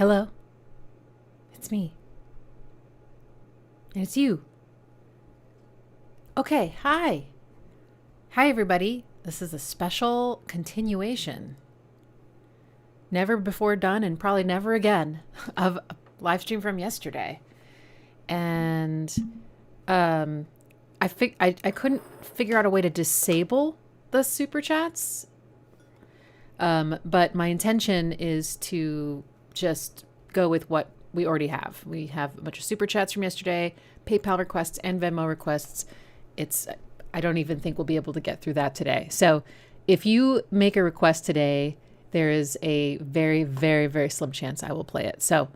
Hello. It's me. And it's you. Okay, hi. Hi, everybody. This is a special continuation. Never before done and probably never again of a live stream from yesterday. And I couldn't figure out a way to disable the super chats. But my intention is to just go with what we already have. We have a bunch of super chats from yesterday, PayPal requests and Venmo requests. I don't even think we'll be able to get through that today. So if you make a request today, there is a very, very, very slim chance I will play it. So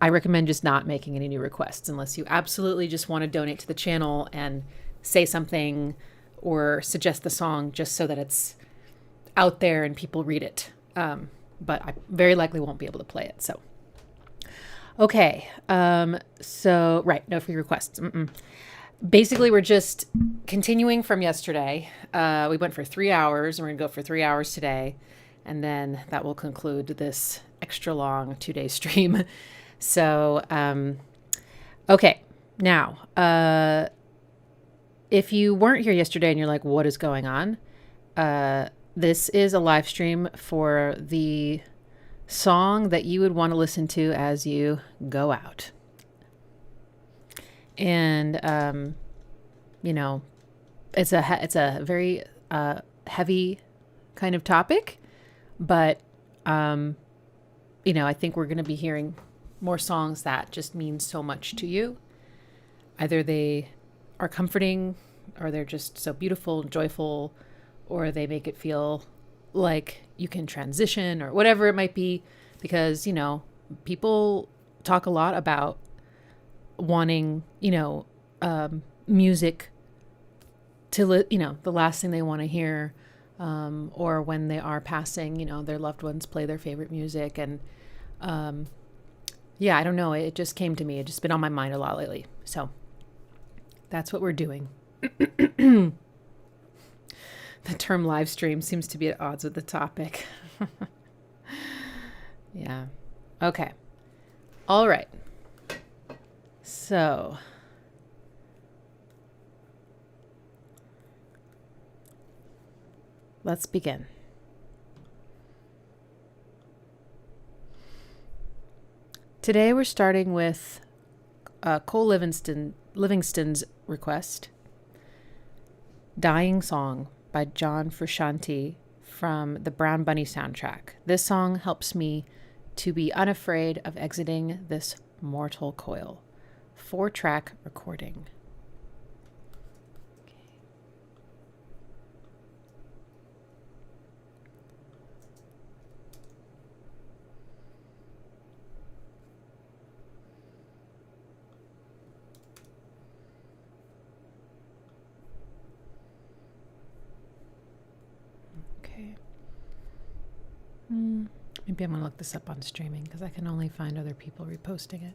I recommend just not making any new requests unless you absolutely just want to donate to the channel and say something or suggest the song just so that it's out there and people read it. But I very likely won't be able to play it. So, okay. Right. No free requests. Basically, we're just continuing from yesterday. We went for 3 hours and we're going to go for 3 hours today. And then that will conclude this extra long 2-day stream. So, okay. Now, if you weren't here yesterday and you're like, what is going on? This is a live stream for the song that you would want to listen to as you go out. And, it's a very heavy kind of topic, but, I think we're going to be hearing more songs that just mean so much to you. Either they are comforting or they're just so beautiful and joyful, or they make it feel like you can transition or whatever it might be, because, people talk a lot about wanting, music to, the last thing they want to hear, or when they are passing, their loved ones play their favorite music. And, I don't know. It just came to me. It's just been on my mind a lot lately. So that's what we're doing. The term live stream seems to be at odds with the topic. Yeah. Okay. All right. So let's begin. Today we're starting with Cole Livingston's request, Dying Song by John Frusciante from the Brown Bunny soundtrack. This song helps me to be unafraid of exiting this mortal coil. 4-track recording. Maybe I'm going to look this up on streaming because I can only find other people reposting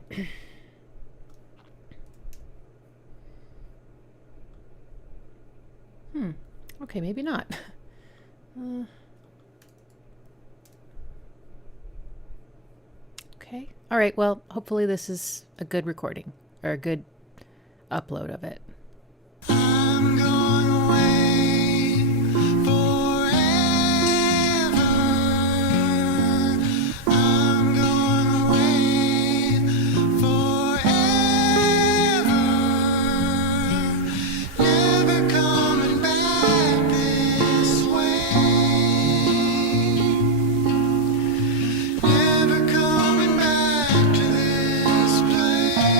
it. Okay, maybe not. Okay. All right. Well, hopefully this is a good recording or a good upload of it. I'm going away forever. I'm going away forever. Never coming back this way. Never coming back to this place.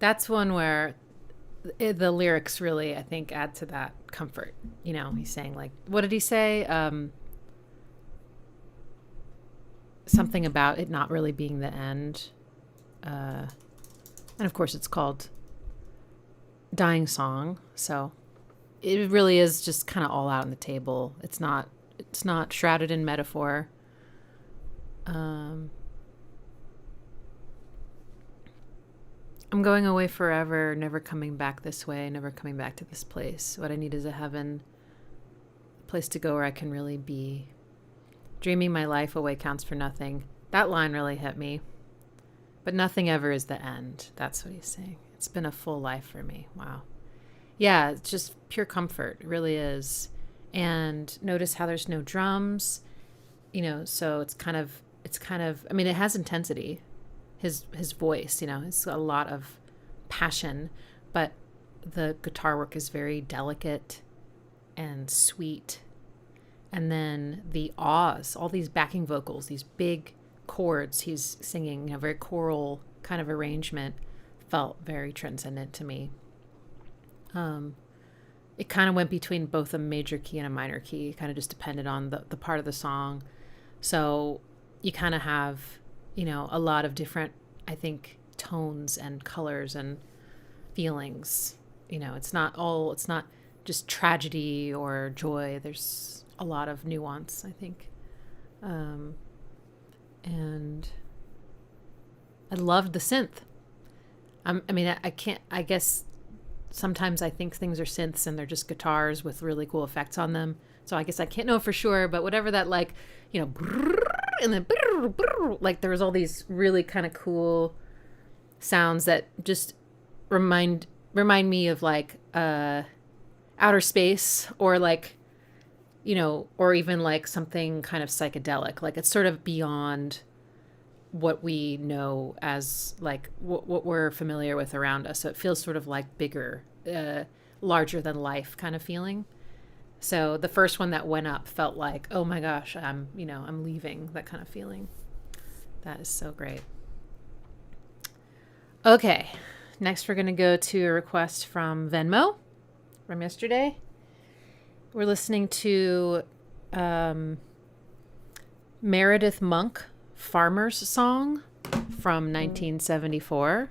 That's one where the lyrics really, I think, add to that comfort. You know, he's saying, like, what did he say? Something about it not really being the end. And of course, it's called Dying Song. So it really is just kind of all out on the table. It's not shrouded in metaphor. I'm going away forever, never coming back this way, never coming back to this place. What I need is a heaven, a place to go where I can really be. Dreaming my life away counts for nothing. That line really hit me. But nothing ever is the end. That's what he's saying. It's been a full life for me. Wow. Yeah, it's just pure comfort. It really is. And notice how there's no drums, you know, so it's kind of, I mean, it has intensity. His voice, you know, it's a lot of passion, but the guitar work is very delicate and sweet. And then the ahs, all these backing vocals, these big chords he's singing, you know, very choral kind of arrangement, felt very transcendent to me. It kind of went between both a major key and a minor key. It kind of just depended on the part of the song. So you kind of have, you know, a lot of different, I think, tones and colors and feelings. You know, it's not just tragedy or joy. There's a lot of nuance, I think. And I loved the synth. I guess sometimes I think things are synths and they're just guitars with really cool effects on them. So I guess I can't know for sure, but whatever that, like, you know, and then like there was all these really kind of cool sounds that just remind me of like outer space, or like, you know, or even like something kind of psychedelic. Like it's sort of beyond what we know as like what we're familiar with around us. So it feels sort of like bigger, larger than life kind of feeling. So the first one that went up felt like, oh my gosh, I'm leaving, that kind of feeling. That is so great. Okay, next we're going to go to a request from Venmo from yesterday. We're listening to Meredith Monk, Farmer's Song from 1974.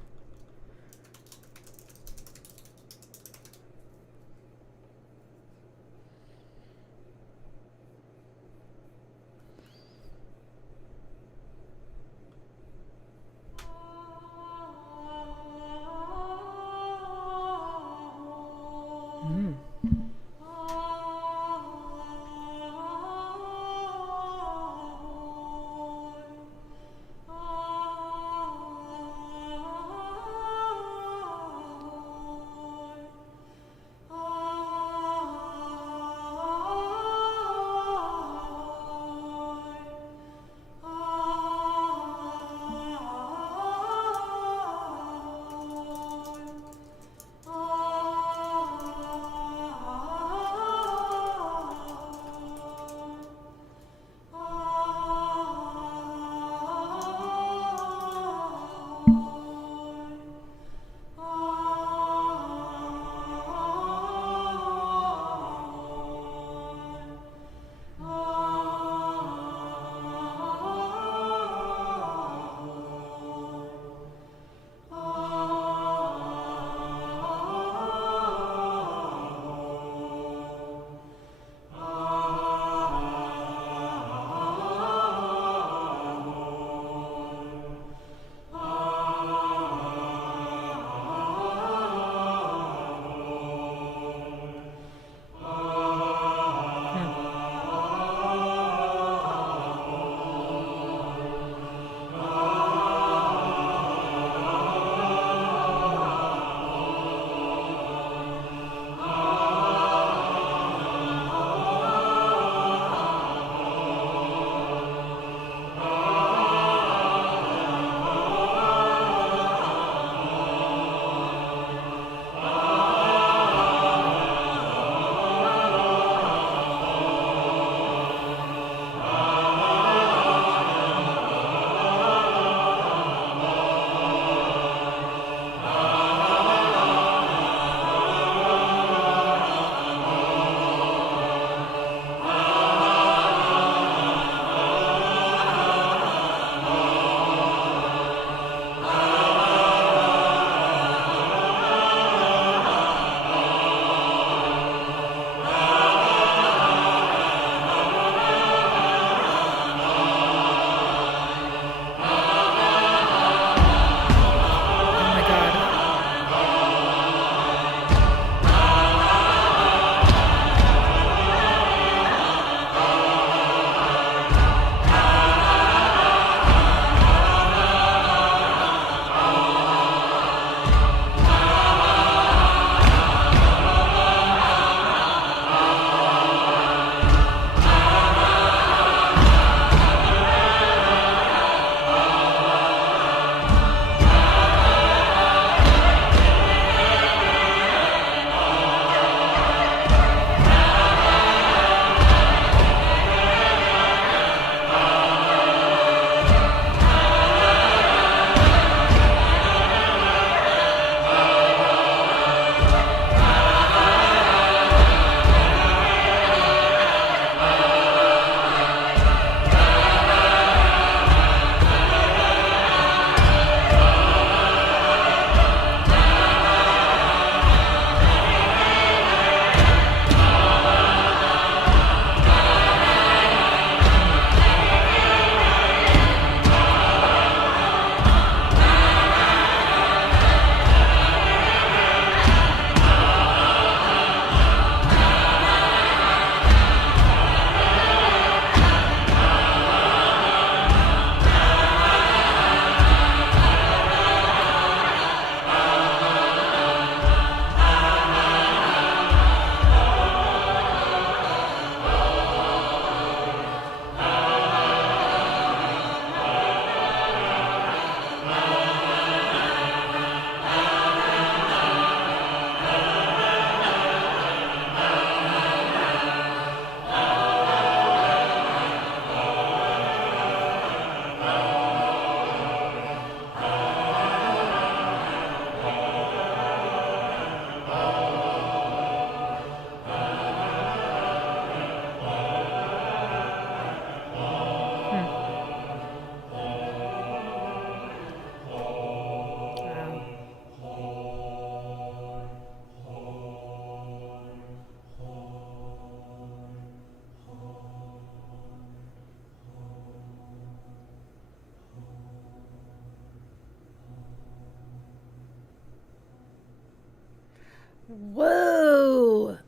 Whoa.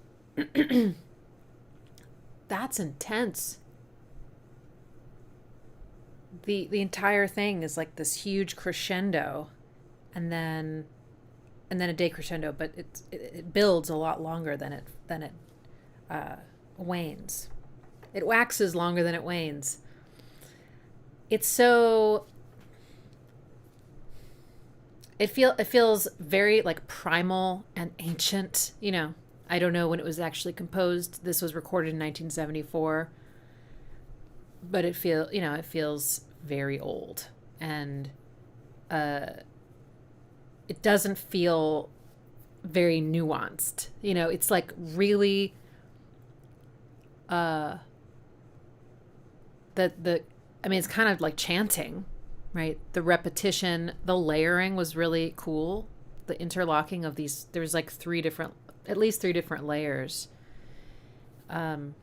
That's intense. The entire thing is like this huge crescendo and then a decrescendo, but it builds a lot longer than it wanes. It waxes longer than it wanes. It's so it feels very like primal and ancient, you know. I don't know when it was actually composed. This was recorded in 1974. But it feels very old, and it doesn't feel very nuanced. You know, it's like really it's kind of like chanting, right? The repetition, the layering was really cool. The interlocking of these, there's like at least three different layers. And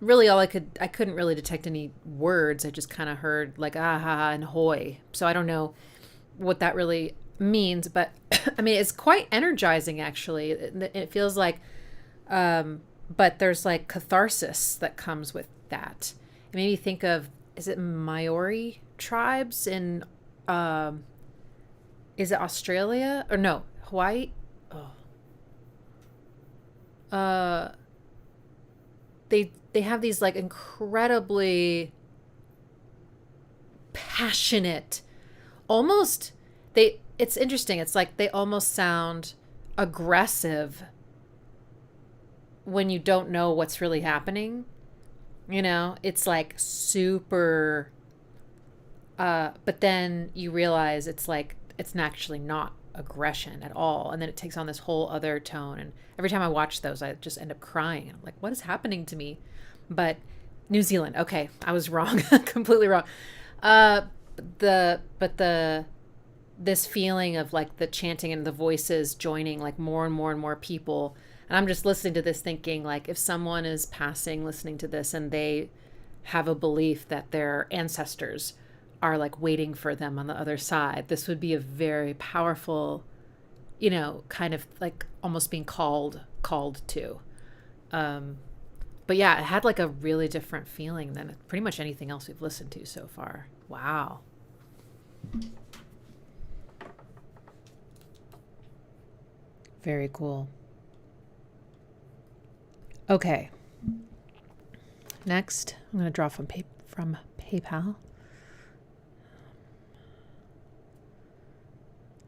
really I couldn't really detect any words. I just kind of heard like aha and hoy. So I don't know what that really means, but I mean, it's quite energizing actually. It feels like, but there's like catharsis that comes with that. It made me think of, is it Maori tribes in, is it Australia or no, Hawaii? They have these like incredibly passionate, almost it's interesting. It's like they almost sound aggressive when you don't know what's really happening. You know, it's like super, but then you realize it's actually not aggression at all. And then it takes on this whole other tone. And every time I watch those, I just end up crying. I'm like, what is happening to me? But New Zealand. Okay. I was wrong. Completely wrong. This feeling of like the chanting and the voices joining like more and more and more people. And I'm just listening to this thinking like if someone is passing, listening to this and they have a belief that their ancestors are like waiting for them on the other side, this would be a very powerful, you know, kind of like almost being called to. But yeah, it had like a really different feeling than pretty much anything else we've listened to so far. Wow. Very cool. Okay. Next, I'm going to draw from PayPal.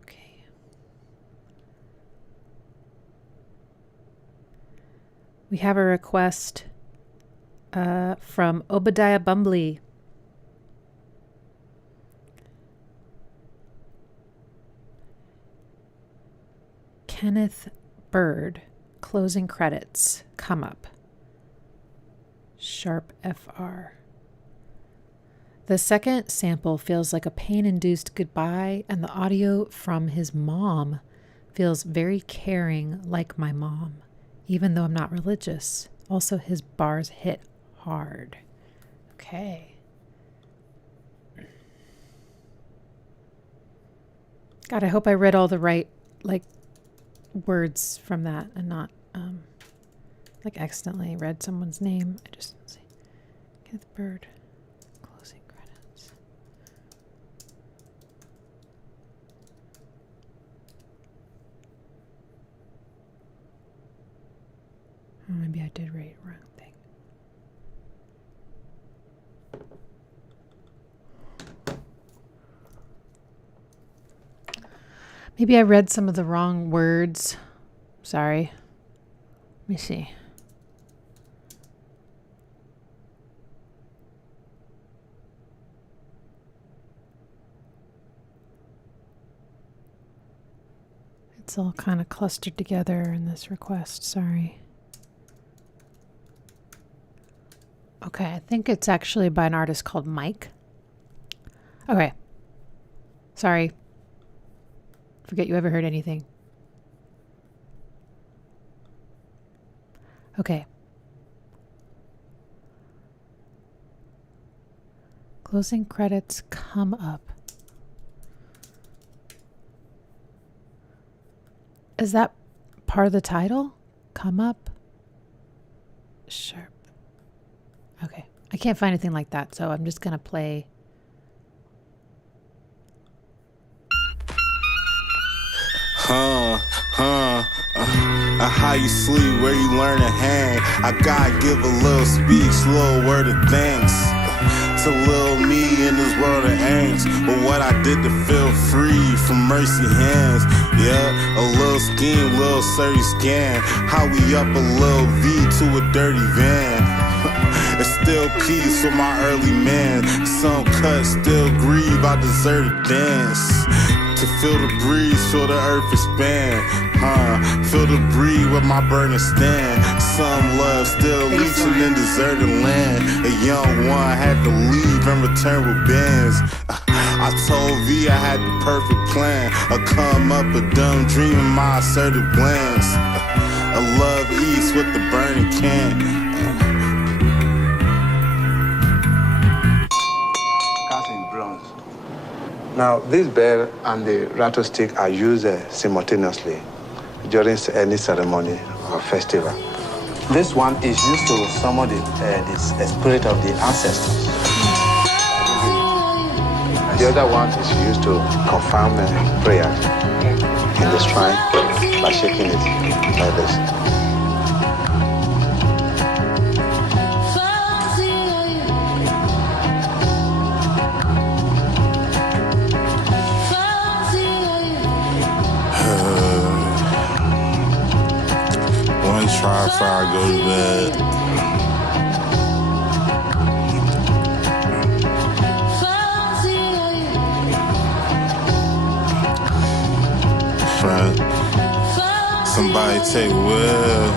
Okay. We have a request from Obadiah Bumbly. Kenneth Bird, closing credits, come up. Sharp FR. The second sample feels like a pain-induced goodbye, and the audio from his mom feels very caring, like my mom, even though I'm not religious. Also, his bars hit hard. Okay. God, I hope I read all the right, like, words from that and not like accidentally read someone's name. I just see Kenneth Bird, closing credits. Oh, maybe I did write wrong thing. Maybe I read some of the wrong words. Sorry. Let me see. It's all kind of clustered together in this request. Sorry. Okay, I think it's actually by an artist called Mike. Okay. Sorry. Forget you ever heard anything. Okay. Closing credits come up. Is that part of the title? Come up. Sharp. Okay. I can't find anything like that, so I'm just going to play. How you sleep, where you learn to hang. I gotta give a little speech, little word of thanks to little me in this world of angst. But what I did to feel free from mercy hands. Yeah, a little scheme, little surly scan. How we up a little V to a dirty van. It's still peace with my early man. Some cut, still grieve, I deserve to dance. To feel the breeze, feel the earth expand. Feel the breeze with my burning stand. Some love still leeching in deserted land. A young one had to leave and return with bands. I told V I had the perfect plan. A come up, a dumb dream in my assertive glance. A love east with the burning can. Now, this bell and the rattlestick are used simultaneously during any ceremony or festival. This one is used to summon the spirit of the ancestors. The other one is used to confirm prayer in the shrine by shaking it like this. Try before I go to bed. Friend, somebody take Will,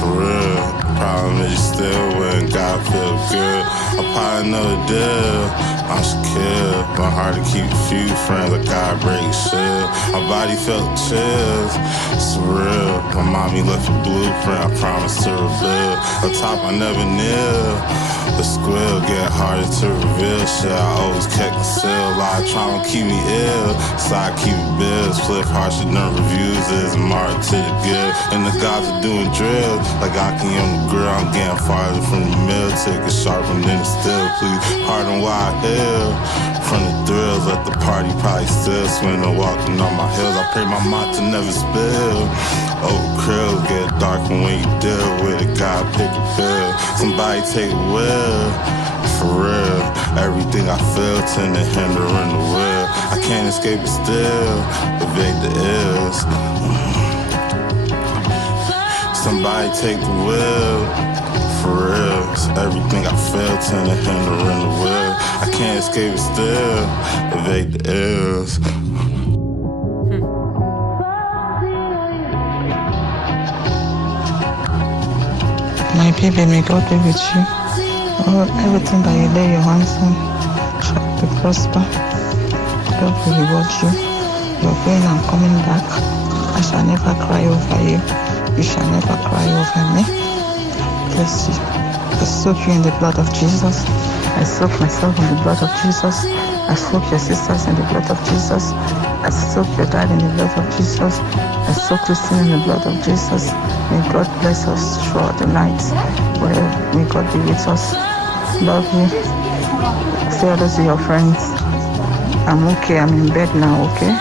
for real. Problem is you still win, God feel good. I probably know the deal. I'm secure, my heart to keep a few friends, like God break shield. My body felt chills, surreal. My mommy left a blueprint, I promised to rebuild. On top I never knew. The squill get harder to reveal shit. I always kept concealed. A lot of trauma keep me ill, so I keep it bills. Flip harsher than reviews is marked to the good. And the gods are doing drills, like I can on the grill. I'm getting farther from the mill, ticket sharper than the steel. Please pardon why I heal from the thrills. Let the party probably still swimming, walking on my hills. I pray my mouth to never spill. Over krills get darker when you deal with it. God pick a pill. Somebody take a will. For real, everything I feel tend to hinder in the will. I can't escape it still, evade the ills. Somebody take the will. For real, so everything I feel tend to hinder in the will. I can't escape it still, evade the ills. My baby, may God be with you. Everything that you lay your hands on shall be prosper. God will reward you. You're going and coming back. I shall never cry over you. You shall never cry over me. Bless you. I soak you in the blood of Jesus. I soak myself in the blood of Jesus. I soak your sisters in the blood of Jesus. I soak your dad in the blood of Jesus. I soak Christine in the blood of Jesus. May God bless us throughout the night. May God be with us. Love you. Say hello to your friends. I'm okay. I'm in bed now, okay?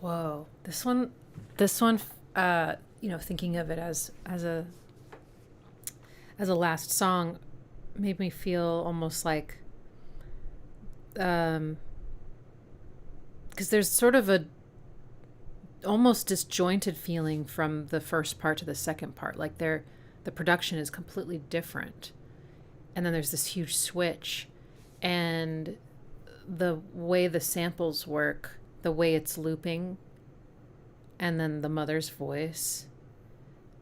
Whoa. This one, thinking of it as a last song made me feel almost like, because there's sort of a almost disjointed feeling from the first part to the second part. Like the production is completely different. And then there's this huge switch, and the way the samples work, the way it's looping, and then the mother's voice,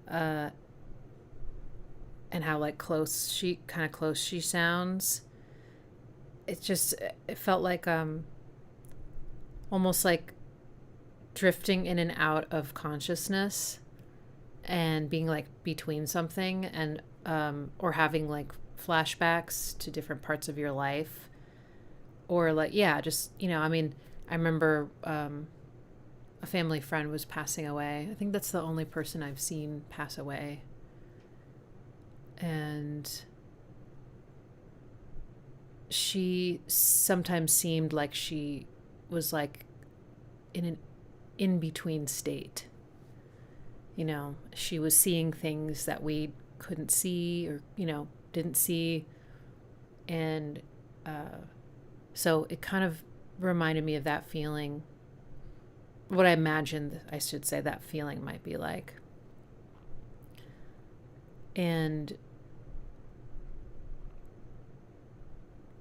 and how close she sounds. It felt like almost like drifting in and out of consciousness and being between something, and or having like flashbacks to different parts of your life, or like, yeah, just, I mean, I remember a family friend was passing away. I think that's the only person I've seen pass away. And she sometimes seemed like she was like in an in-between state. She was seeing things that we couldn't see or, didn't see. And so it kind of reminded me of that feeling, what I imagined, I should say, that feeling might be like. And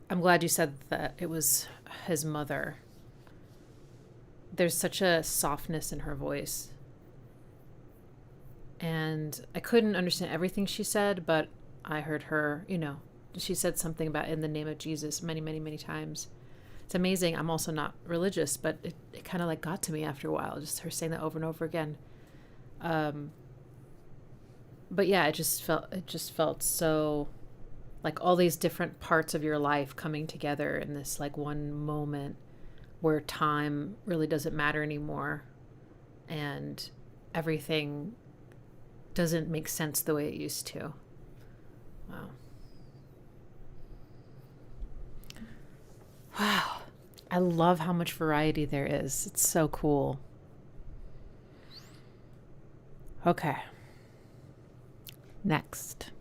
I'm glad you said that it was his mother. There's such a softness in her voice. And I couldn't understand everything she said, but I heard her, she said something about in the name of Jesus many, many, many times. It's amazing. I'm also not religious, but it kind of like got to me after a while, just her saying that over and over again. But yeah, it just felt so like all these different parts of your life coming together in this like one moment where time really doesn't matter anymore and everything doesn't make sense the way it used to. Wow. Wow. I love how much variety there is. It's so cool. Okay. Next,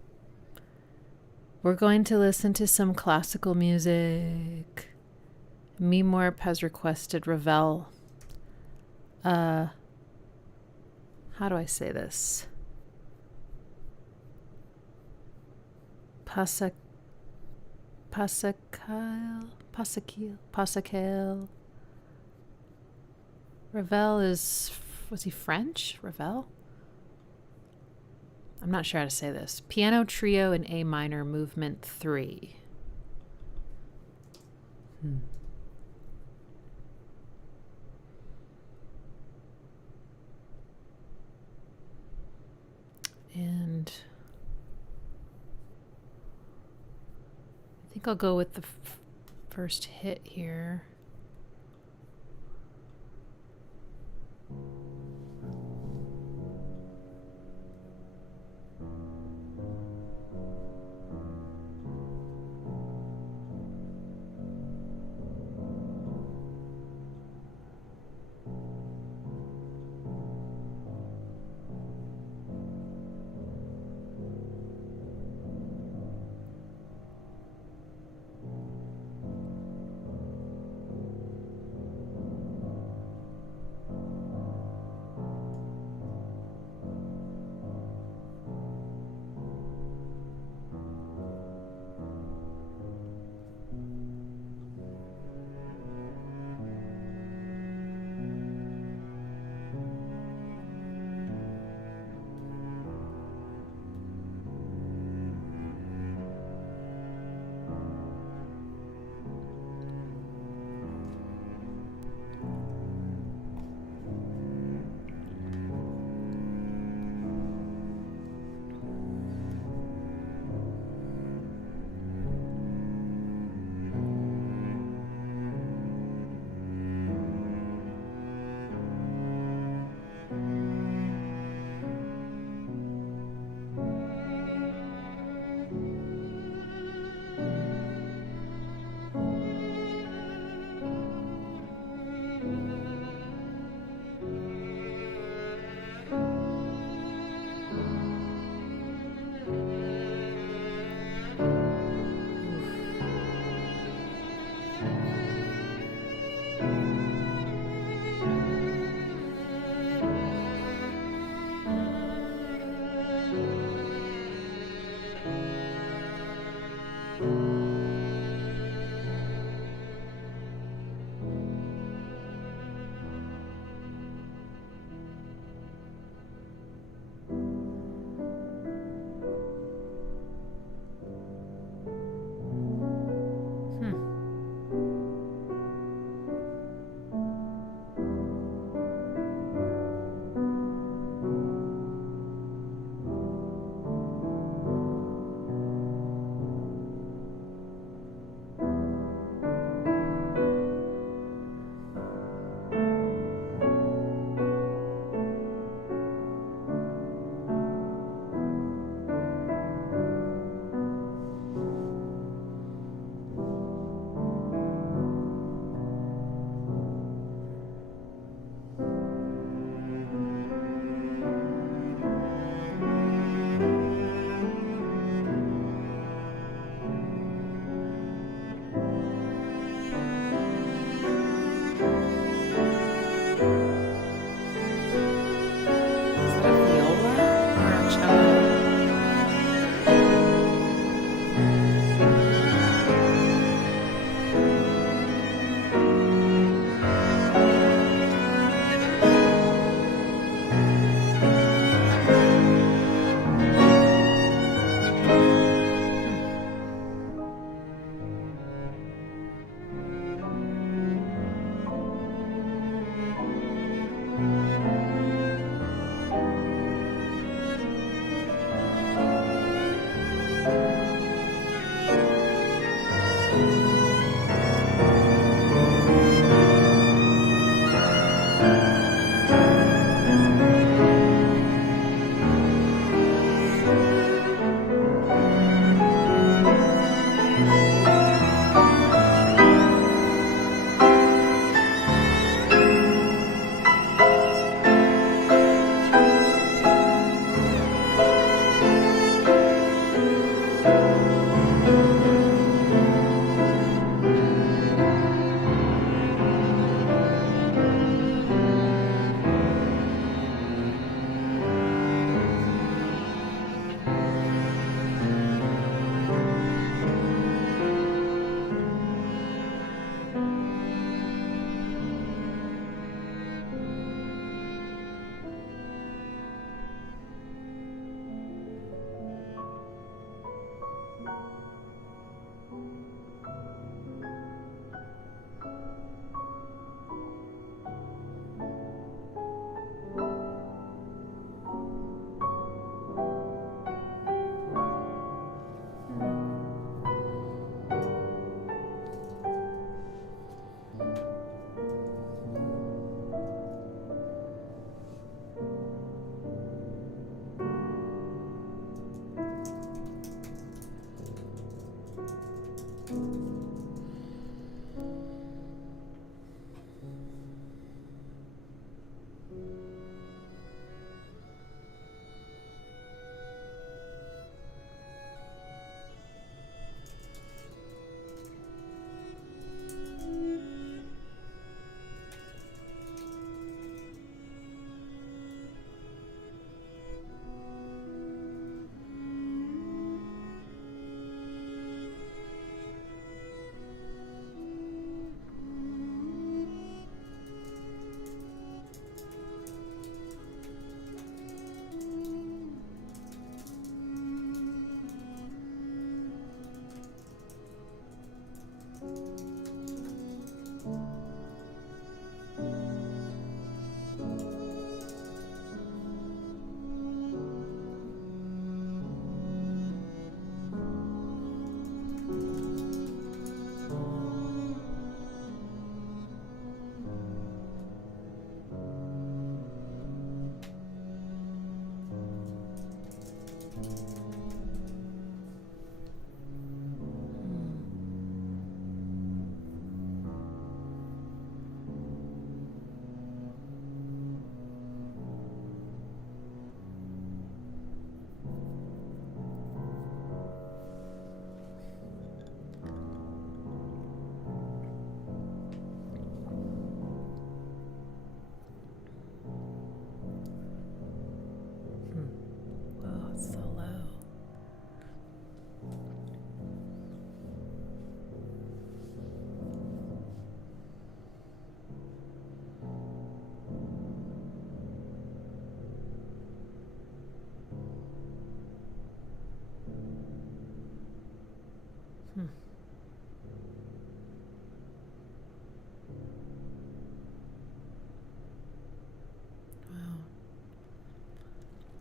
we're going to listen to some classical music. Mimorp has requested Ravel. How do I say this? Passacaille. Ravel was he French? Ravel? I'm not sure how to say this. Piano Trio in A minor, movement 3. And I think I'll go with the first hit here.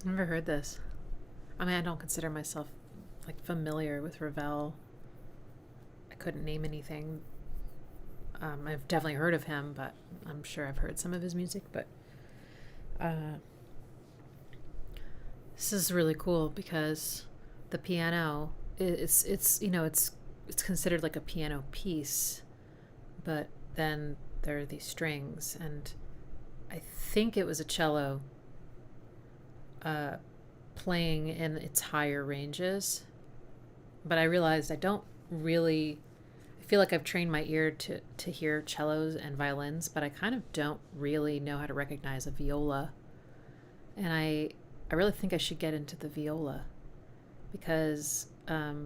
I've never heard this. I mean, I don't consider myself like familiar with Ravel. I couldn't name anything. I've definitely heard of him, but I'm sure I've heard some of his music. But this is really cool because the piano it's considered like a piano piece, but then there are these strings, and I think it was a cello playing in its higher ranges, but I realized I feel like I've trained my ear to hear cellos and violins, but I kind of don't really know how to recognize a viola. And I really think I should get into the viola because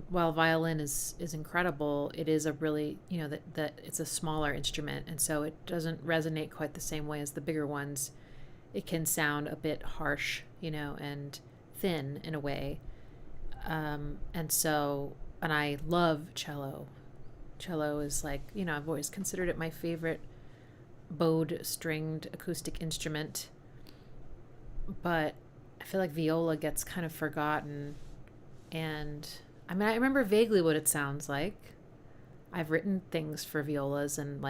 while violin is incredible, it is a really, that it's a smaller instrument, and so it doesn't resonate quite the same way as the bigger ones. It can sound a bit harsh, and thin in a way. And I love cello. Cello is like, I've always considered it my favorite bowed stringed acoustic instrument. But I feel like viola gets kind of forgotten. And I mean, I remember vaguely what it sounds like. I've written things for violas and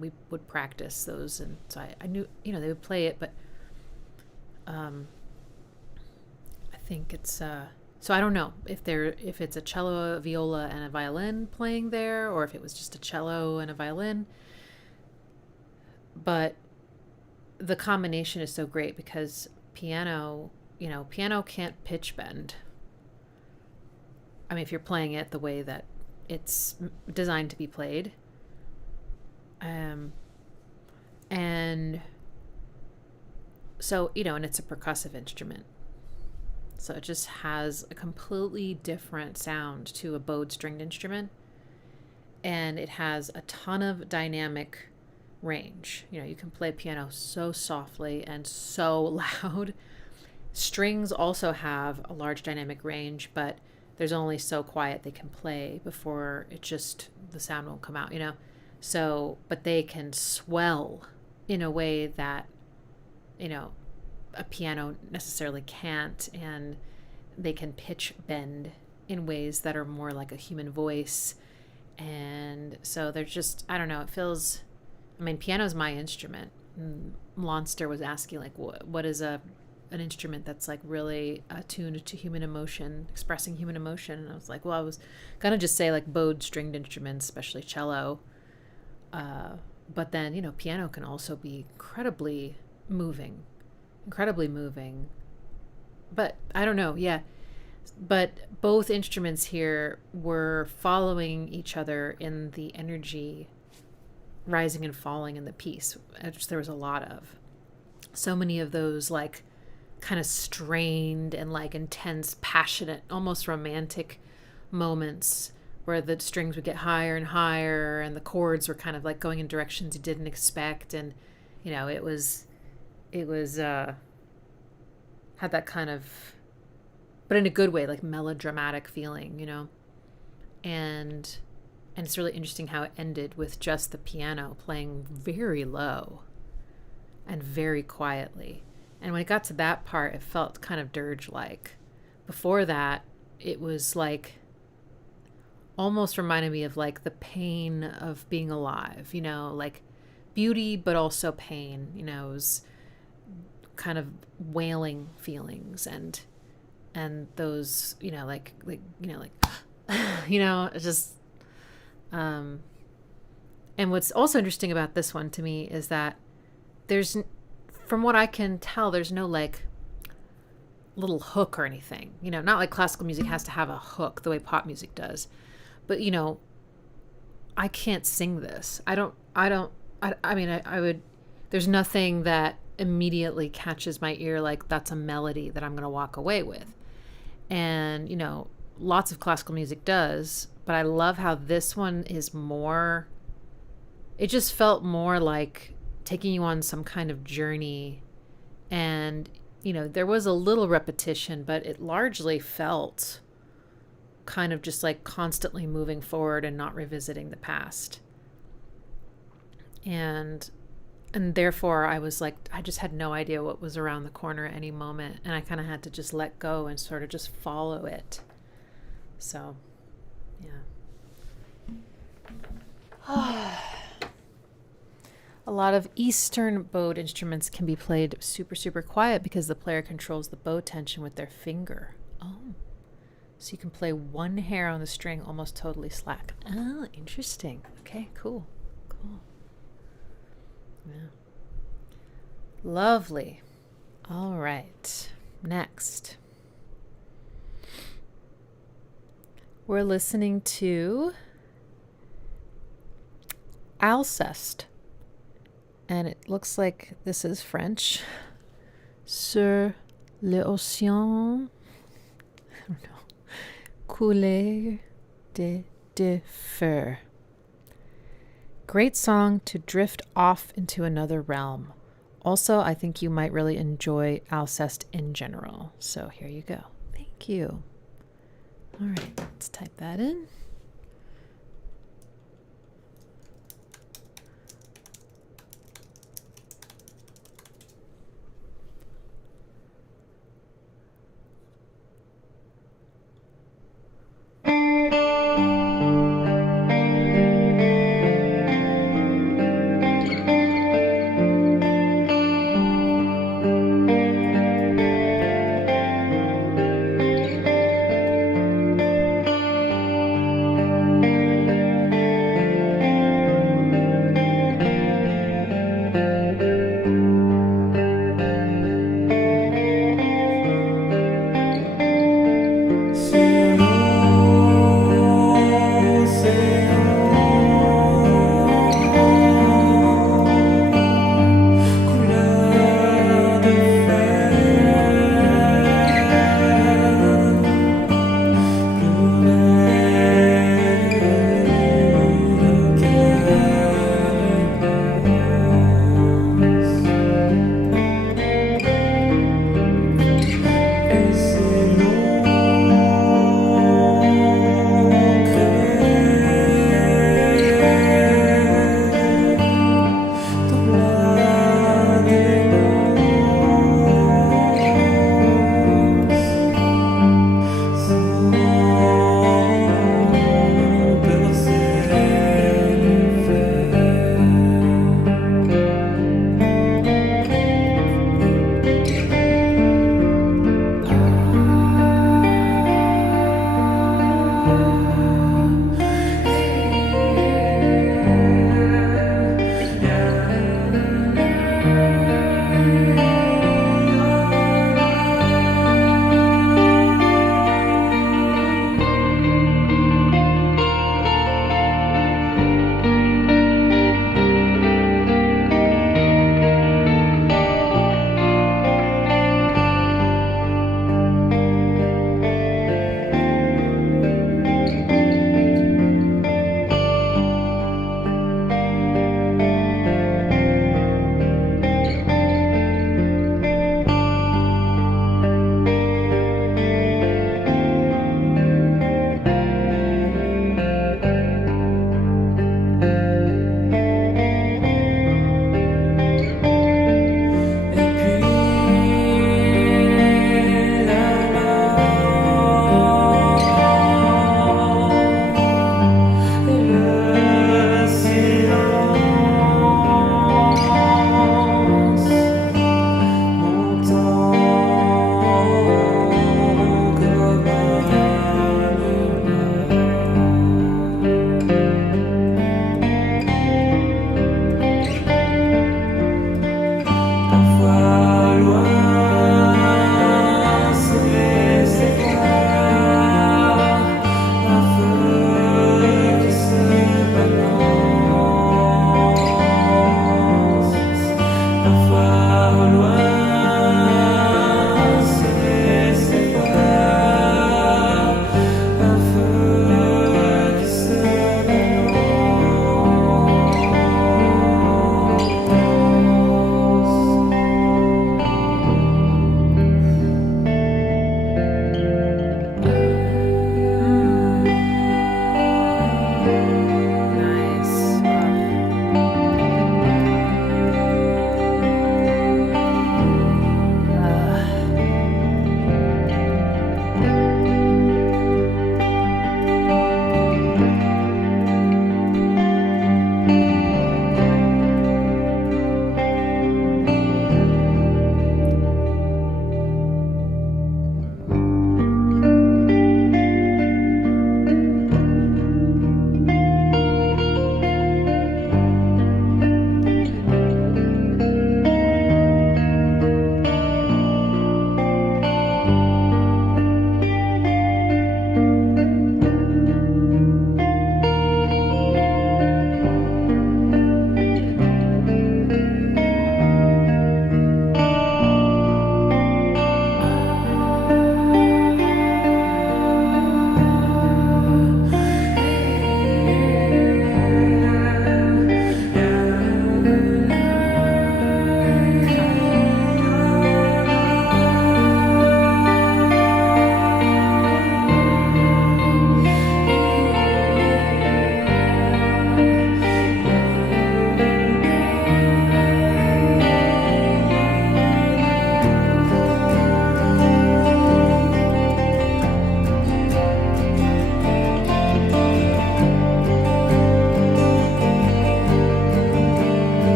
we would practice those. And so I knew, they would play it, but I think it's, so I don't know if it's a cello, a viola, and a violin playing there, or if it was just a cello and a violin. But the combination is so great because piano can't pitch bend. I mean, if you're playing it the way that it's designed to be played. And so, and it's a percussive instrument. So it just has a completely different sound to a bowed stringed instrument. And it has a ton of dynamic range. You can play piano so softly and so loud. Strings also have a large dynamic range, but there's only so quiet they can play before the sound won't come out, So, but they can swell in a way that, a piano necessarily can't, and they can pitch bend in ways that are more like a human voice. And so they're just, I don't know, it feels, I mean, piano's my instrument. Lonster was asking, like, what is an instrument that's like really attuned to human emotion, expressing human emotion? And I was like, well, I was gonna just say like bowed stringed instruments, especially cello. But then, piano can also be incredibly moving. But I don't know, yeah. But both instruments here were following each other in the energy rising and falling in the piece, which there was a lot of. So many of those like kind of strained and like intense, passionate, almost romantic moments where the strings would get higher and higher and the chords were kind of like going in directions you didn't expect. And, it was had that kind of, but in a good way, like melodramatic feeling, and it's really interesting how it ended with just the piano playing very low and very quietly. And when it got to that part, it felt kind of dirge-like. Before that, it was like, almost reminded me of like the pain of being alive, like beauty, but also pain, it was kind of wailing feelings and those, it's just, and what's also interesting about this one to me is that from what I can tell, there's no like little hook or anything, not like classical music has to have a hook the way pop music does. But, I can't sing this. I would, there's nothing that immediately catches my ear like that's a melody that I'm going to walk away with. And, lots of classical music does, but I love how this one is more, it just felt more like taking you on some kind of journey. And, there was a little repetition, but it largely felt kind of just like constantly moving forward and not revisiting the past. And And therefore I was like, I just had no idea what was around the corner at any moment. And I kind of had to just let go and sort of just follow it. So, yeah. A lot of Eastern bowed instruments can be played super, super quiet because the player controls the bow tension with their finger. Oh. So you can play one hair on the string almost totally slack. Oh, interesting. Okay, cool. Cool. Yeah. Lovely. All right. Next. We're listening to Alcest. And it looks like this is French. Sur l'océan. I don't know. Couleur de feu. Great song to drift off into another realm. Also, I think you might really enjoy Alcest in general. So here you go. Thank you. All right, let's type that in.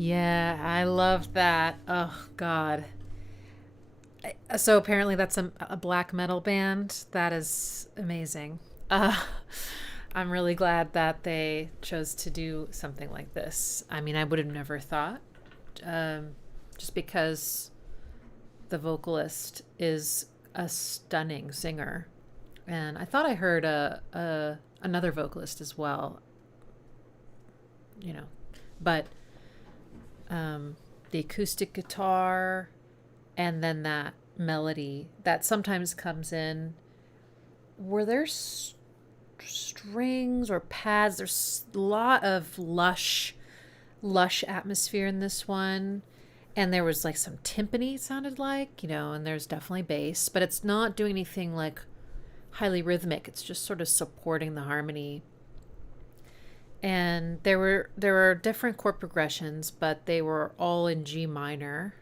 Yeah, I love that. Oh, God. So apparently that's a black metal band. That is amazing. I'm really glad that they chose to do something like this. I mean, I would have never thought, just because the vocalist is a stunning singer. And I thought I heard another vocalist as well, but the acoustic guitar and then that melody that sometimes comes in where there's strings or pads. There's a lot of lush atmosphere in this one. And there was like some timpani, it sounded like, and there's definitely bass, but it's not doing anything like highly rhythmic. It's just sort of supporting the harmony. And there were different chord progressions, but they were all in G minor.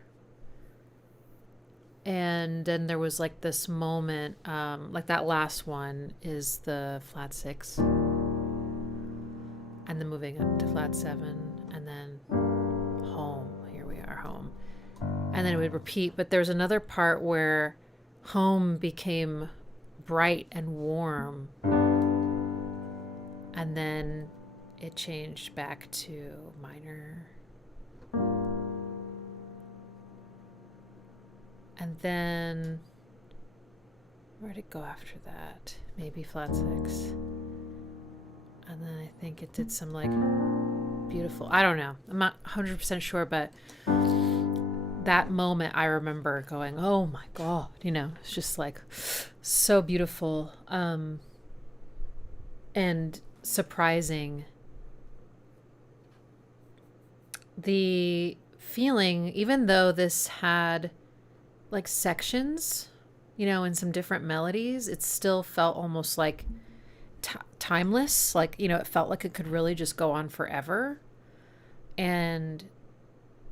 And then there was like this moment, like that last one is the flat 6, and then moving up to flat 7, and then home. Here we are, home. And then it would repeat, but there's another part where home became bright and warm, and then it changed back to minor. And then, where'd it go after that? Maybe flat 6. And then I think it did some like beautiful, I don't know. I'm not 100% sure, but that moment I remember going, oh my God, it's just like so beautiful. And surprising. The feeling, even though this had like sections, and some different melodies, it still felt almost like timeless. Like, it felt like it could really just go on forever and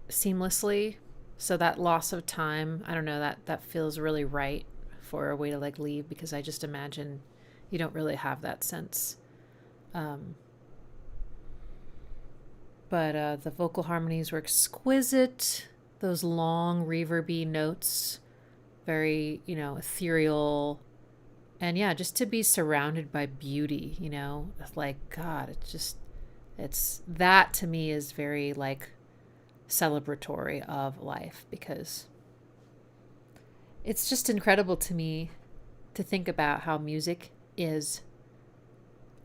seamlessly. So that loss of time, I don't know, that feels really right for a way to like leave, because I just imagine you don't really have that sense. But the vocal harmonies were exquisite. Those long reverby notes, very, ethereal. And yeah, just to be surrounded by beauty, like, God, it's that to me is very like celebratory of life, because it's just incredible to me to think about how music is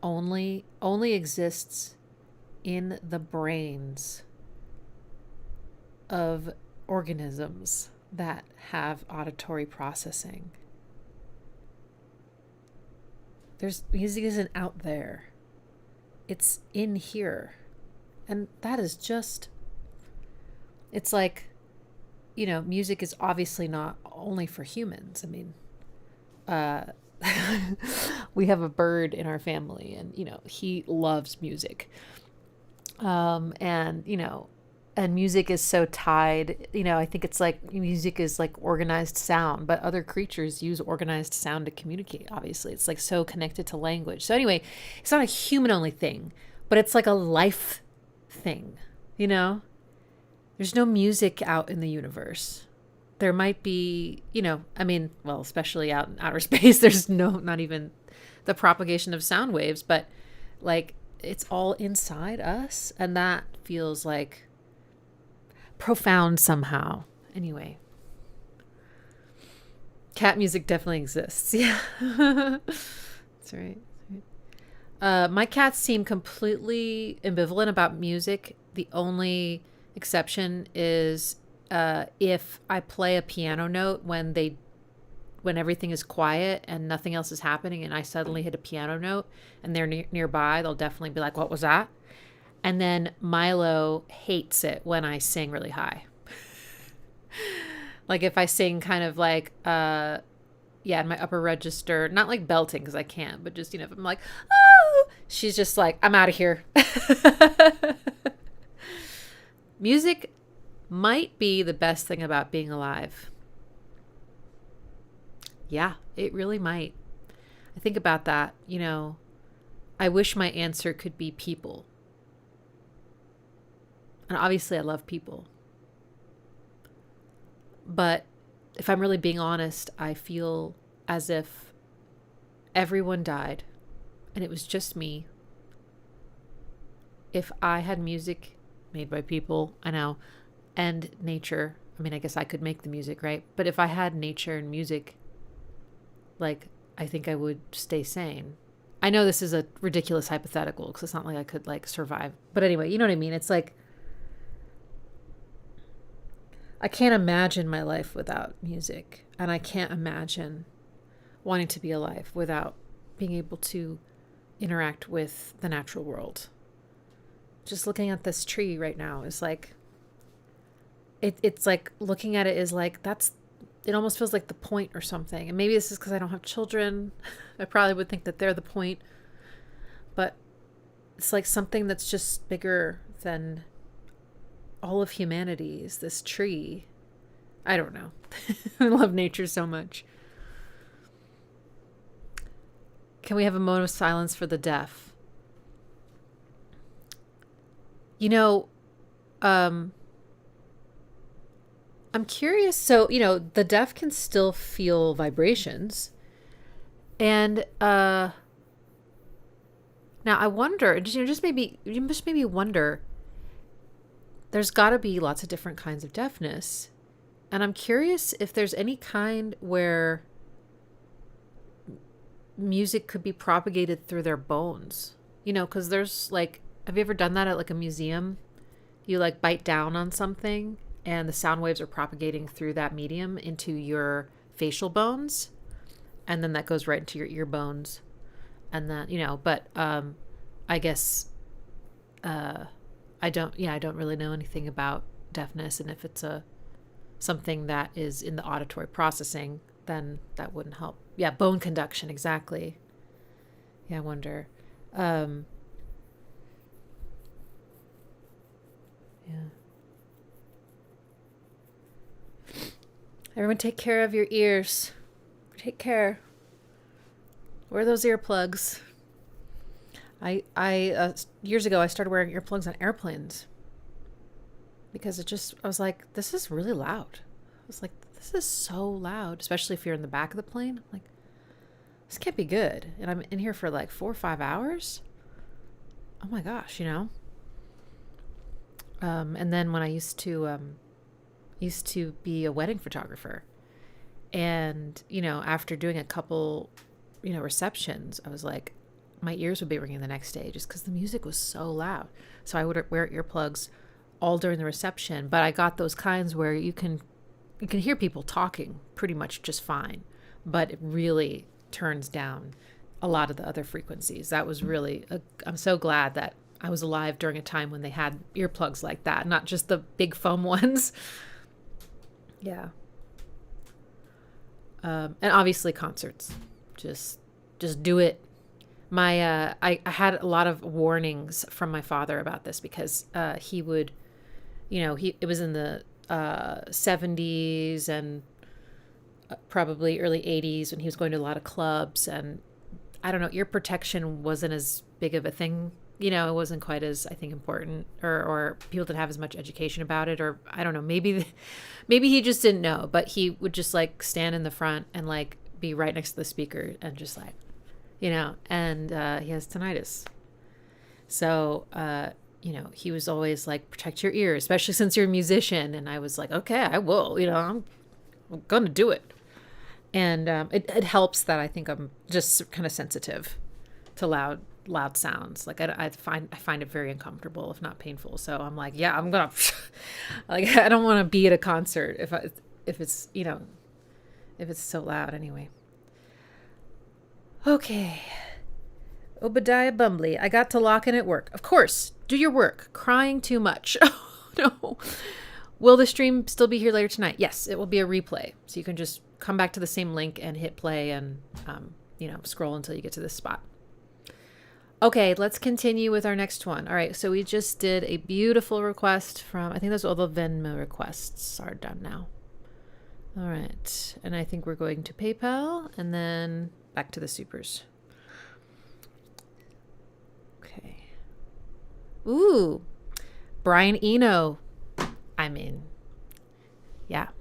only exists in the brains of organisms that have auditory processing. Music isn't out there. It's in here. And that is just, it's like, music is obviously not only for humans. I mean, we have a bird in our family, and, he loves music. And music is so tied, I think it's like music is like organized sound, but other creatures use organized sound to communicate. Obviously, it's like so connected to language. So anyway, it's not a human only thing, but it's like a life thing, There's no music out in the universe. There might be, especially out in outer space, there's not even the propagation of sound waves, but like it's all inside us. And that feels like profound somehow. Anyway, cat music definitely exists. Yeah. That's right. My cats seem completely ambivalent about music. The only exception is if I play a piano note when everything is quiet and nothing else is happening, and I suddenly hit a piano note and they're nearby, they'll definitely be like, what was that? And then Milo hates it when I sing really high. Like if I sing kind of like, in my upper register, not like belting because I can't, but just, if I'm like, oh, she's just like, I'm out of here. Music might be the best thing about being alive. Yeah, it really might. I think about that, I wish my answer could be people. And obviously I love people. But if I'm really being honest, I feel as if everyone died and it was just me. If I had music made by people, I know, and nature, I mean, I guess I could make the music, right? But if I had nature and music, like, I think I would stay sane. I know this is a ridiculous hypothetical because it's not like I could, like, survive. But anyway, you know what I mean? It's like, I can't imagine my life without music. And I can't imagine wanting to be alive without being able to interact with the natural world. Just looking at this tree right now is like, it's like looking at it is like, it almost feels like the point or something. And maybe this is because I don't have children. I probably would think that they're the point. But it's like something that's just bigger than all of humanity is this tree. I don't know. I love nature so much. Can we have a moment of silence for the deaf? You know, I'm curious. So, you know, the deaf can still feel vibrations. And now I wonder, just maybe wonder, there's got to be lots of different kinds of deafness. And I'm curious if there's any kind where music could be propagated through their bones. You know, because there's like, have you ever done that at like a museum? You like bite down on something and the sound waves are propagating through that medium into your facial bones. And then that goes right into your ear bones. And then, you know, but I guess I don't really know anything about deafness. And if it's something that is in the auditory processing, then that wouldn't help. Yeah, bone conduction, exactly. Yeah, I wonder. Yeah. Everyone take care of your ears. Take care. Wear those earplugs. I years ago I started wearing earplugs on airplanes because I was like, this is really loud. I was like, this is so loud, especially if you're in the back of the plane. I'm like, this can't be good. And I'm in here for like 4 or 5 hours. Oh my gosh, you know? And then when I used to be a wedding photographer, and, you know, after doing a couple, you know, receptions, I was like, my ears would be ringing the next day just because the music was so loud. So I would wear earplugs all during the reception, but I got those kinds where you can hear people talking pretty much just fine, but it really turns down a lot of the other frequencies. That was really, I'm so glad that I was alive during a time when they had earplugs like that, not just the big foam ones. Yeah. And obviously concerts, just do it. I had a lot of warnings from my father about this because he would, you know, it was in the 70s and probably early 80s when he was going to a lot of clubs, and I don't know, ear protection wasn't as big of a thing. You know, it wasn't quite as, I think, important, or people didn't have as much education about it, or I don't know, maybe he just didn't know, but he would just like stand in the front and like be right next to the speaker and just like, you know, and he has tinnitus. So, you know, he was always like, protect your ears, especially since you're a musician. And I was like, okay, I will, you know, I'm going to do it. And it helps that I think I'm just kind of sensitive to loud sounds. Like I find it very uncomfortable, if not painful. So I'm like, yeah, I'm gonna like, I don't want to be at a concert if it's, you know, if it's so loud anyway. Okay. Obadiah Bumbly, I got to lock in at work. Of course, do your work. Crying too much. Oh no. Will the stream still be here later tonight? Yes, it will be a replay. So you can just come back to the same link and hit play and, you know, scroll until you get to this spot. Okay, let's continue with our next one. All right, so we just did a beautiful request from, I think that's all the Venmo requests are done now. All right, and I think we're going to PayPal and then back to the supers. Okay. Ooh, Brian Eno.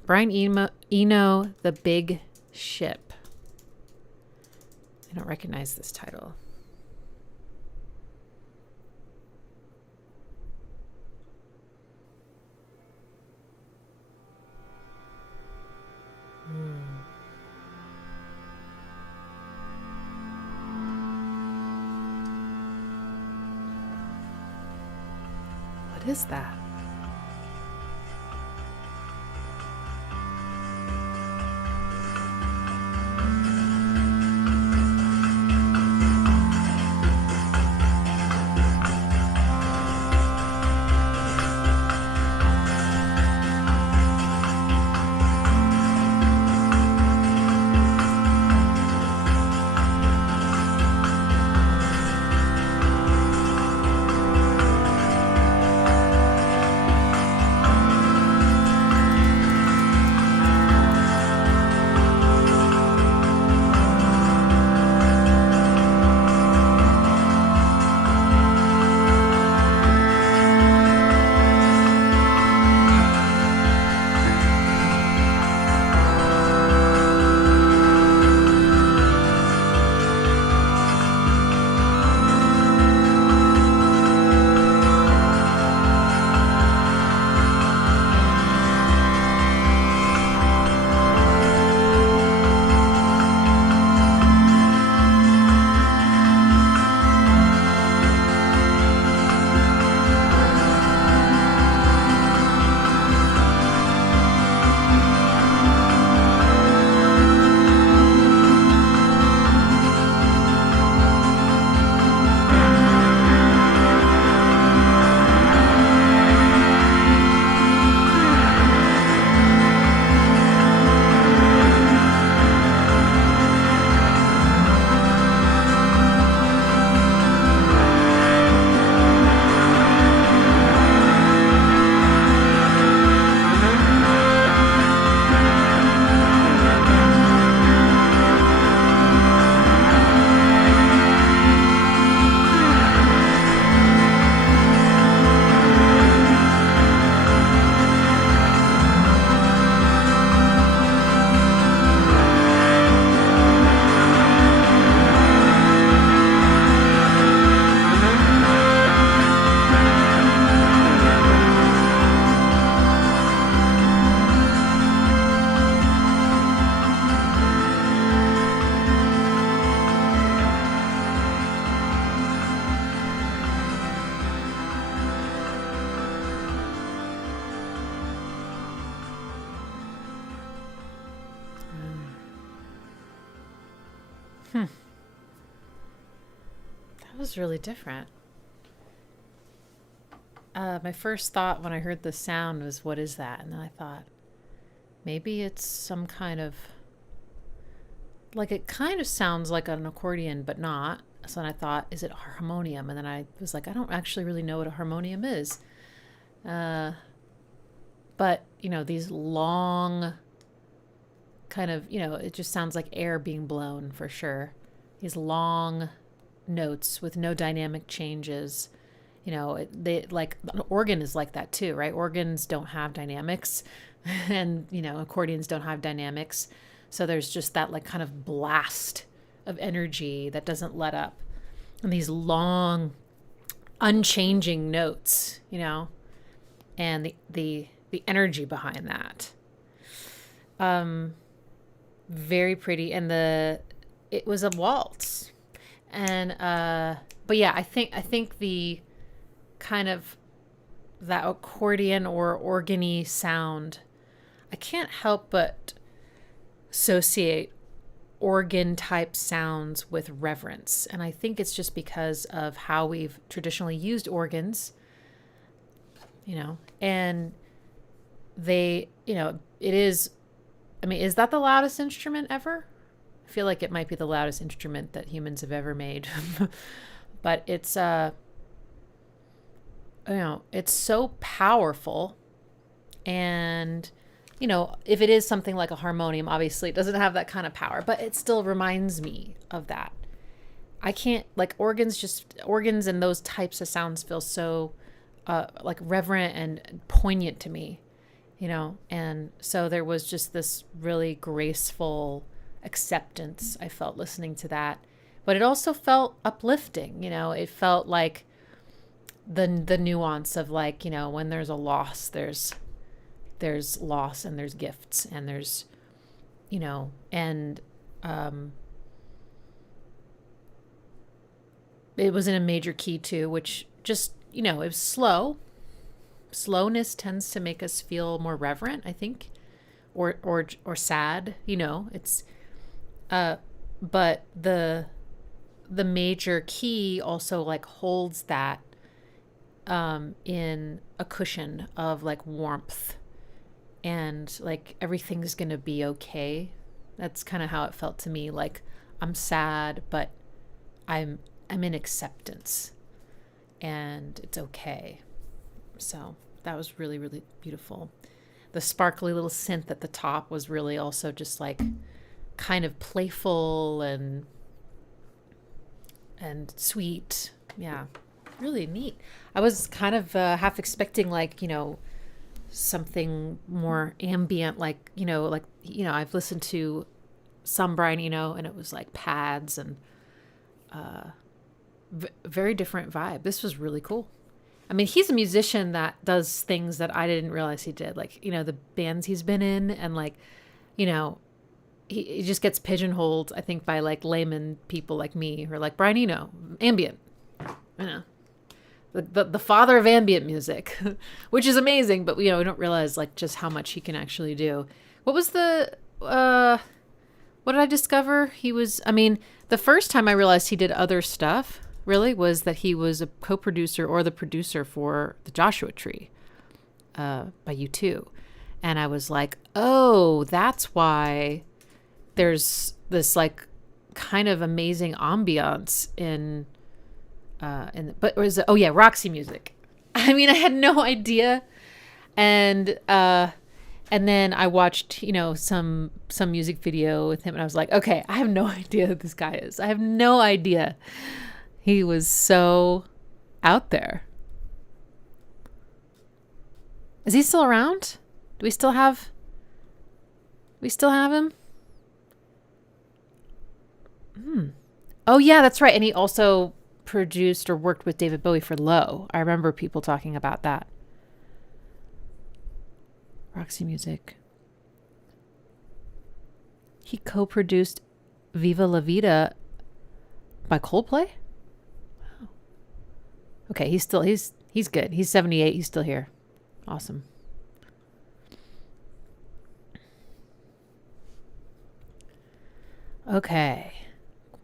Brian Eno, The Big Ship. I don't recognize this title. What is that? That was really different. My first thought when I heard the sound was, what is that? And then I thought, maybe it's some kind of, like, it kind of sounds like an accordion, but not. So then I thought, is it a harmonium? And then I was like, I don't actually really know what a harmonium is. But, you know, these long kind of, you know, it just sounds like air being blown for sure. These long notes with no dynamic changes. You know, they like, an organ is like that too, right? Organs don't have dynamics and, you know, accordions don't have dynamics. So there's just that like kind of blast of energy that doesn't let up. And these long, unchanging notes, you know, and the energy behind that. Very pretty. And it was a waltz. And, but yeah, I think the kind of that accordion or organy sound, I can't help but associate organ type sounds with reverence. And I think it's just because of how we've traditionally used organs, you know, and they, you know, it is, I mean, is that the loudest instrument ever? I feel like it might be the loudest instrument that humans have ever made. But it's, you know, it's so powerful. And, you know, if it is something like a harmonium, obviously it doesn't have that kind of power, but it still reminds me of that. I can't, like, organs and those types of sounds feel so like reverent and poignant to me, you know? And so there was just this really graceful acceptance I felt listening to that, but it also felt uplifting, you know? It felt like the nuance of like, you know, when there's a loss, there's loss and there's gifts and there's, you know, and it was in a major key too, which just, you know, it was slow. Slowness tends to make us feel more reverent, I think, or sad, you know. It's but the major key also like holds that in a cushion of like warmth and like everything's gonna be okay. That's kind of how it felt to me. Like I'm sad, but I'm in acceptance and it's okay. So that was really, really beautiful. The sparkly little synth at the top was really also just like kind of playful and sweet. Yeah, really neat. I was kind of half expecting like, you know, something more ambient, like, you know, I've listened to some Brian Eno and it was like pads and very different vibe. This was really cool. I mean, he's a musician that does things that I didn't realize he did. Like, you know, the bands he's been in and like, you know, he just gets pigeonholed, I think, by like layman people like me who are like, Brian Eno, ambient, you know, the father of ambient music, which is amazing. But, you know, we don't realize like just how much he can actually do. What was what did I discover? He was, I mean, the first time I realized he did other stuff really was that he was a co-producer or the producer for The Joshua Tree by U2. And I was like, oh, that's why there's this like kind of amazing ambiance in but was it, oh yeah, Roxy Music. I mean, I had no idea. And then I watched, you know, some music video with him and I was like, okay, I have no idea who this guy is. I have no idea. He was so out there. Is he still around? Do we still have him? Oh yeah, that's right. And he also produced or worked with David Bowie for Low. I remember people talking about that. Roxy Music. He co-produced Viva La Vida by Coldplay? Wow. Okay, he's good. He's 78. He's still here. Awesome. Okay.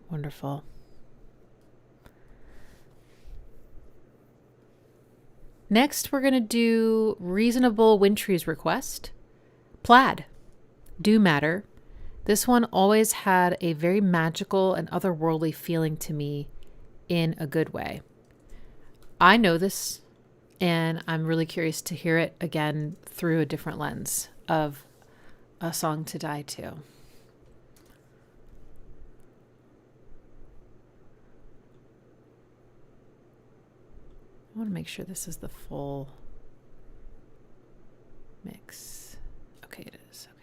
Wonderful. Next, we're going to do Reasonable Wintry's request. Plaid. Do Matter. This one always had a very magical and otherworldly feeling to me in a good way. I know this, and I'm really curious to hear it again through a different lens of A Song to Die To. I want to make sure this is the full mix. Okay, it is. Okay.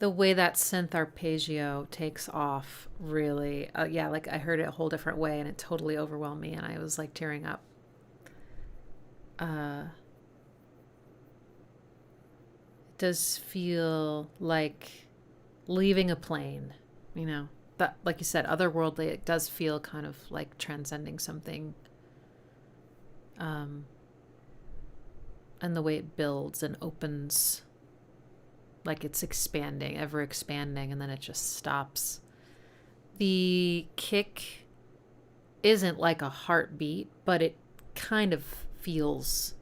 The way that synth arpeggio takes off, really, like I heard it a whole different way, and it totally overwhelmed me, and I was like tearing up. It does feel like leaving a plane, you know, that, like you said, otherworldly. It does feel kind of like transcending something. And the way it builds and opens, like it's expanding, ever expanding, and then it just stops. The kick isn't like a heartbeat, but it kind of feels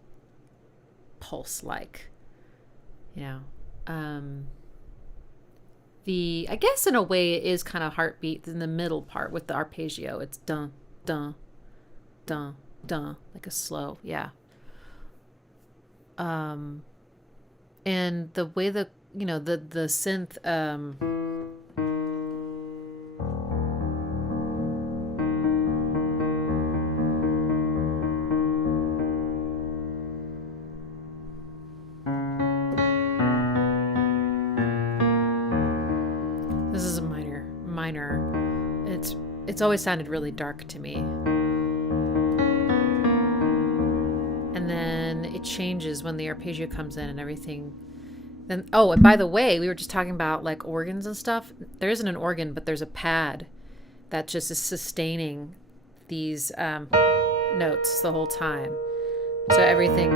pulse-like, you know. I guess in a way it is kind of heartbeat in the middle part with the arpeggio. It's dun, dun, dun, dun, like a slow, yeah. And the way the synth, this is a minor. It's always sounded really dark to me. And then it changes when the arpeggio comes in and everything. Then, and by the way, we were just talking about like organs and stuff. There isn't an organ, but there's a pad that just is sustaining these notes the whole time. So everything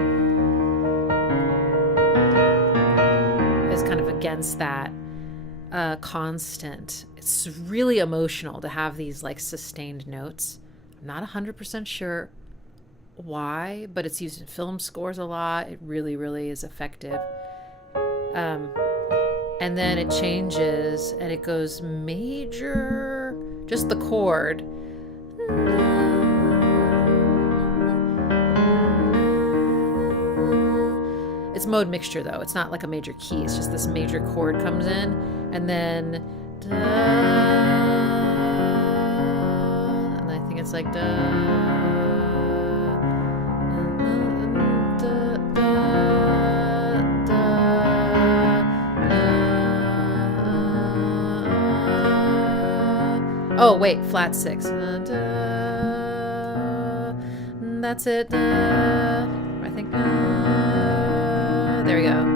is kind of against that constant. It's really emotional to have these like sustained notes. I'm not 100% sure why, but it's used in film scores a lot. It really, really is effective. And then it changes and it goes major, just the chord. It's mode mixture though. It's not like a major key. It's just this major chord comes in and then and I think it's like oh wait, flat 6. That's it. I think there we go.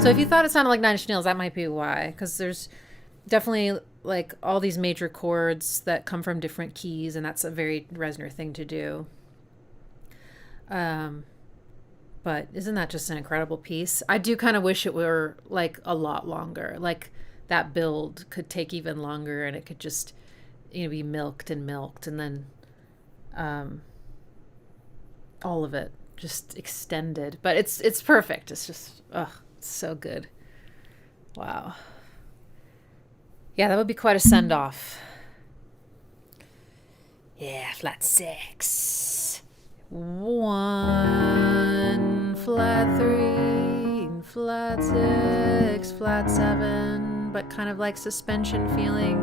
So if you thought it sounded like Nine Inch Nails, that might be why, because there's definitely like all these major chords that come from different keys, and that's a very Reznor thing to do. But isn't that just an incredible piece? I do kind of wish it were like a lot longer. Like that build could take even longer, and it could just, be milked, and then all of it just extended. But it's perfect. It's just it's so good. Wow. Yeah, that would be quite a send off. Yeah, flat 6. 1, flat 3, flat 6, flat 7, but kind of like suspension feeling.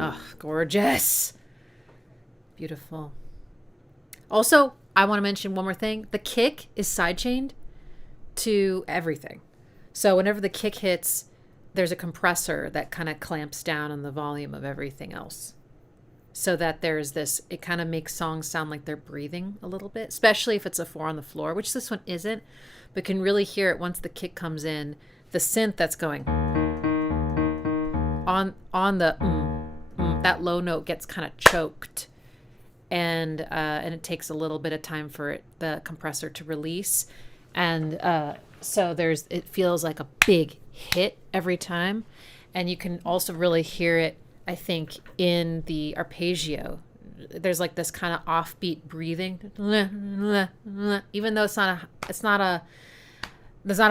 Oh, gorgeous. Beautiful. Also, I want to mention one more thing. The kick is sidechained to everything. So whenever the kick hits, there's a compressor that kind of clamps down on the volume of everything else. So that there's this, it kind of makes songs sound like they're breathing a little bit, especially if it's a 4 on the floor, which this one isn't, but can really hear it once the kick comes in. The synth that's going on the that low note gets kind of choked, and it takes a little bit of time for the compressor to release, and so it feels like a big hit every time, and you can also really hear it, I think, in the arpeggio. There's like this kind of offbeat breathing, even though there's not a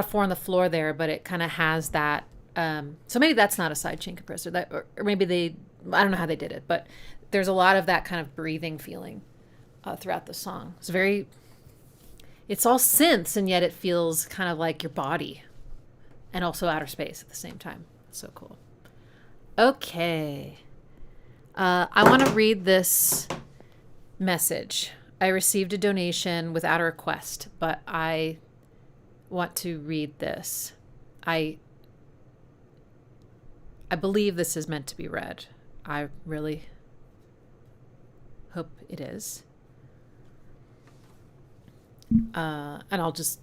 4 on the floor there, but it kind of has that. So maybe that's not a sidechain compressor, or maybe I don't know how they did it, but there's a lot of that kind of breathing feeling throughout the song. It's all synths, and yet it feels kind of like your body and also outer space at the same time. It's so cool. Okay. I want to read this message. I received a donation without a request, but I want to read this. I believe this is meant to be read. I really hope it is. And I'll just,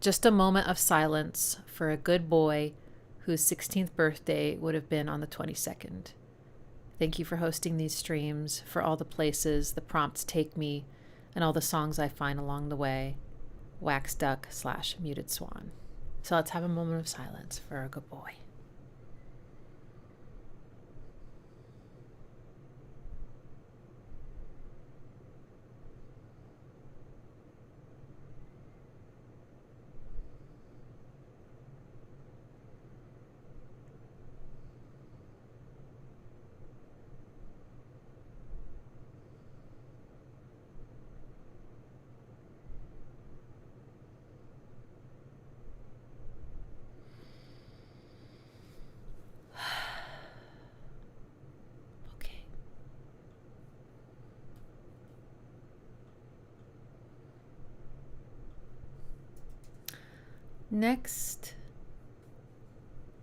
just a moment of silence for a good boy whose 16th birthday would have been on the 22nd. Thank you for hosting these streams, for all the places the prompts take me, and all the songs I find along the way. Wax duck / muted swan. So let's have a moment of silence for a good boy. Next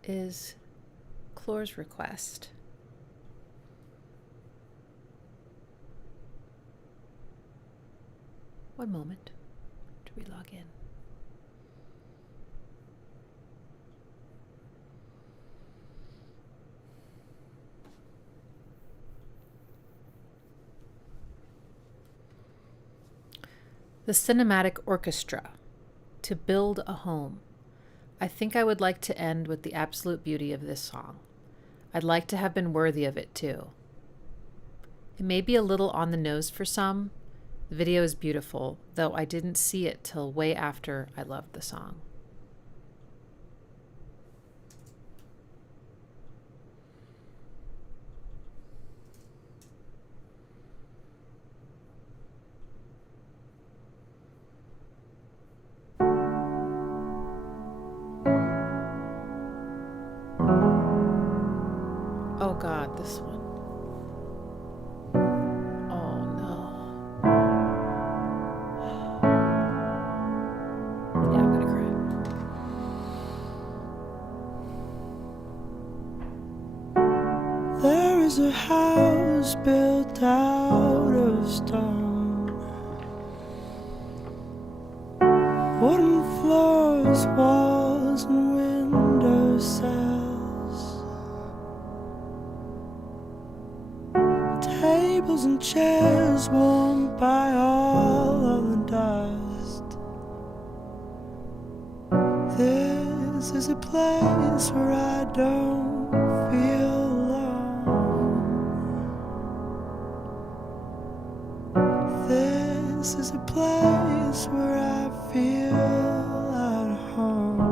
is Couleurs' request. One moment to relog in. The Cinematic Orchestra. To build a home. I think I would like to end with the absolute beauty of this song. I'd like to have been worthy of it too. It may be a little on the nose for some. The video is beautiful, though I didn't see it till way after I loved the song. Oh God, this one. Oh no. Yeah, I'm gonna cry. There is a house built out of stone, wooden floors, walls, and window sills, tables and chairs warmed by all of the dust. This is a place where I don't feel alone. This is a place where I feel at home.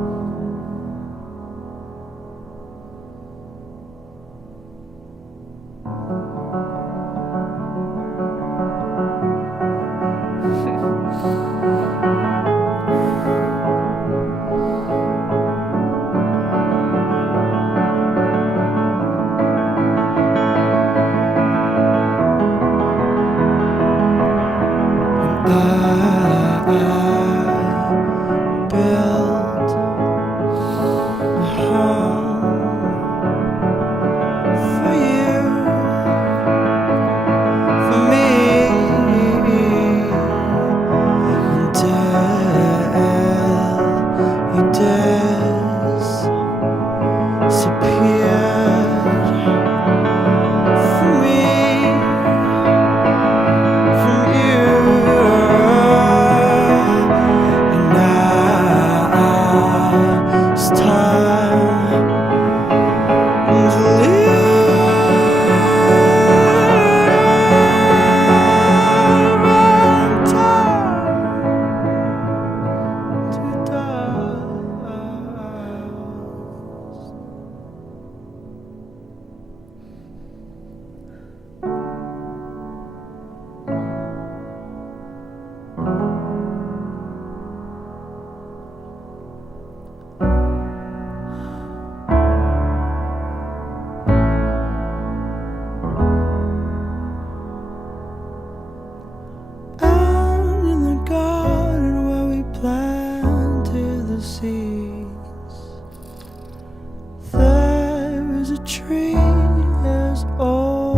tree as old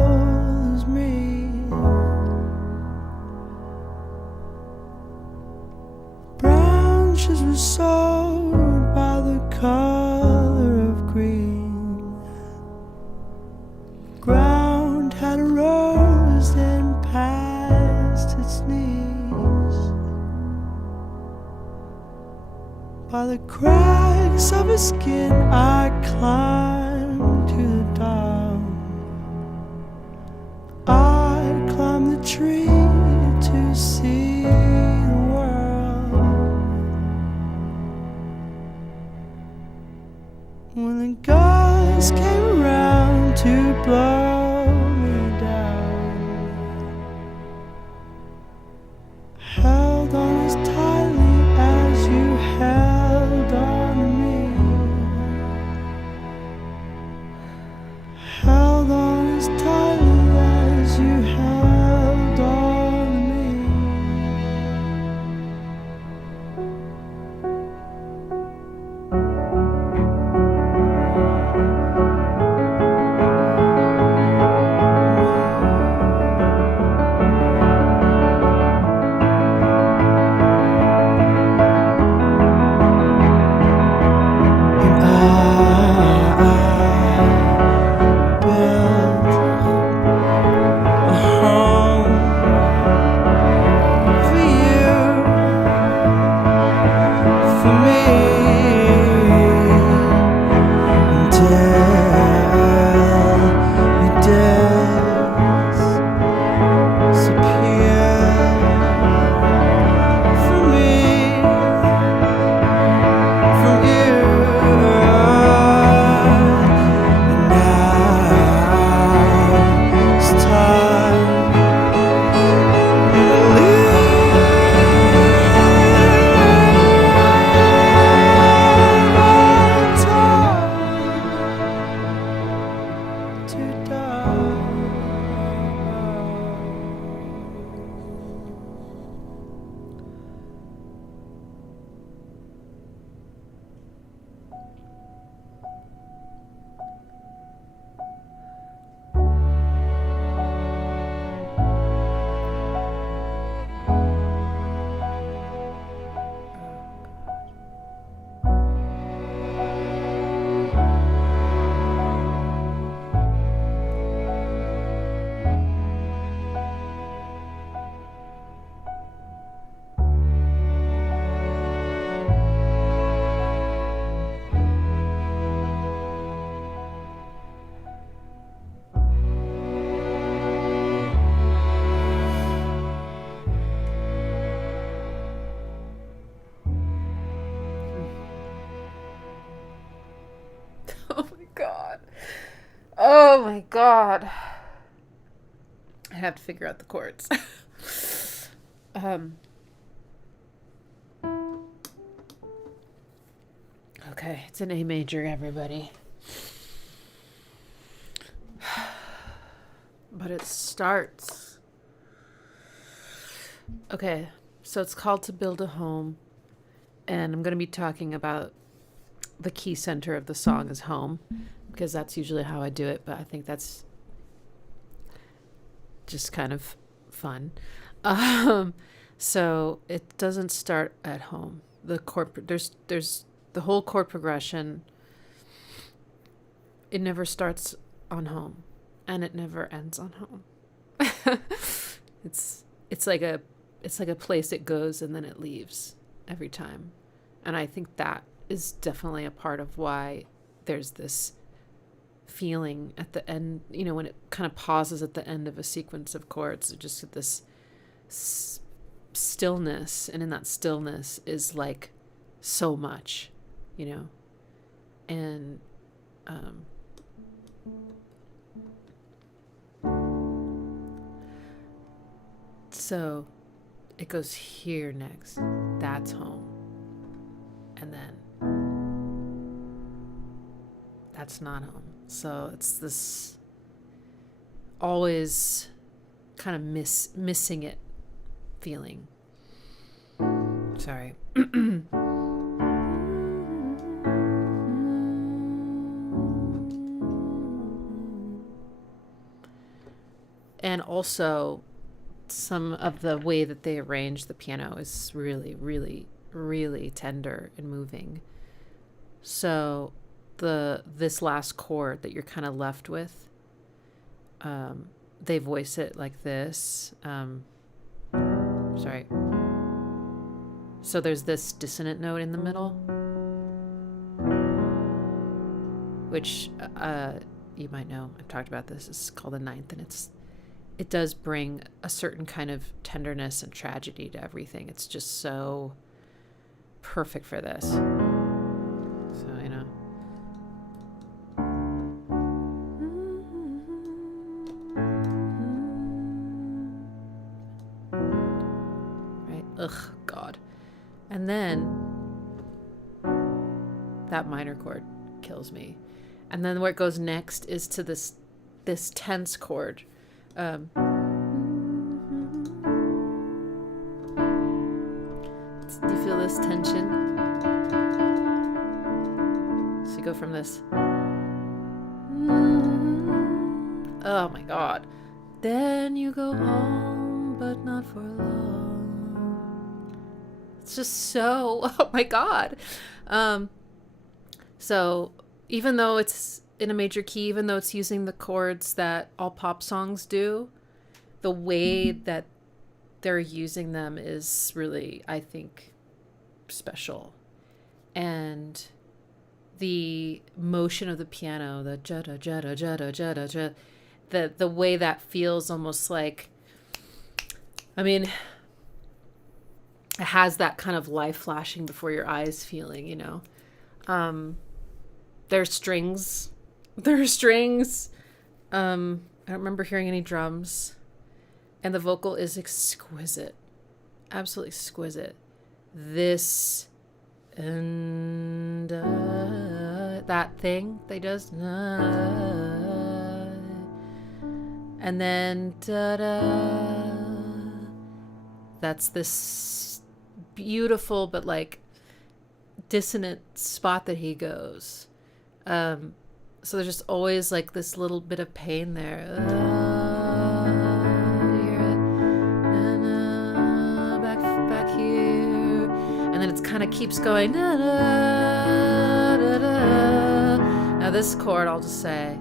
as me. Branches were sold by the color of green. Ground had rose and past its knees. By the cracks of his skin I climbed to the top. I climbed the tree to see the world. When the gusts came around to blow me down, held on as tightly as you held on to me. Held on as tightly as you held on to me. Oh my god. I have to figure out the chords. Okay, it's an A major, everybody. But it starts. Okay, so it's called To Build a Home, and I'm going to be talking about the key center of the song is home, because that's usually how I do it, but I think that's just kind of fun. So it doesn't start at home. The chord, there's the whole chord progression. It never starts on home, and it never ends on home. It's like a place it goes and then it leaves every time, and I think that is definitely a part of why there's this feeling at the end, you know, when it kind of pauses at the end of a sequence of chords, just this stillness, and in that stillness is like so much, you know. And so it goes here next, that's home, and then that's not home. So it's this always kind of missing it feeling. Sorry. And also some of the way that they arrange the piano is really, really, really tender and moving. So this last chord that you're kind of left with, they voice it like this. Sorry. So there's this dissonant note in the middle, which you might know. I've talked about this. It's called the ninth, and it does bring a certain kind of tenderness and tragedy to everything. It's just so perfect for this. So, you know. Right? Ugh, God. And then that minor chord kills me. And then where it goes next is to this tense chord. Do you feel this tension? So you go from this. Oh my God. Then you go home, but not for long. It's just so, oh my God. So even though it's in a major key, even though it's using the chords that all pop songs do, the way that they're using them is really, I think, special. And the motion of the piano, the jada, jada, jada, jada, jada, the way that feels almost like, I mean, it has that kind of life flashing before your eyes feeling, you know. There's strings. I don't remember hearing any drums. And the vocal is exquisite. Absolutely exquisite. This and that thing they just and then da-da. That's this beautiful but like dissonant spot that he goes. So there's just always like this little bit of pain there. Back here. And then it kind of keeps going. Now this chord, I'll just say,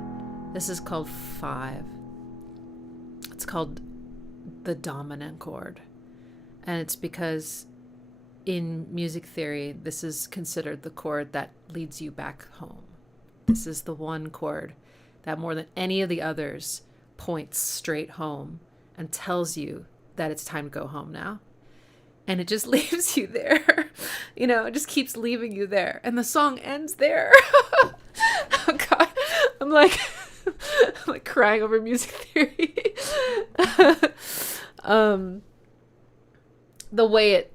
this is called 5. It's called the dominant chord. And it's because in music theory, this is considered the chord that leads you back home. This is the one chord that more than any of the others points straight home and tells you that it's time to go home now. And it just leaves you there. You know, it just keeps leaving you there. And the song ends there. Oh God. I'm like crying over music theory. The way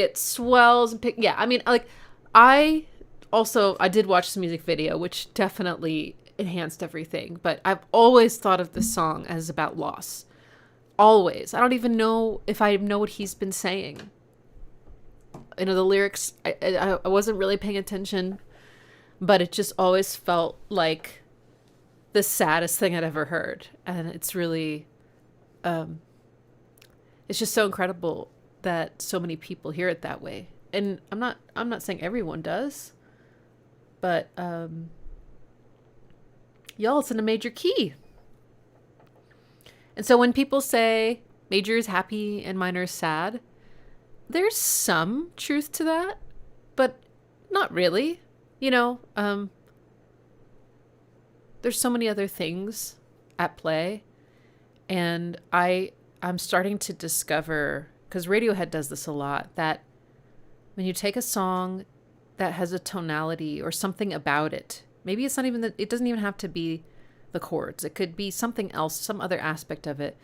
it swells and yeah, I mean, like I did watch the music video, which definitely enhanced everything, but I've always thought of this song as about loss. Always. I don't even know if I know what he's been saying. You know, the lyrics, I wasn't really paying attention, but it just always felt like the saddest thing I'd ever heard. And it's really, it's just so incredible that so many people hear it that way. And I'm not saying everyone does, but y'all, it's in a major key. And so when people say major is happy and minor is sad, there's some truth to that, but not really. You know, there's so many other things at play. And I'm starting to discover, because Radiohead does this a lot, that when you take a song that has a tonality or something about it, maybe it's not even that, it doesn't even have to be the chords. It could be something else, some other aspect of it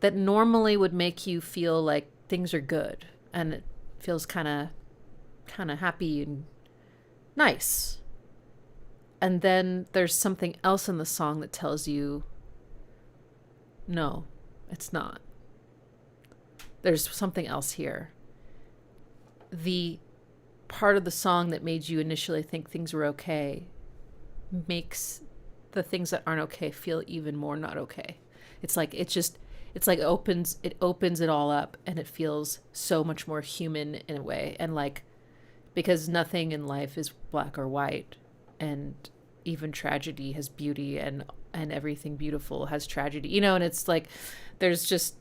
that normally would make you feel like things are good and it feels kind of happy and nice. And then there's something else in the song that tells you, no, it's not. There's something else here. The part of the song that made you initially think things were okay makes the things that aren't okay feel even more not okay. It's like it it's like it opens it all up, and it feels so much more human in a way. And like, because nothing in life is black or white, and even tragedy has beauty, and everything beautiful has tragedy, you know. And it's like there's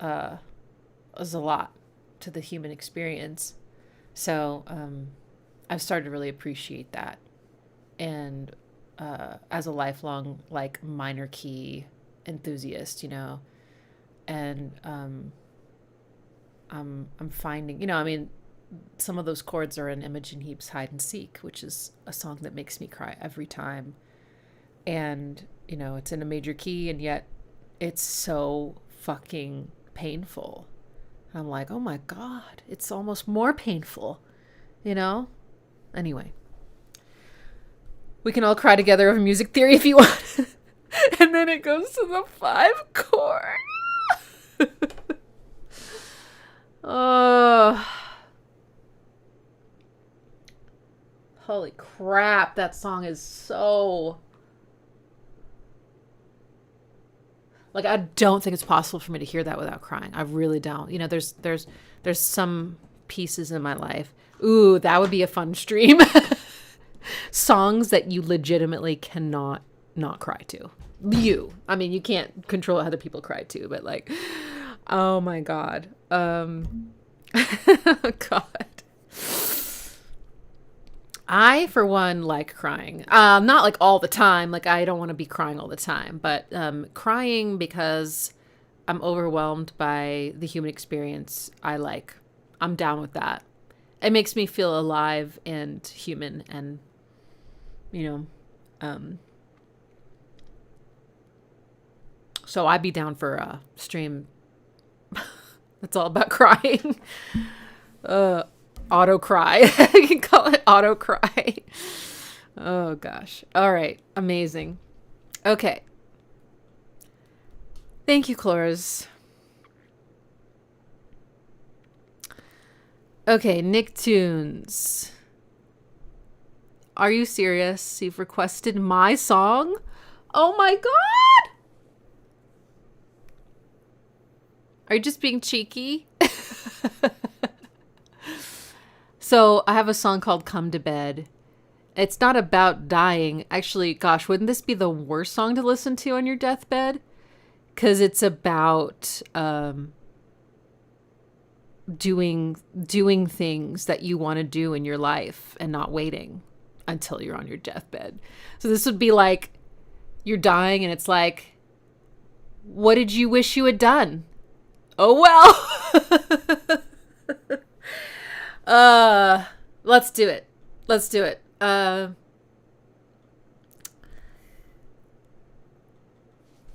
a lot to the human experience. So I've started to really appreciate that. And as a lifelong like minor key enthusiast, you know, and I'm finding, you know, I mean, some of those chords are in Imogen Heap's Hide and Seek, which is a song that makes me cry every time. And, you know, it's in a major key, and yet it's so fucking painful. I'm like, oh my God, it's almost more painful, you know? Anyway, we can all cry together over music theory if you want. And then it goes to the 5 chord. Oh, holy crap, that song is so... Like, I don't think it's possible for me to hear that without crying. I really don't. You know, there's some pieces in my life. Ooh, that would be a fun stream. Songs that you legitimately cannot not cry to. I mean, you can't control other people cry to, but like, oh my God. God. I, for one, like crying. Not like all the time. Like, I don't want to be crying all the time, but crying because I'm overwhelmed by the human experience. I'm down with that. It makes me feel alive and human, and, you know, so I'd be down for a stream that's all about crying. Auto cry. You can call it auto cry. Oh gosh. All right. Amazing. Okay. Thank you, Clores. Okay, Nicktoons. Are you serious? You've requested my song? Oh my God! Are you just being cheeky? So I have a song called Come to Bed. It's not about dying. Actually, gosh, wouldn't this be the worst song to listen to on your deathbed? Because it's about doing things that you want to do in your life and not waiting until you're on your deathbed. So this would be like you're dying and it's like, what did you wish you had done? Oh, well. Let's do it. Let's do it.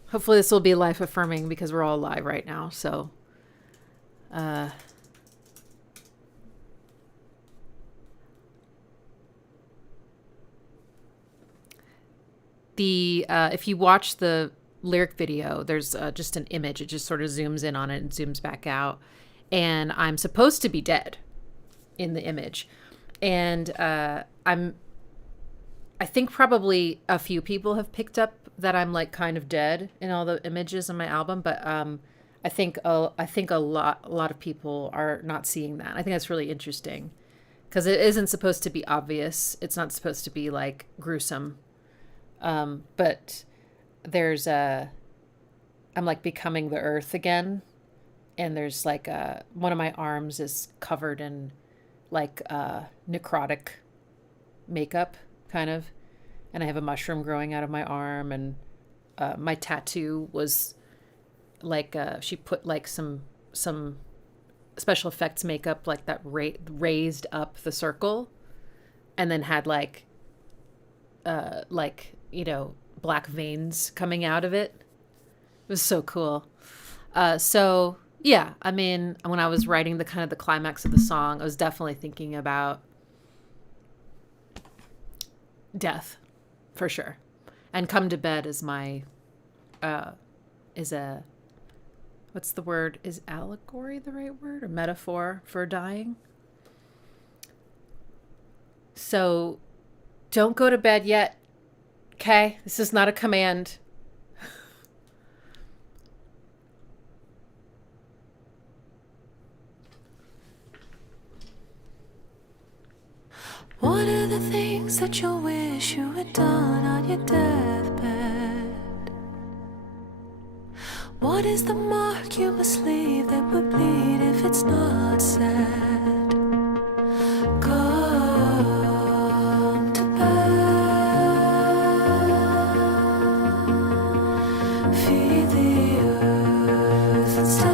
Hopefully this will be life affirming because we're all alive right now. So, if you watch the lyric video, there's just an image. It just sort of zooms in on it and zooms back out. And I'm supposed to be dead in the image. And I think probably a few people have picked up that I'm like kind of dead in all the images on my album, but I think a lot of people are not seeing that. I think that's really interesting because it isn't supposed to be obvious. It's not supposed to be like gruesome. But there's I'm like becoming the earth again, and there's like one of my arms is covered in like necrotic makeup kind of, and I have a mushroom growing out of my arm, and my tattoo was like she put like some special effects makeup like that raised up the circle, and then had like you know, black veins coming out of it. It was so cool. So yeah, I mean, when I was writing the climax of the song, I was definitely thinking about death for sure. And Come to Bed is my, what's the word? Is allegory the right word, or metaphor for dying? So don't go to bed yet. Okay? This is not a command. What are the things that you wish you had done on your deathbed? What is the mark you must leave that would bleed if it's not said? Come to bed, feed the earth instead.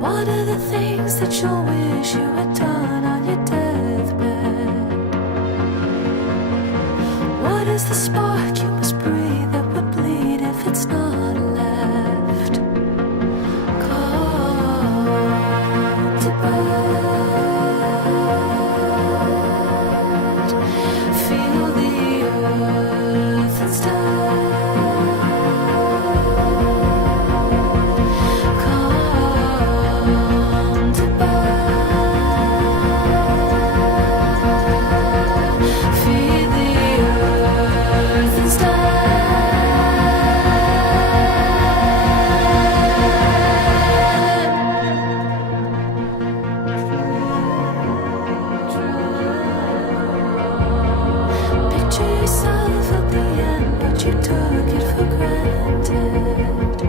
What are the things that you wish you had done on your deathbed? What is the spark you must breathe that would bleed if it's not left? Come to bed, feel the earth instead. Come to bed, feel the earth instead. Picture yourself at the end, but you took it for granted.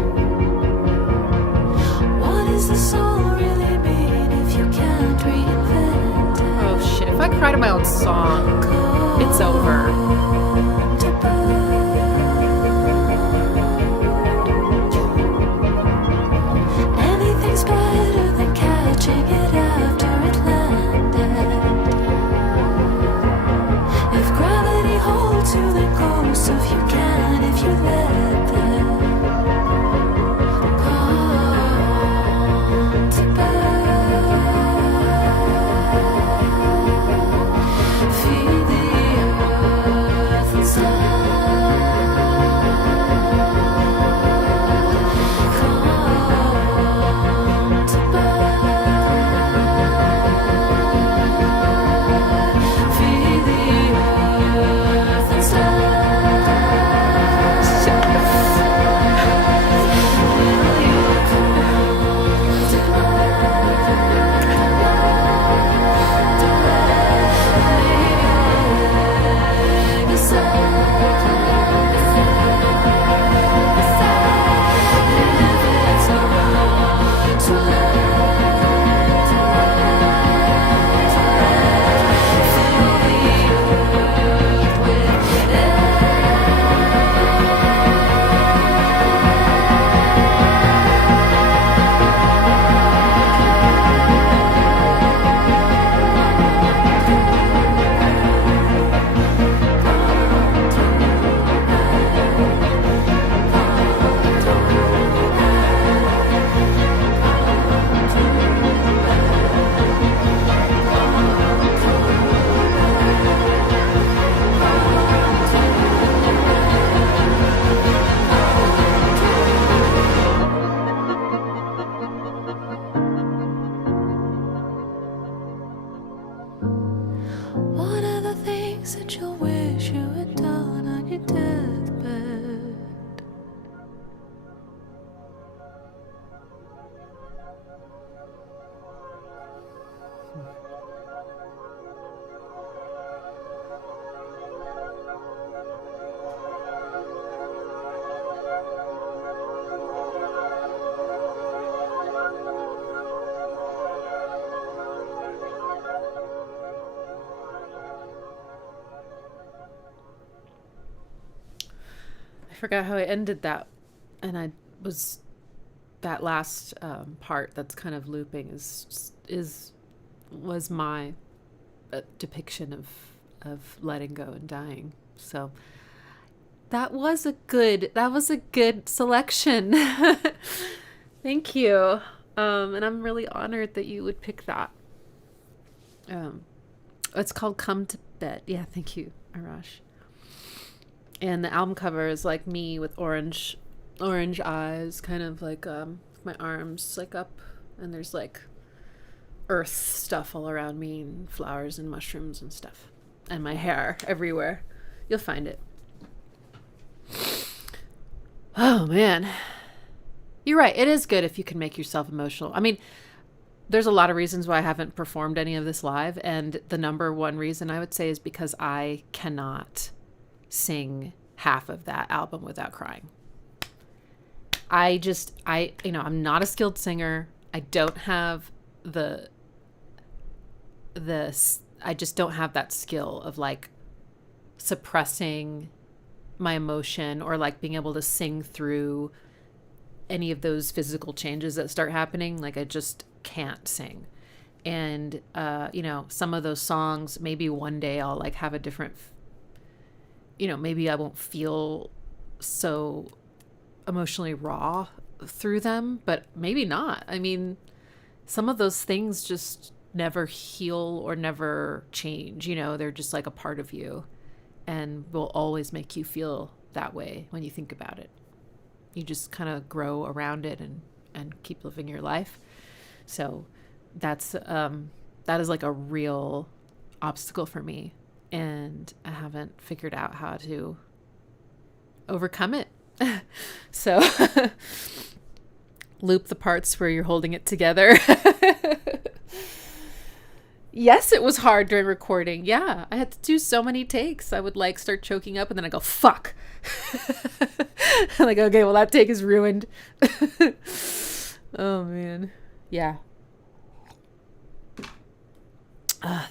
What does the soul really mean if you can't reinvent it? Oh shit, if I cry to my own song, it's over. Come to bed. Anything's better than catching it after it landed. If gravity holds you, then go. So if you can, if you let them. Come to bed, feel the earth inside. Come to bed, feel the earth inside. Will you come to What are the things that you wish you had done on your deathbed? I forgot how I ended that, and that last part that's kind of looping was my depiction of letting go and dying. So that was a good selection. Thank you, and I'm really honored that you would pick that. It's called "Come to Bed." Yeah, thank you, Arash. And the album cover is like me with orange eyes, kind of like my arms like up, and there's like earth stuff all around me, and flowers and mushrooms and stuff, and my hair everywhere. You'll find it. Oh man, you're right. It is good if you can make yourself emotional. I mean, there's a lot of reasons why I haven't performed any of this live. And the number one reason I would say is because I cannot sing half of that album without crying. I'm not a skilled singer. I don't have I just don't have that skill of like suppressing my emotion or like being able to sing through any of those physical changes that start happening. Like I just can't sing. And, some of those songs, maybe one day I'll like have a different, maybe I won't feel so emotionally raw through them, but maybe not. I mean, some of those things just never heal or never change. They're just like a part of you and will always make you feel that way when you think about it. You just kind of grow around it and keep living your life. So that is like a real obstacle for me, and I haven't figured out how to overcome it. So loop the parts where you're holding it together. Yes, it was hard during recording. Yeah, I had to do so many takes. I would like start choking up and then I go, fuck. I'm like, okay, well that take is ruined. Oh man. Yeah.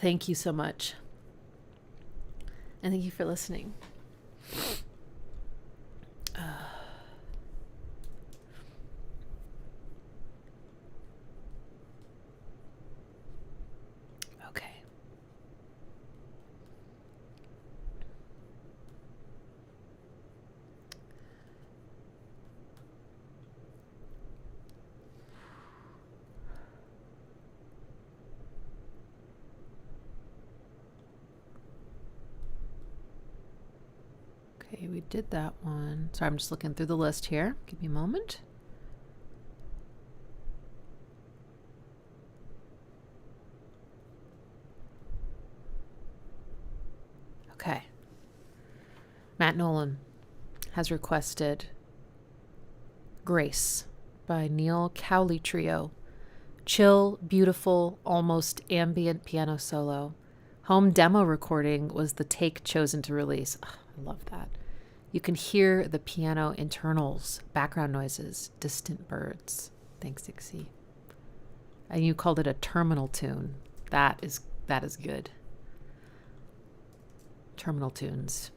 Thank you so much. And thank you for listening. Okay, we did that one. Sorry, I'm just looking through the list here. Give me a moment. Okay. Matt Nolan has requested Grace by Neil Cowley Trio. Chill, beautiful, almost ambient piano solo. Home demo recording was the take chosen to release. Oh, I love that. You can hear the piano internals, background noises, distant birds. Thanks, Dixie. And you called it a terminal tune. That is good. Terminal tunes.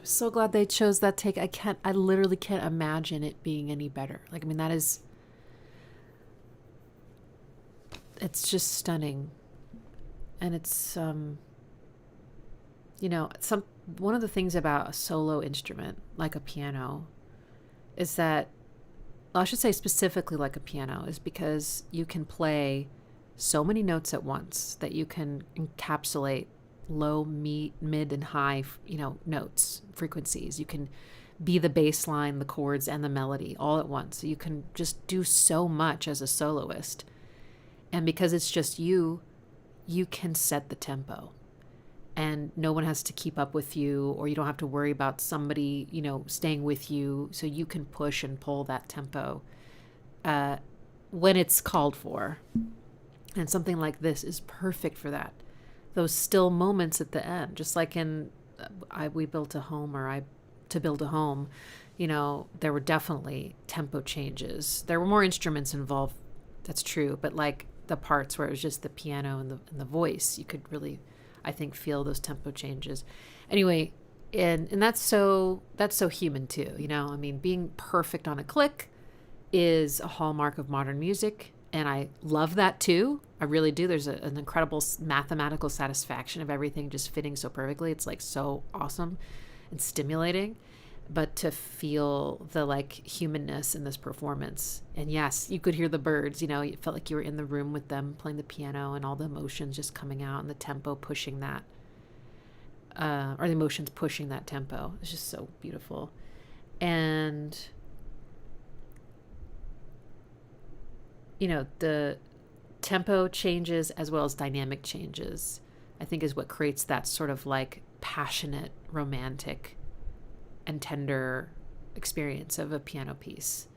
I'm so glad they chose that take. I literally can't imagine it being any better. Like, I mean, it's just stunning. And it's, one of the things about a solo instrument, like a piano, is that, well, I should say specifically like a piano, is because you can play so many notes at once that you can encapsulate low, mid, and high, notes, frequencies. You can be the bass line, the chords, and the melody all at once. So you can just do so much as a soloist. And because it's just you can set the tempo. And no one has to keep up with you, or you don't have to worry about somebody, staying with you. So you can push and pull that tempo when it's called for. And something like this is perfect for that. Those still moments at the end, just like in We Built a Home, or To Build a Home, there were definitely tempo changes. There were more instruments involved, that's true, but like the parts where it was just the piano and the voice, you could really, I think, feel those tempo changes. Anyway, and that's so human too, I mean, being perfect on a click is a hallmark of modern music, and I love that too. I really do. There's an incredible mathematical satisfaction of everything just fitting so perfectly. It's like so awesome and stimulating. But to feel the like humanness in this performance, and yes, you could hear the birds, you felt like you were in the room with them playing the piano, and all the emotions just coming out, and the tempo pushing that, or the emotions pushing that tempo. It's just so beautiful. And, the tempo changes as well as dynamic changes, I think, is what creates that sort of like passionate, romantic, and tender experience of a piano piece.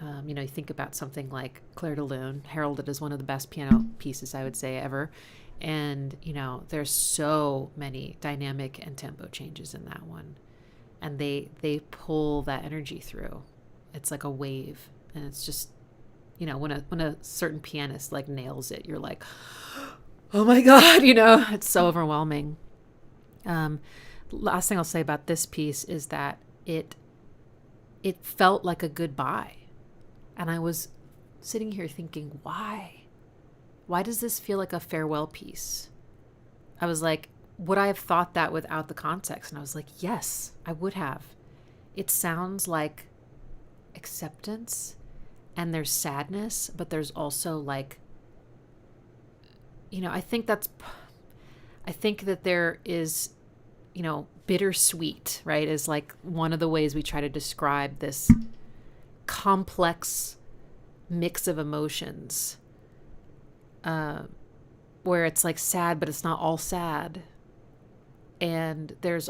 You think about something like Clair de Lune, heralded as one of the best piano pieces, I would say, ever. And, there's so many dynamic and tempo changes in that one. And they pull that energy through. It's like a wave. And it's just, when a certain pianist like nails it, you're like, oh my God, it's so overwhelming. Last thing I'll say about this piece is that it felt like a goodbye. And I was sitting here thinking, why? Why does this feel like a farewell piece? I was like, would I have thought that without the context? And I was like, yes, I would have. It sounds like acceptance, and there's sadness, but there's also like, I think that there is, bittersweet, right, is like one of the ways we try to describe this complex mix of emotions, where it's like sad, but it's not all sad. And there's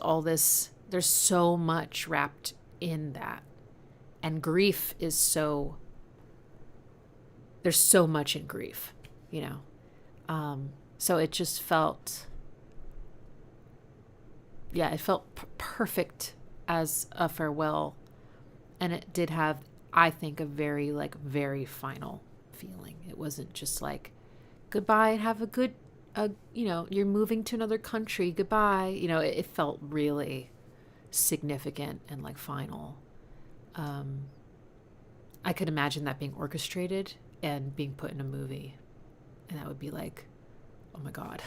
so much wrapped in that. And grief is there's so much in grief, so it just felt, it felt perfect as a farewell. And it did have, I think, a very, very final feeling. It wasn't just like, goodbye and have a good, you're moving to another country, goodbye. It felt really significant and like final. I could imagine that being orchestrated and being put in a movie. And that would be like, oh my God.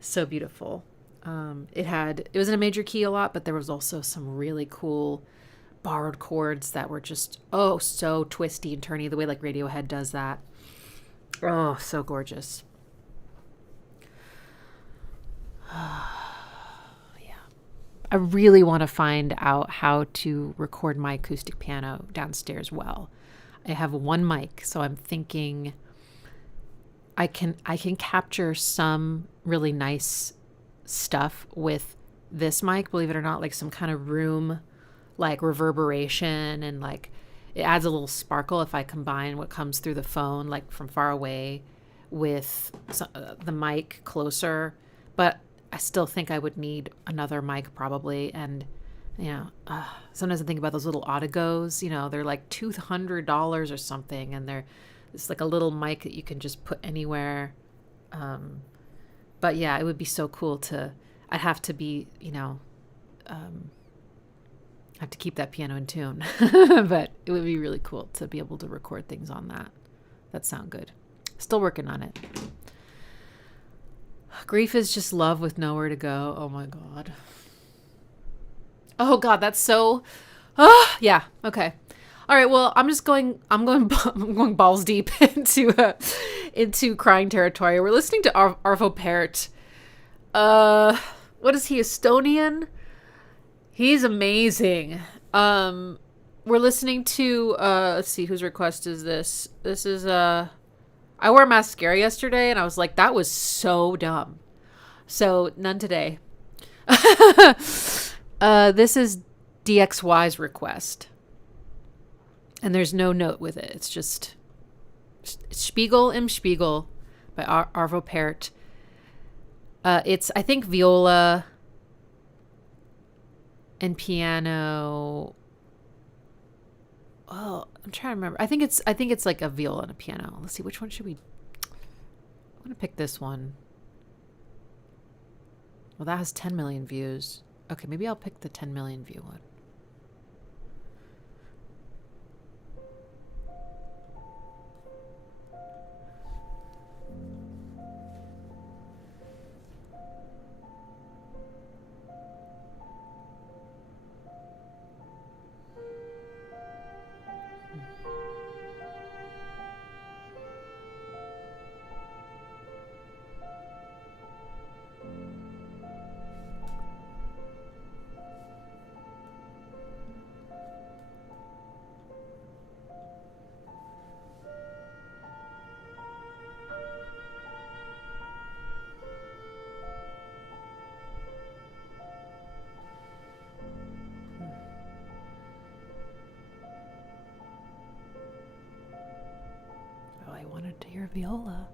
So beautiful. It was in a major key a lot, but there was also some really cool borrowed chords that were just, so twisty and turny, the way like Radiohead does that. Oh, so gorgeous. I really want to find out how to record my acoustic piano downstairs well. I have one mic, so I'm thinking I can capture some really nice stuff with this mic, believe it or not, like some kind of room like reverberation, and like it adds a little sparkle if I combine what comes through the phone like from far away with the mic closer. But I still think I would need another mic probably. And sometimes I think about those little Audigos, they're like $200 or something, and it's like a little mic that you can just put anywhere. But yeah, it would be so cool I'd have to be, have to keep that piano in tune. But it would be really cool to be able to record things on that. That sound good. Still working on it. Grief is just love with nowhere to go. Oh my God. Oh God, that's so. Yeah. Okay. All right. Well, I'm going balls deep into crying territory. We're listening to Arvo Pärt. What is he? Estonian? He's amazing. We're listening to. Let's see, whose request is this? This is I wore mascara yesterday, and I was like, that was so dumb. So none today. This is DXY's request. And there's no note with it. It's just Spiegel im Spiegel by Arvo Pärt. It's, I think, viola and piano. Oh, I'm trying to remember. I think it's like a viola and a piano. Let's see, which one should we? I'm gonna pick this one. Well, that has 10 million views. Okay, maybe I'll pick the 10 million view one. I wanted to hear viola.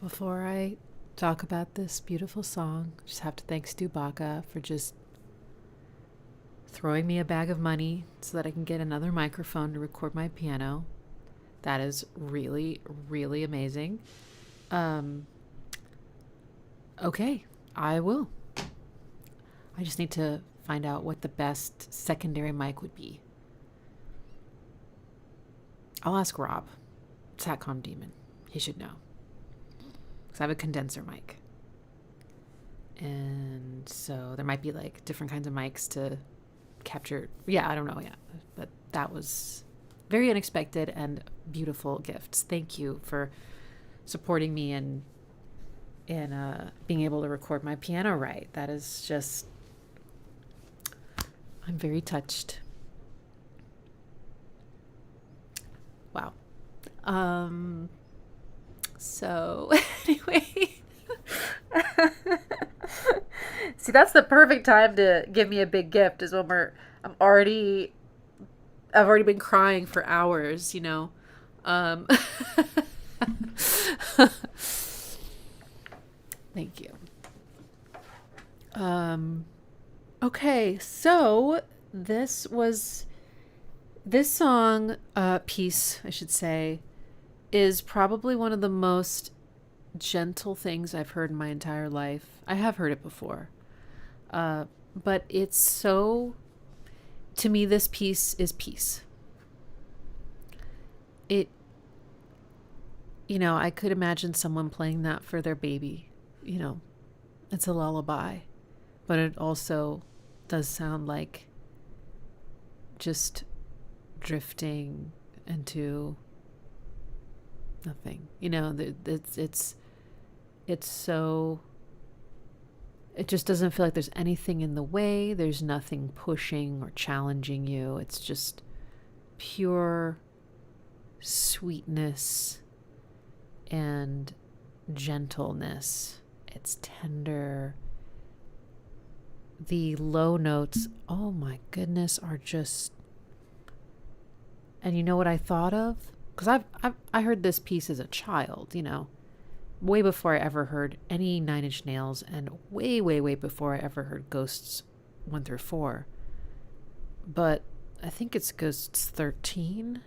Before I talk about this beautiful song, I just have to thank Stu Baca for just throwing me a bag of money so that I can get another microphone to record my piano. That is really, really amazing. Okay, I will. I just need to find out what the best secondary mic would be. I'll ask Rob, Satcom Demon. He should know. Because I have a condenser mic. And so there might be like different kinds of mics to capture. Yeah, I don't know yet. But that was very unexpected and beautiful gifts. Thank you for supporting me and being able to record my piano right. That is just, I'm very touched. Wow. So anyway, see, that's the perfect time to give me a big gift is when I've already been crying for hours, you know. Thank you. Okay, so this song, piece, I should say, is probably one of the most gentle things I've heard in my entire life. I have heard it before. But it's so, to me, this piece is peace. I could imagine someone playing that for their baby. It's a lullaby, but it also does sound like just drifting into nothing. It's so, it just doesn't feel like there's anything in the way. There's nothing pushing or challenging you. It's just pure sweetness and gentleness. It's tender. The low notes, oh my goodness, are just, and you know what I thought of? Because I heard this piece as a child, way before I ever heard any Nine Inch Nails, and way, way, way before I ever heard Ghosts 1 through 4. But I think it's Ghosts 13,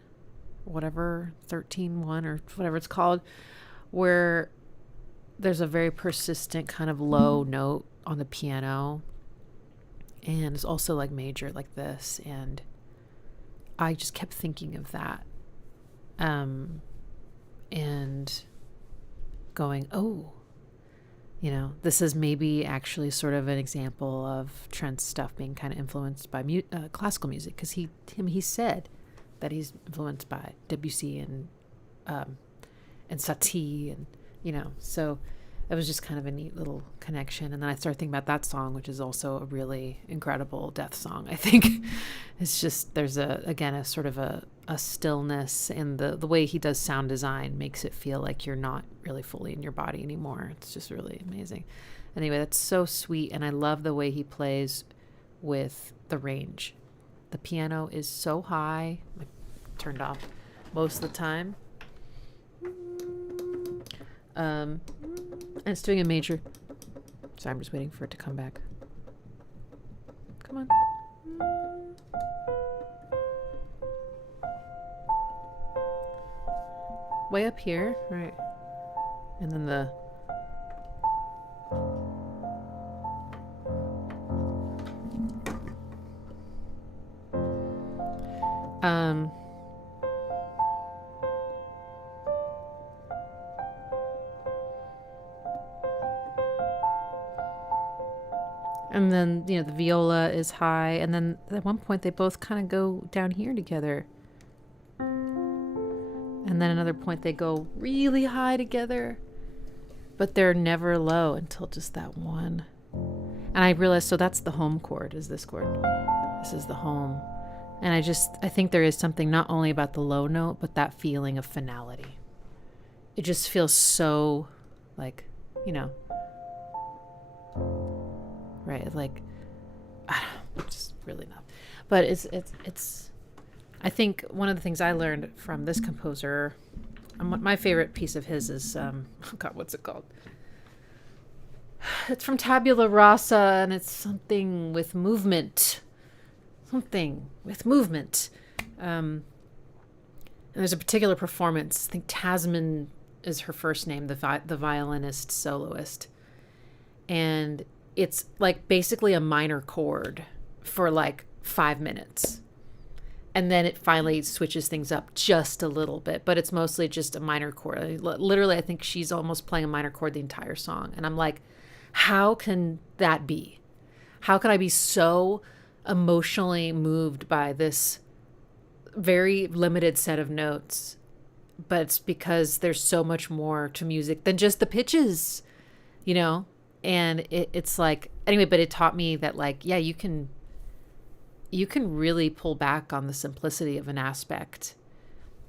whatever, 13-1 or whatever it's called, where there's a very persistent kind of low note on the piano, and it's also like major like this, and I just kept thinking of that, and going, oh, this is maybe actually sort of an example of Trent's stuff being kind of influenced by classical music, because he said that he's influenced by Debussy and Satie, and so it was just kind of a neat little connection. And then I started thinking about that song, which is also a really incredible death song. I think it's just, there's a sort of a stillness in the way he does sound design, makes it feel like you're not really fully in your body anymore. It's just really amazing. Anyway, that's so sweet. And I love the way he plays with the range. The piano is so high, like, turned off most of the time. And it's doing a major. Sorry, I'm just waiting for it to come back. Come on. Way up here, right? And then the and then, the viola is high, and then at one point they both kind of go down here together. And then another point they go really high together, but they're never low until just that one. And I realized, so that's the home chord, is this chord. This is the home. And I think there is something not only about the low note, but that feeling of finality. It just feels so like, right, like, I don't know, it's just really not. But it's I think one of the things I learned from this composer, my favorite piece of his is, what's it called? It's from Tabula Rasa, and it's something with movement. And there's a particular performance. I think Tasman is her first name, the violinist soloist. And it's like basically a minor chord for like 5 minutes. And then it finally switches things up just a little bit, but it's mostly just a minor chord. Literally, I think she's almost playing a minor chord the entire song. And I'm like, how can that be? How can I be so emotionally moved by this very limited set of notes? But it's because there's so much more to music than just the pitches, And it's like, anyway, but it taught me that, like, yeah, you can really pull back on the simplicity of an aspect,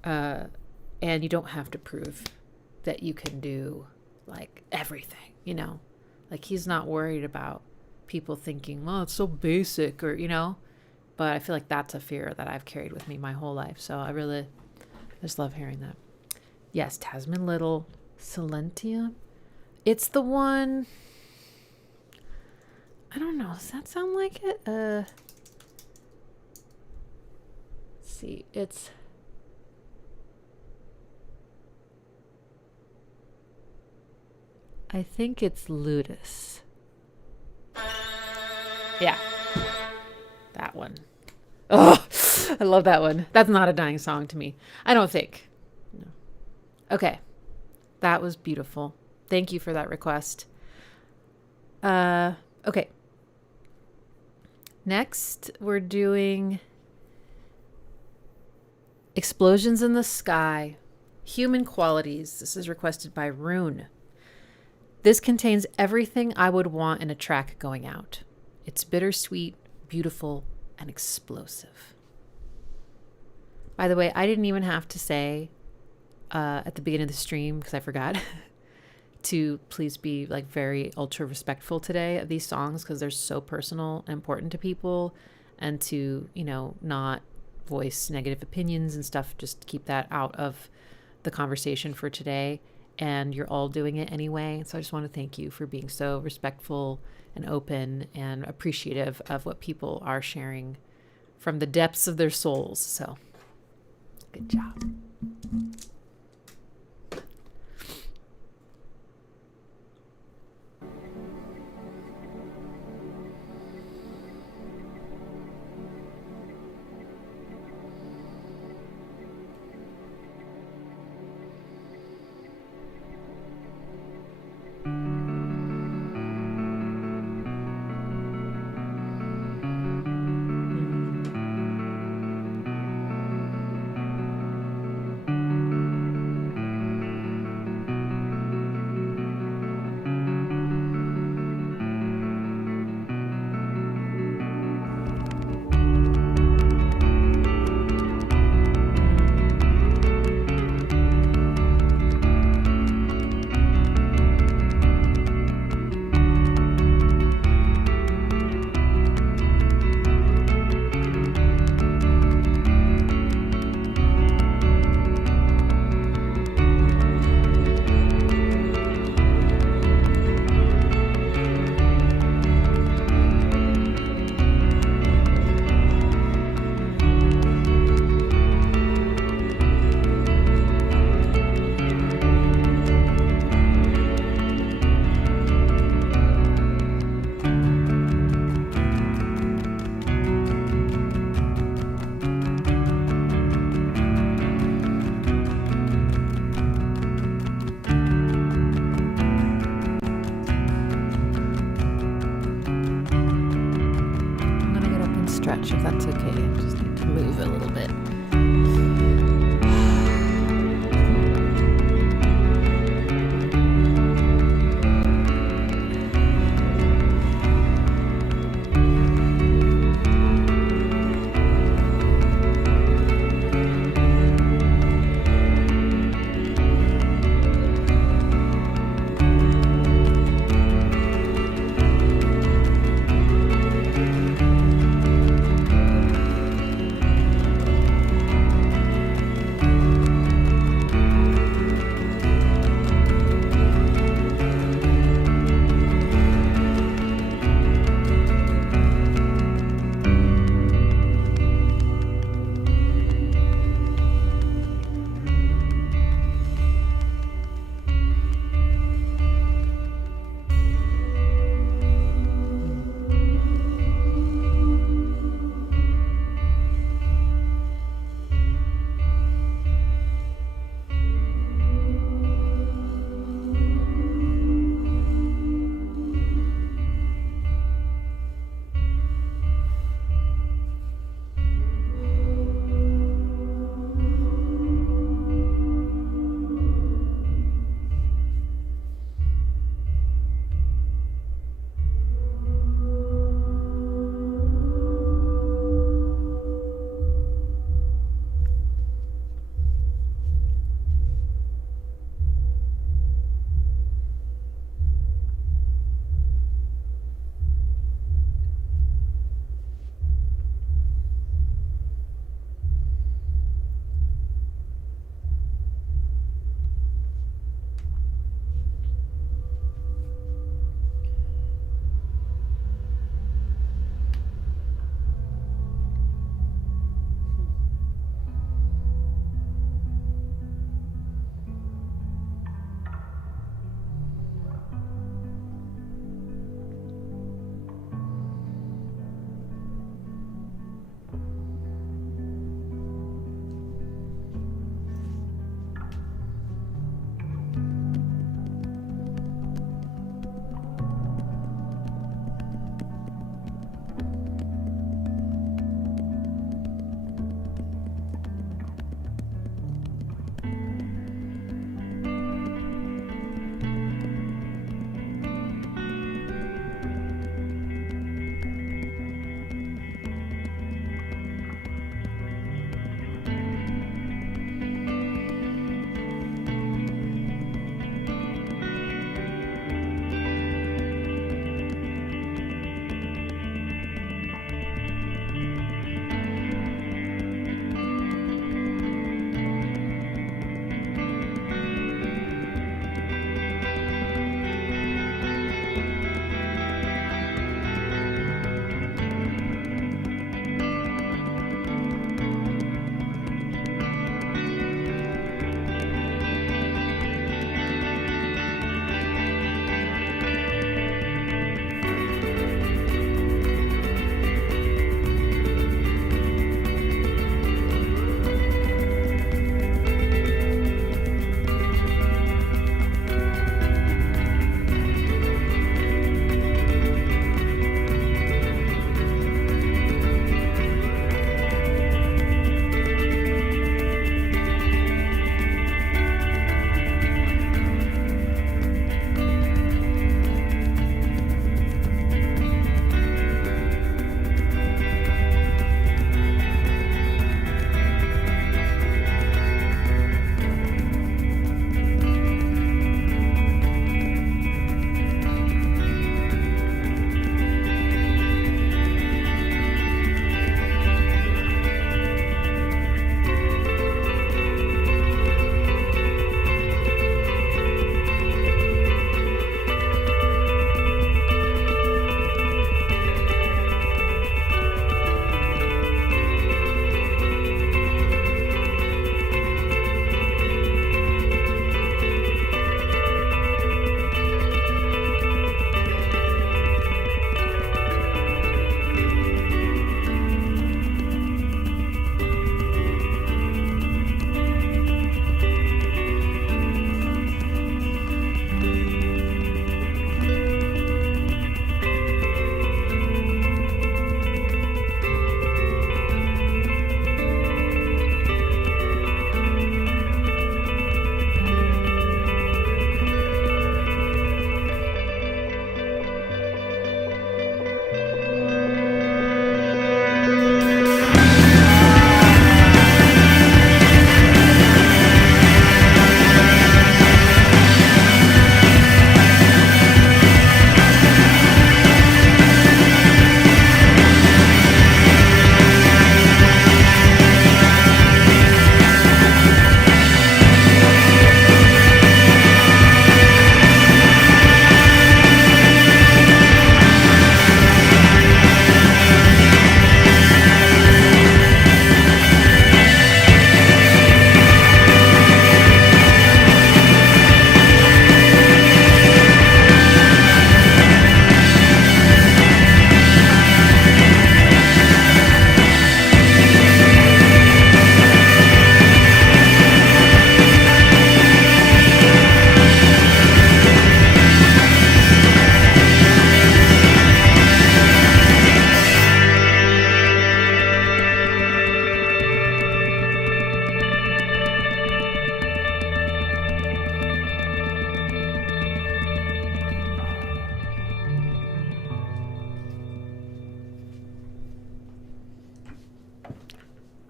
and you don't have to prove that you can do like everything, like he's not worried about people thinking, oh, it's so basic, or but I feel like that's a fear that I've carried with me my whole life. So I just love hearing that. Yes, Tasman Little, Silentium. It's the one, I don't know, does that sound like it? See, I think it's Ludus. Yeah, that one. Oh, I love that one. That's not a dying song to me, I don't think. No. Okay, that was beautiful. Thank you for that request. Okay, next we're doing Explosions in the Sky, Human Qualities. This is requested by Rune. This contains everything I would want in a track going out. It's bittersweet, beautiful, and explosive. By the way, I didn't even have to say at the beginning of the stream, because I forgot, to please be like very ultra respectful today of these songs, because they're so personal and important to people, and to, not voice negative opinions and stuff. Just keep that out of the conversation for today. and you're all doing it anyway. So I just want to thank you for being so respectful and open and appreciative of what people are sharing from the depths of their souls. So good job. If that's okay, I just need to move a little bit.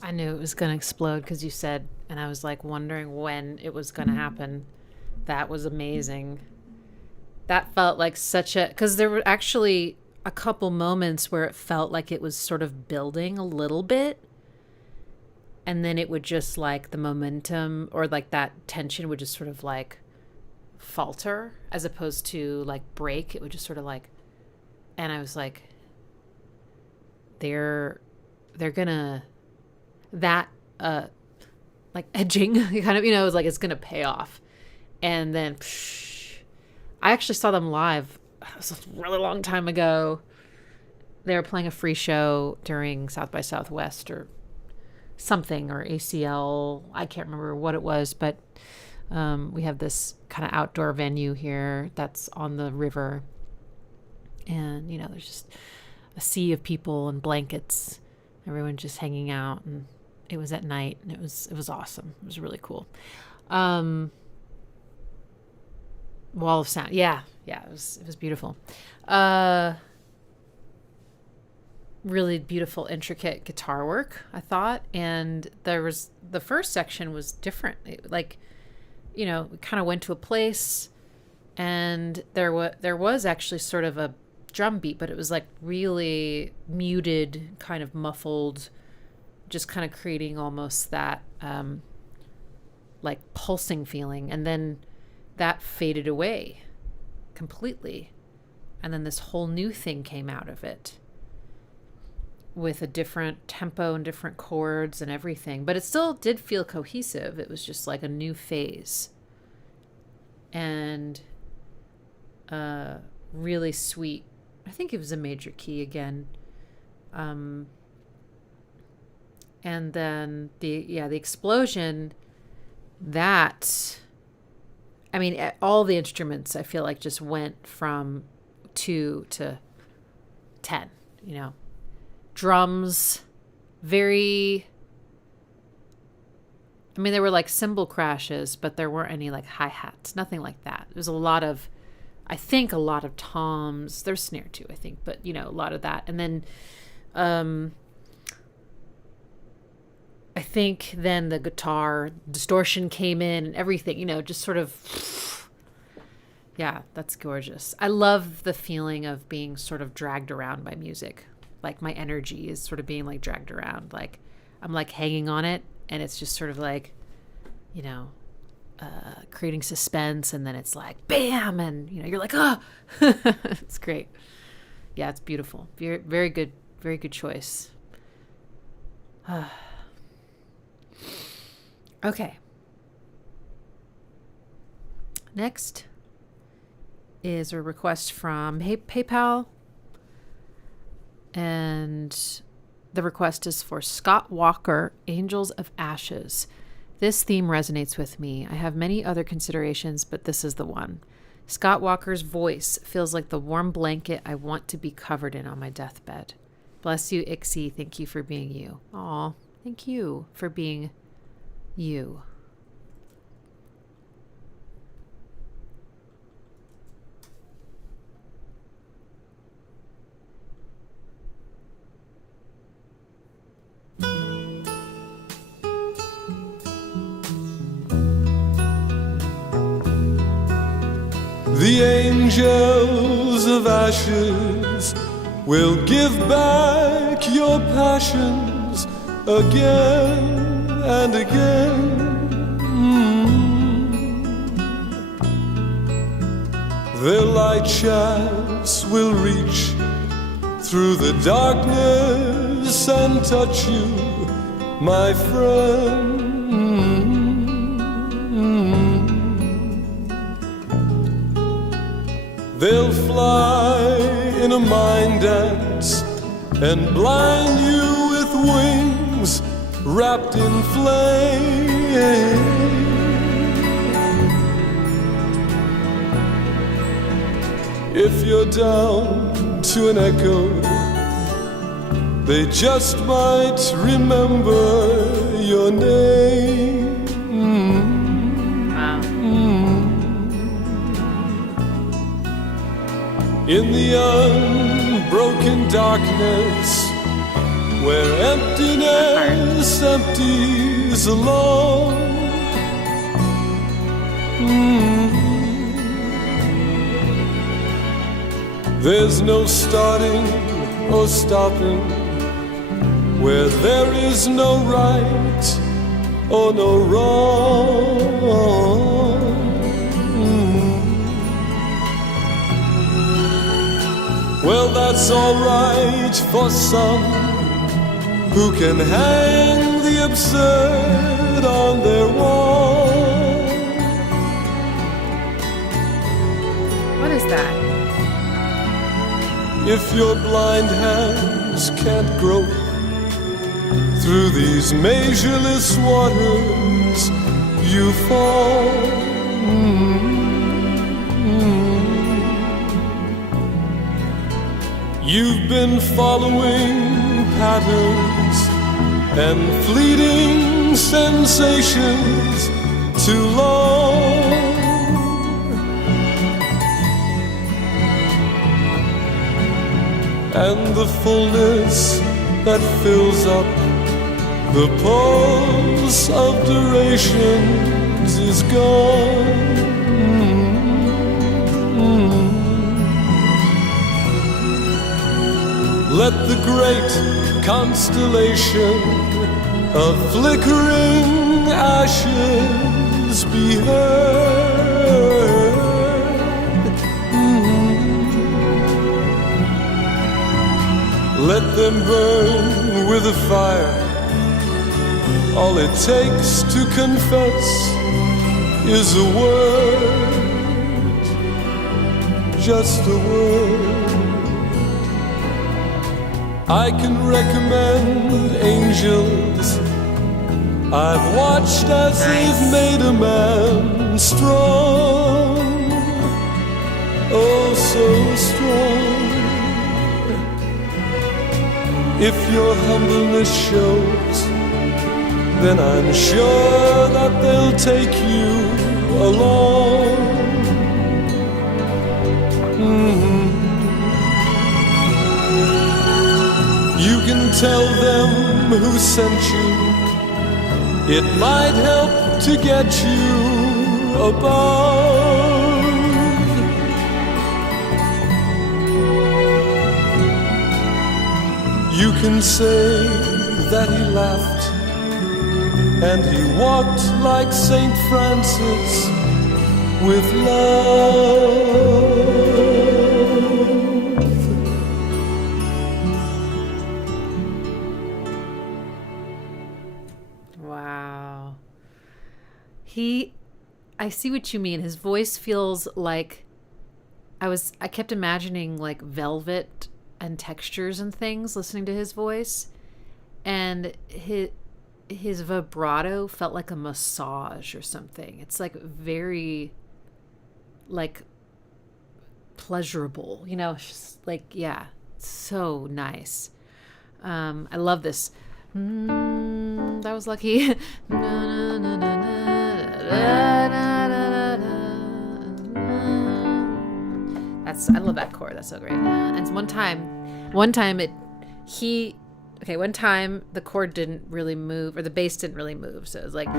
I knew it was going to explode because you said, and I was like wondering when it was going to happen. That was amazing. That felt like such a, because there were actually a couple moments where it felt like it was sort of building a little bit. And then it would just like the momentum or like that tension would just sort of like falter as opposed to like break. It would just sort of like, and I was like, they're gonna, that like edging kind of, you know, it was like it's gonna pay off. And then I actually saw them live. It was a really long time ago. They were playing a free show during South by Southwest or something, or ACL. I can't remember what it was, but we have this kind of outdoor venue here that's on the river. And, you know, there's just a sea of people and blankets, everyone just hanging out. And it was at night, and it was awesome. It was really cool. Wall of sound. Yeah, it was beautiful. Really beautiful, intricate guitar work, I thought. And there was, the first section was different. Like, you know, we kind of went to a place and there was actually sort of a drum beat, but it was like really muted, kind of muffled, just kind of creating almost that like pulsing feeling. And then that faded away completely. And then this whole new thing came out of it with a different tempo and different chords and everything. But it still did feel cohesive. It was just like a new phase. And really sweet. I think it was a major key again. And then the explosion, that, I mean, all the instruments I feel like just went from 2 to 10, you know. Drums, very, I mean, there were like cymbal crashes, but there weren't any like hi-hats, nothing like that. There's a lot of, I think a lot of toms, there's snare too, I think, but you know, a lot of that. And then I think then the guitar distortion came in and everything, you know, just sort of, yeah, that's gorgeous. I love the feeling of being sort of dragged around by music. Like my energy is sort of being like dragged around. Like I'm like hanging on it, and it's just sort of like, you know, creating suspense, and then it's like bam, and you know, you're like, oh, it's great. Yeah, it's beautiful. Very, very good choice. Okay. Next is a request from PayPal. And the request is for Scott Walker, Angels of Ashes. This theme resonates with me. I have many other considerations, but this is the one. Scott Walker's voice feels like the warm blanket I want to be covered in on my deathbed. Bless you, Ixie. Thank you for being you. Aw, thank you for being you. The angels of ashes will give back your passions again and again. Their light shafts will reach through the darkness and touch you, my friend. They'll fly in a mind dance and blind you with wings wrapped in flame. If you're down to an echo, they just might remember your name. In the unbroken darkness, where emptiness empties alone. There's no starting or stopping, where there is no right or no wrong. Well, that's all right for some who can hang the absurd on their wall. What is that? If your blind hands can't grope through these measureless waters, you fall. You've been following patterns and fleeting sensations too long. And the fullness that fills up the pulse of durations is gone. Let the great constellation of flickering ashes be heard. Let them burn with a fire. All it takes to confess is a word, just a word. I can recommend angels I've watched as they've made a man strong, oh so strong. If your humbleness shows, then I'm sure that they'll take you along. You can tell them who sent you. It might help to get you above. You can say that he laughed and he walked like Saint Francis with love. Wow. I see what you mean. His voice feels like I kept imagining like velvet and textures and things listening to his voice, and his vibrato felt like a massage or something. It's like very like pleasurable, you know, it's just like, yeah, so nice. I love this. That was lucky. I love that chord. That's so great. And one time the chord didn't really move, or the bass didn't really move, so it was like I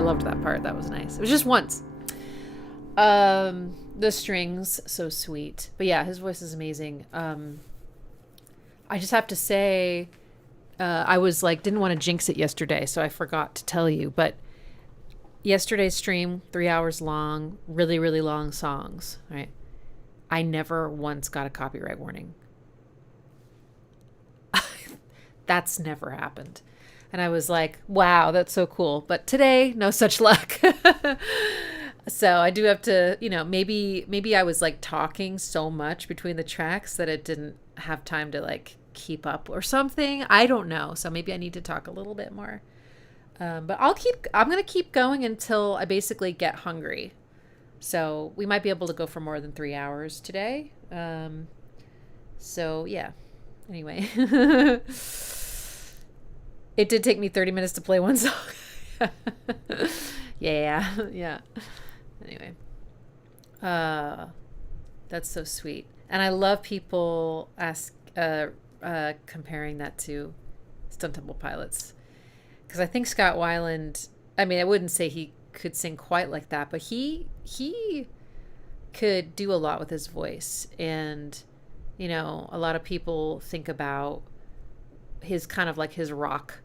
loved that part. That was nice. It was just once. The strings, so sweet. But yeah, his voice is amazing. I just have to say, I was like, didn't want to jinx it yesterday, so I forgot to tell you, but yesterday's stream, 3 hours long, really, really long songs, right? I never once got a copyright warning. That's never happened. And I was like, wow, that's so cool. But today, no such luck. So I do have to, maybe I was like talking so much between the tracks that it didn't have time to like keep up or something. I don't know. So maybe I need to talk a little bit more. But I'm going to keep going until I basically get hungry. So we might be able to go for more than 3 hours today. So yeah, anyway, it did take me 30 minutes to play one song. Yeah. Anyway, That's so sweet. And I love people comparing that to Stone Temple Pilots. Because I think Scott Weiland, I mean, I wouldn't say he could sing quite like that, but he could do a lot with his voice. And, you know, a lot of people think about his kind of like his rock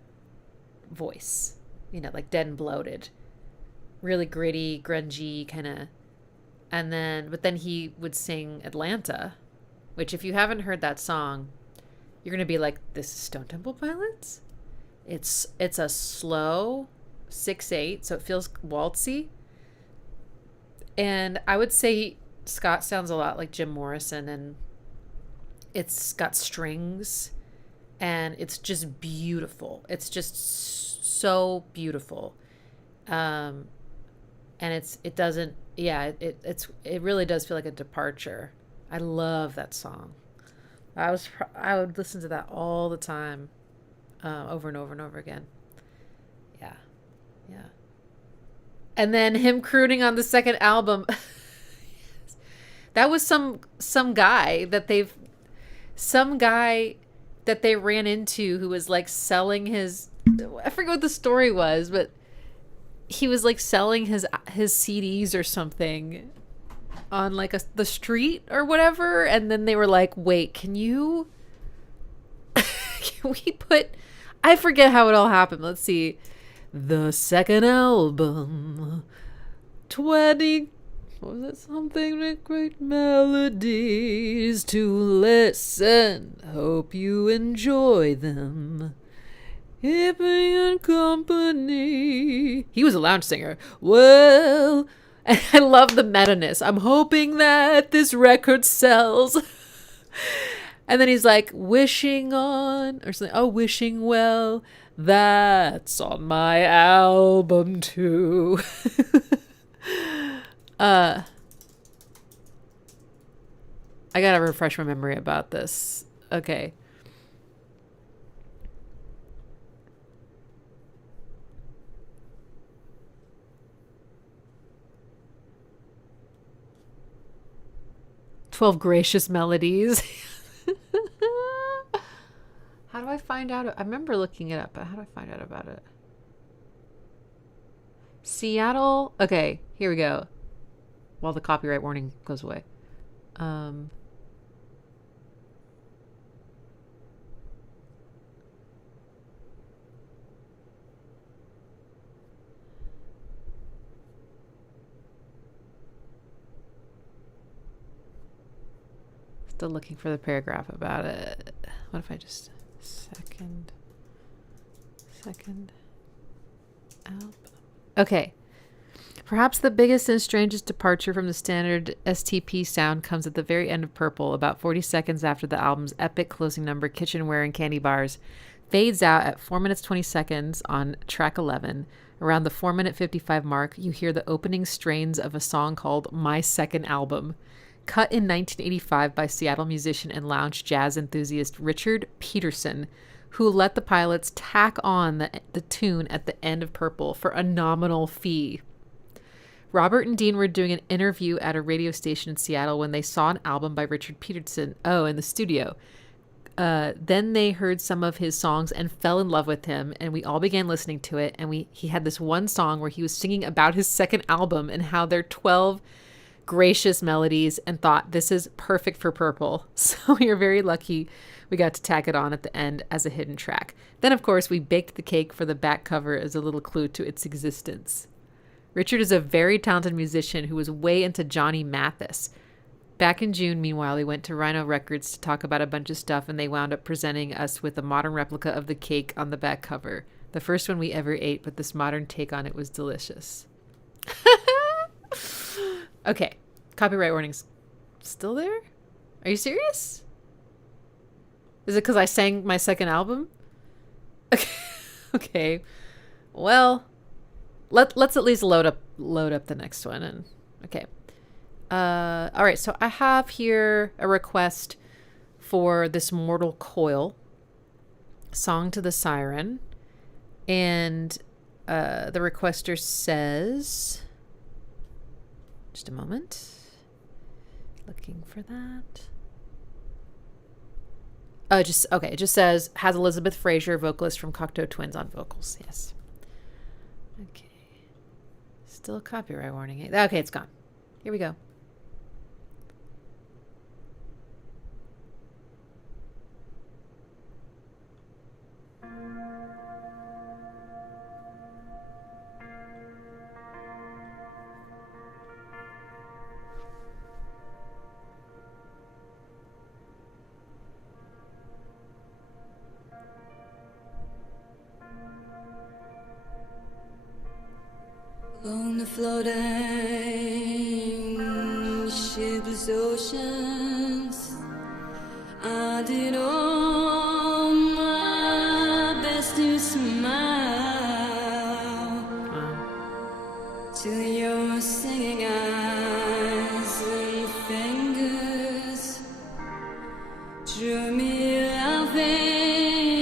voice, you know, like Dead and Bloated, really gritty, grungy kind of. And then, but then he would sing Atlanta, which if you haven't heard that song, you're going to be like, this is Stone Temple Pilots? It's a slow 6/8, so it feels waltzy. And I would say Scott sounds a lot like Jim Morrison, and it's got strings, and it's just beautiful. It's just so beautiful. And it really does feel like a departure. I love that song. I would listen to that all the time, over and over and over again. Yeah. And then him crooning on the second album. That was some guy that they ran into who was like selling his, I forget what the story was, but he was like selling his CDs or something on like the street or whatever, and then they were like, wait, can we put, I forget how it all happened. Let's see. The second album, 20, what was it, something with great melodies to listen, hope you enjoy them, keeping in company. He was a lounge singer. Well, and I love the meta-ness. I'm hoping that this record sells. And then he's like, wishing on, or something, oh, wishing well, that's on my album too. I gotta refresh my memory about this. Okay. "12 Gracious Melodies." How do I find out? I remember looking it up, but how do I find out about it? Seattle. Okay, here we go. While the copyright warning goes away. Still looking for the paragraph about it. What if I just second album? Okay. Perhaps the biggest and strangest departure from the standard STP sound comes at the very end of Purple, about 40 seconds after the album's epic closing number, Kitchenware and Candy Bars, fades out at 4 minutes 20 seconds on track 11. Around the 4 minute 55 mark, you hear the opening strains of a song called My Second Album, cut in 1985 by Seattle musician and lounge jazz enthusiast Richard Peterson, who let the Pilots tack on the tune at the end of Purple for a nominal fee. Robert and Dean were doing an interview at a radio station in Seattle when they saw an album by Richard Peterson, in the studio. Then they heard some of his songs and fell in love with him, and we all began listening to it, and he had this one song where he was singing about his second album and how they're 12 gracious melodies, and thought, this is perfect for Purple. So we are very lucky we got to tack it on at the end as a hidden track. Then, of course, we baked the cake for the back cover as a little clue to its existence. Richard is a very talented musician who was way into Johnny Mathis. Back in June, meanwhile, he went to Rhino Records to talk about a bunch of stuff, and they wound up presenting us with a modern replica of the cake on the back cover. The first one we ever ate, but this modern take on it was delicious. Okay, copyright warnings still there? Are you serious? Is it because I sang my second album? Okay. Well, let's at least load up the next one. And okay. All right. So I have here a request for this Mortal Coil song to the Siren, and the requester says, just a moment. Looking for that. Oh, it just says, has Elizabeth Fraser, vocalist from Cocteau Twins, on vocals. Yes. Okay. Still a copyright warning. Okay, it's gone. Here we go. On the floating shipless oceans, I did all my best to smile till your singing eyes and fingers drew me laughing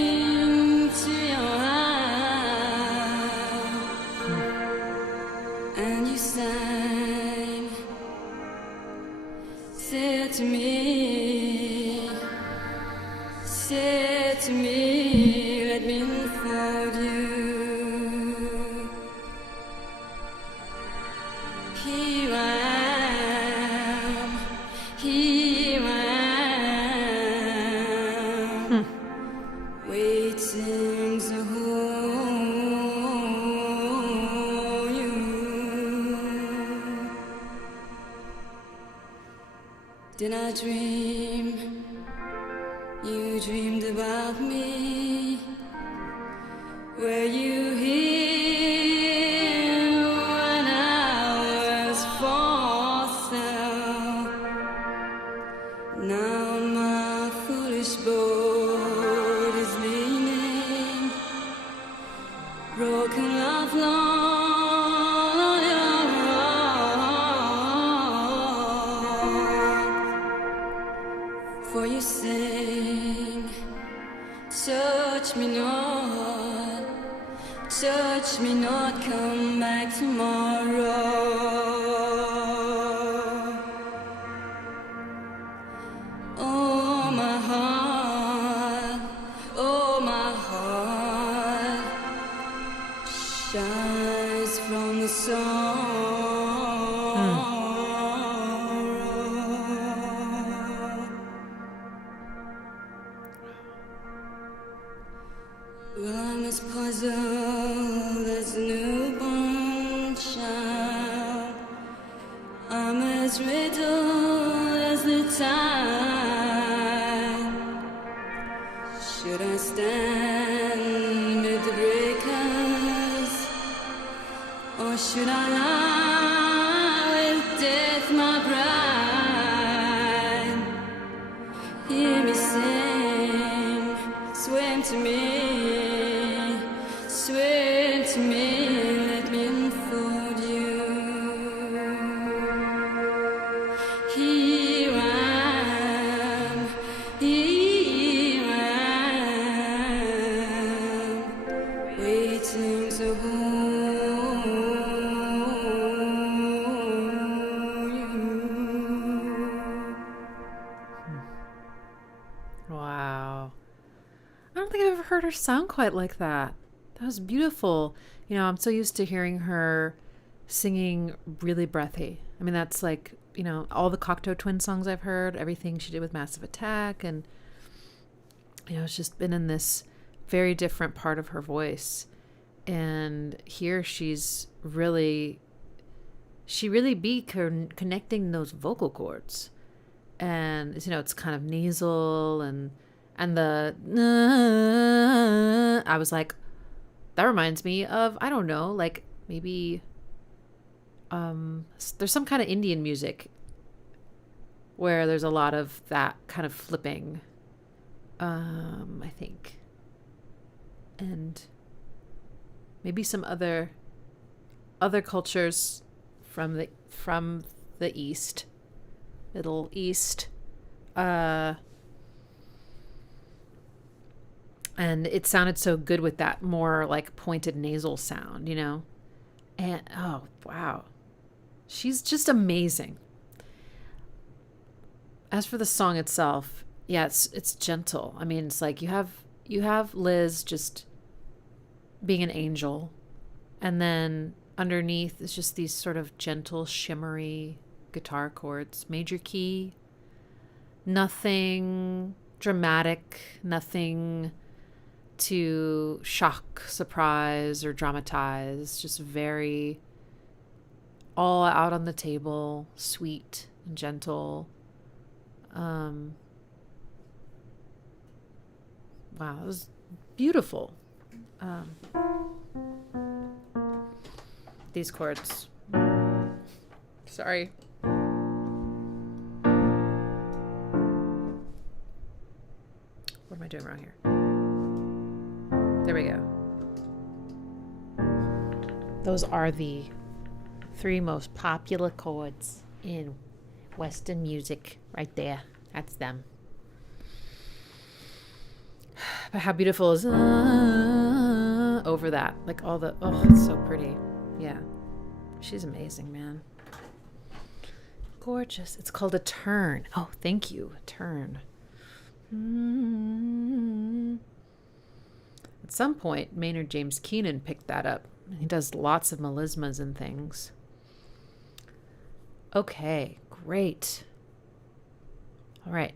to your eyes, and you sang, said to me, let me unfold you. Here I am, waiting to hold you. Did I dream? You dreamed about me. Were you here when I was for sale? Now my foolish boat is leaning, broken love long. For you sing, touch me not, come back tomorrow. Oh my heart shines from the sorrow. Well, I'm as puzzled as a newborn child. I'm as riddled as the tide. Should I stand amid the breakers, or should I lie with death, my bride? Hear me sing, swim to me, let me unfold you. Here I am, waiting to hold you. Wow. I don't think I've ever heard her sound quite like that. That was beautiful. You know, I'm so used to hearing her singing really breathy. I mean, that's like, you know, all the Cocteau Twin songs I've heard, everything she did with Massive Attack, and, you know, it's just been in this very different part of her voice. And here she really be connecting those vocal cords. And, you know, it's kind of nasal and the, I was like, that reminds me of, I don't know, like maybe there's some kind of Indian music where there's a lot of that kind of flipping, I think. And maybe some other cultures from the East, Middle East. And it sounded so good with that more like pointed nasal sound, you know? And, oh, wow. She's just amazing. As for the song itself, yeah, it's gentle. I mean, it's like you have Liz just being an angel, and then underneath is just these sort of gentle, shimmery guitar chords, major key, nothing dramatic, nothing to shock, surprise, or dramatize, just very all out on the table, sweet and gentle. Wow, it was beautiful. These chords. Sorry. What am I doing wrong here? There we go. Those are the 3 most popular chords in Western music right there. That's them. But how beautiful is over that? Like all the, oh, it's so pretty. Yeah. She's amazing, man. Gorgeous. It's called a turn. Oh, thank you. A turn. At some point, Maynard James Keenan picked that up. He does lots of melismas and things. Okay, great. All right.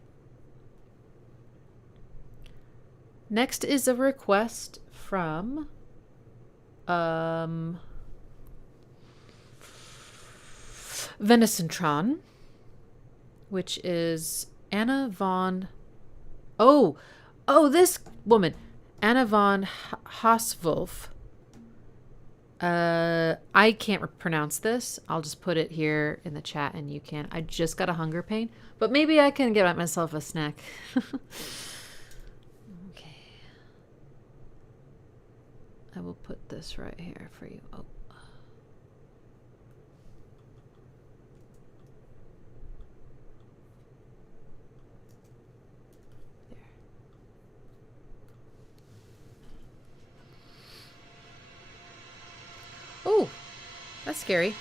Next is a request from Venison-tron, which is Anna von... Oh, this woman. Anna von Hausswolf. I can't pronounce this. I'll just put it here in the chat and you can. I just got a hunger pain, but maybe I can get myself a snack. Okay. I will put this right here for you. Oh. Oh, that's scary.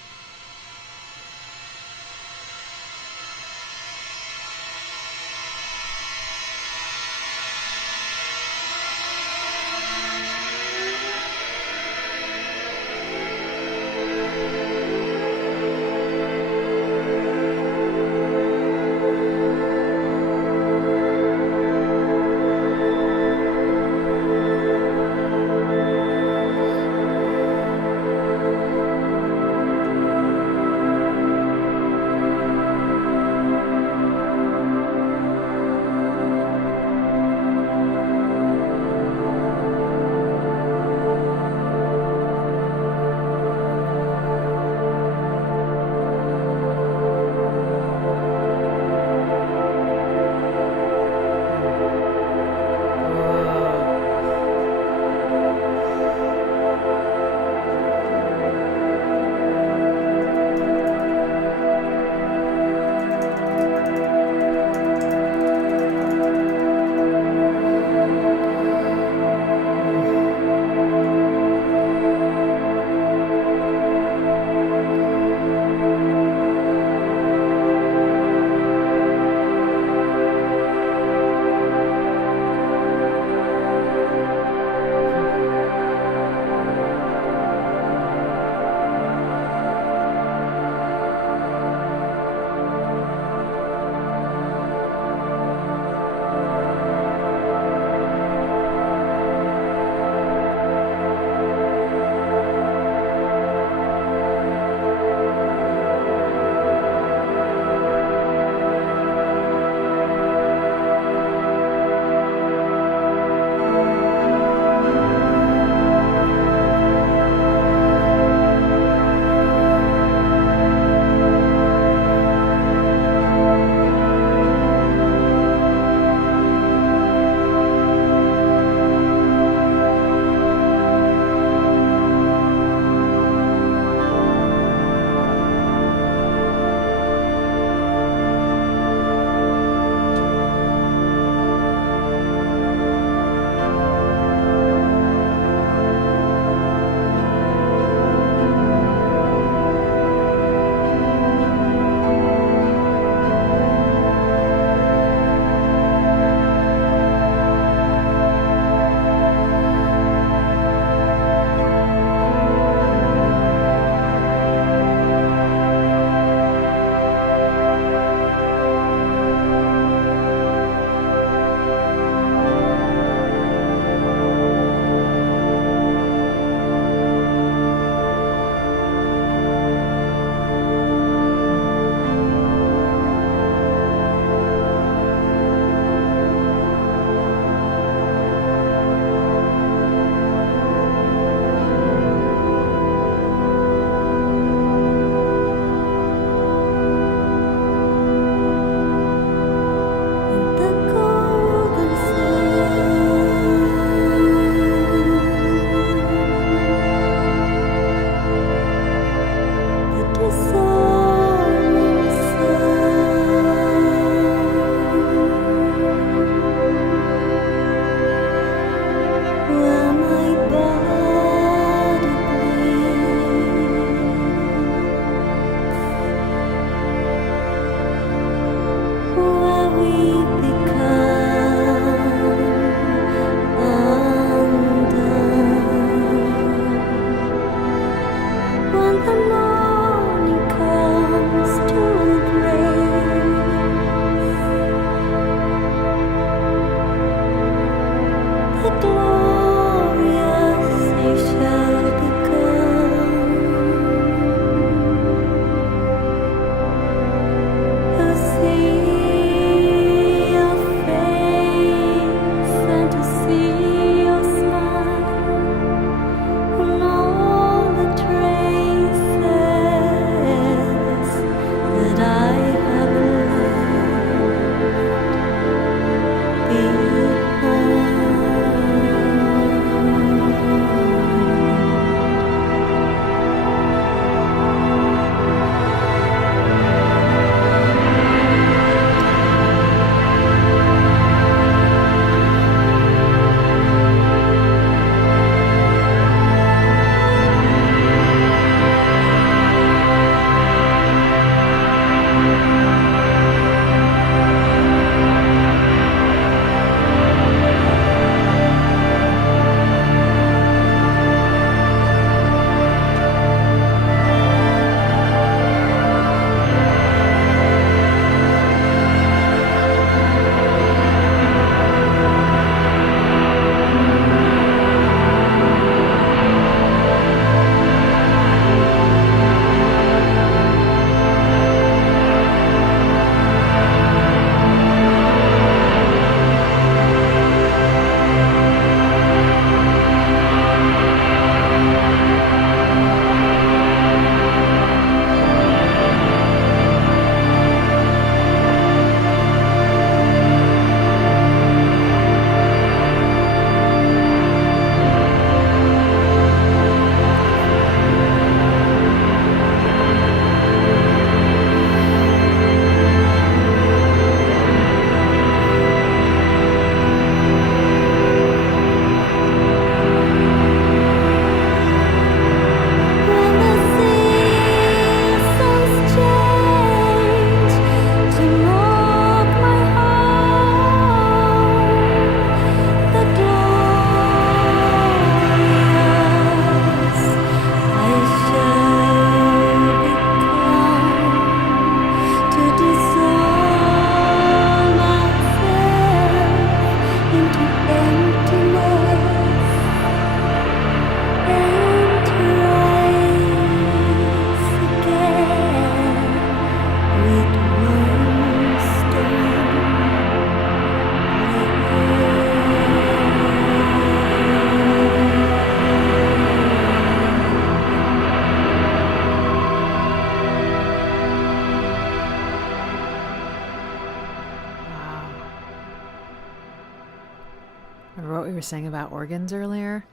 Remember what we were saying about organs earlier?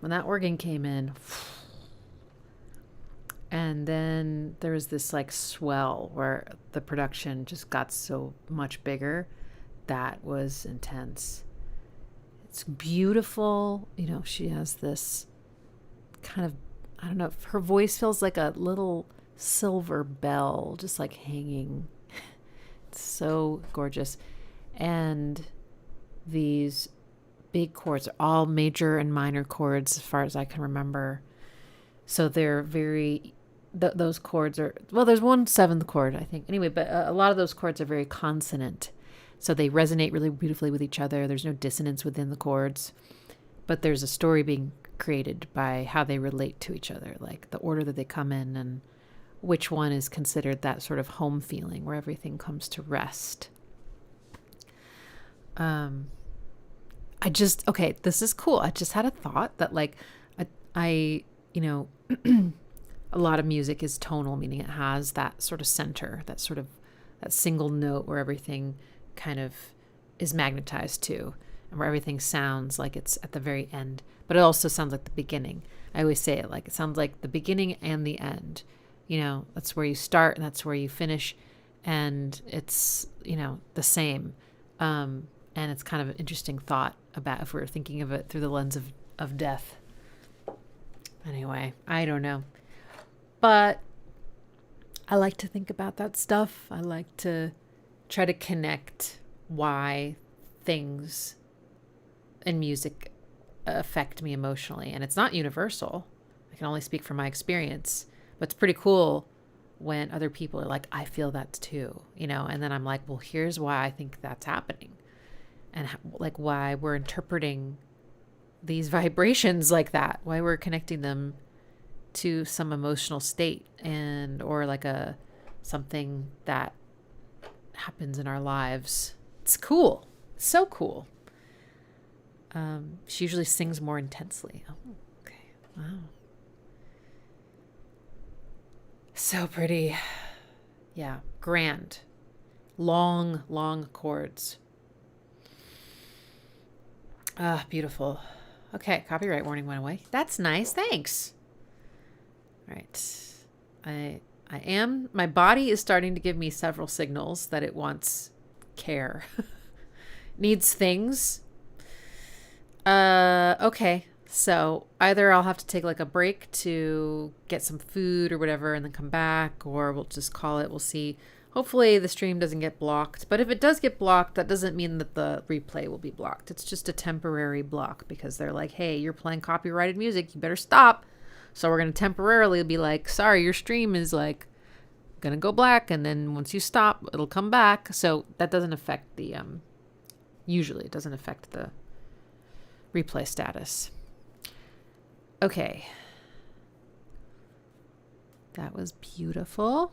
When that organ came in, and then there was this like swell where the production just got so much bigger. That was intense. It's beautiful. You know, she has this kind of, I don't know, her voice feels like a little silver bell just like hanging. It's so gorgeous. And these big chords are all major and minor chords as far as I can remember. So they're very, those chords are, well, there's one seventh chord, I think. Anyway, but a lot of those chords are very consonant. So they resonate really beautifully with each other. There's no dissonance within the chords, but there's a story being created by how they relate to each other, like the order that they come in and which one is considered that sort of home feeling where everything comes to rest. Okay, this is cool. I just had a thought that like, I you know, a lot of music is tonal, meaning it has that sort of center, that sort of, that single note where everything kind of is magnetized to, and where everything sounds like it's at the very end, but it also sounds like the beginning. I always say it like it sounds like the beginning and the end. You know, that's where you start and that's where you finish, and it's, you know, the same. And it's kind of an interesting thought about if we're thinking of it through the lens of death. Anyway, I don't know, but I like to think about that stuff. I like to try to connect why things in music affect me emotionally. And it's not universal. I can only speak from my experience, but it's pretty cool when other people are like, I feel that too, you know, and then I'm like, well, here's why I think that's happening, and like why we're interpreting these vibrations like that, why we're connecting them to some emotional state and, or like something that happens in our lives. It's cool. It's so cool. She usually sings more intensely. Oh, okay. Wow. So pretty. Yeah. Grand. Long, long chords. Ah, beautiful. Okay. Copyright warning went away. That's nice. Thanks. All right. My body is starting to give me several signals that it wants care. Needs things. Okay. So either I'll have to take like a break to get some food or whatever and then come back, or we'll just call it. We'll see. Hopefully the stream doesn't get blocked. But if it does get blocked, that doesn't mean that the replay will be blocked. It's just a temporary block because they're like, hey, you're playing copyrighted music. You better stop. So we're going to temporarily be like, sorry, your stream is like going to go black. And then once you stop, it'll come back. So that doesn't affect the, usually it doesn't affect the replay status. Okay. That was beautiful.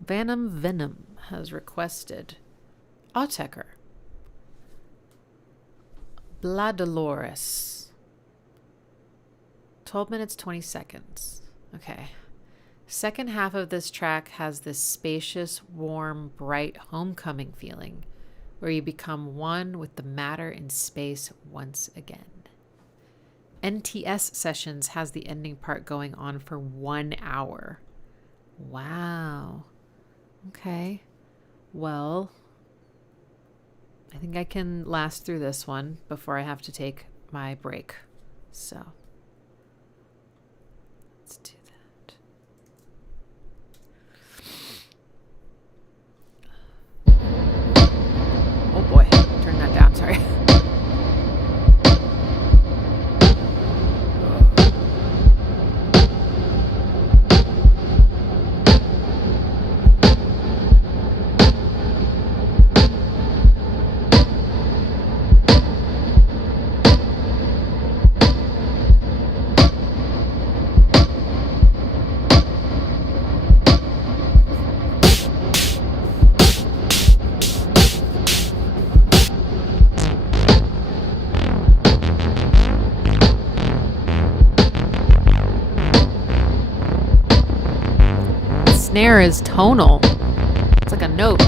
Venom has requested Autechre, Bladelores, 12 minutes, 20 seconds. Okay. Second half of this track has this spacious, warm, bright homecoming feeling where you become one with the matter in space once again. NTS Sessions has the ending part going on for 1 hour. Wow. Okay. Well, I think I can last through this one before I have to take my break. So let's do that. Oh boy, turn that down, sorry. snare is tonal. It's like a note.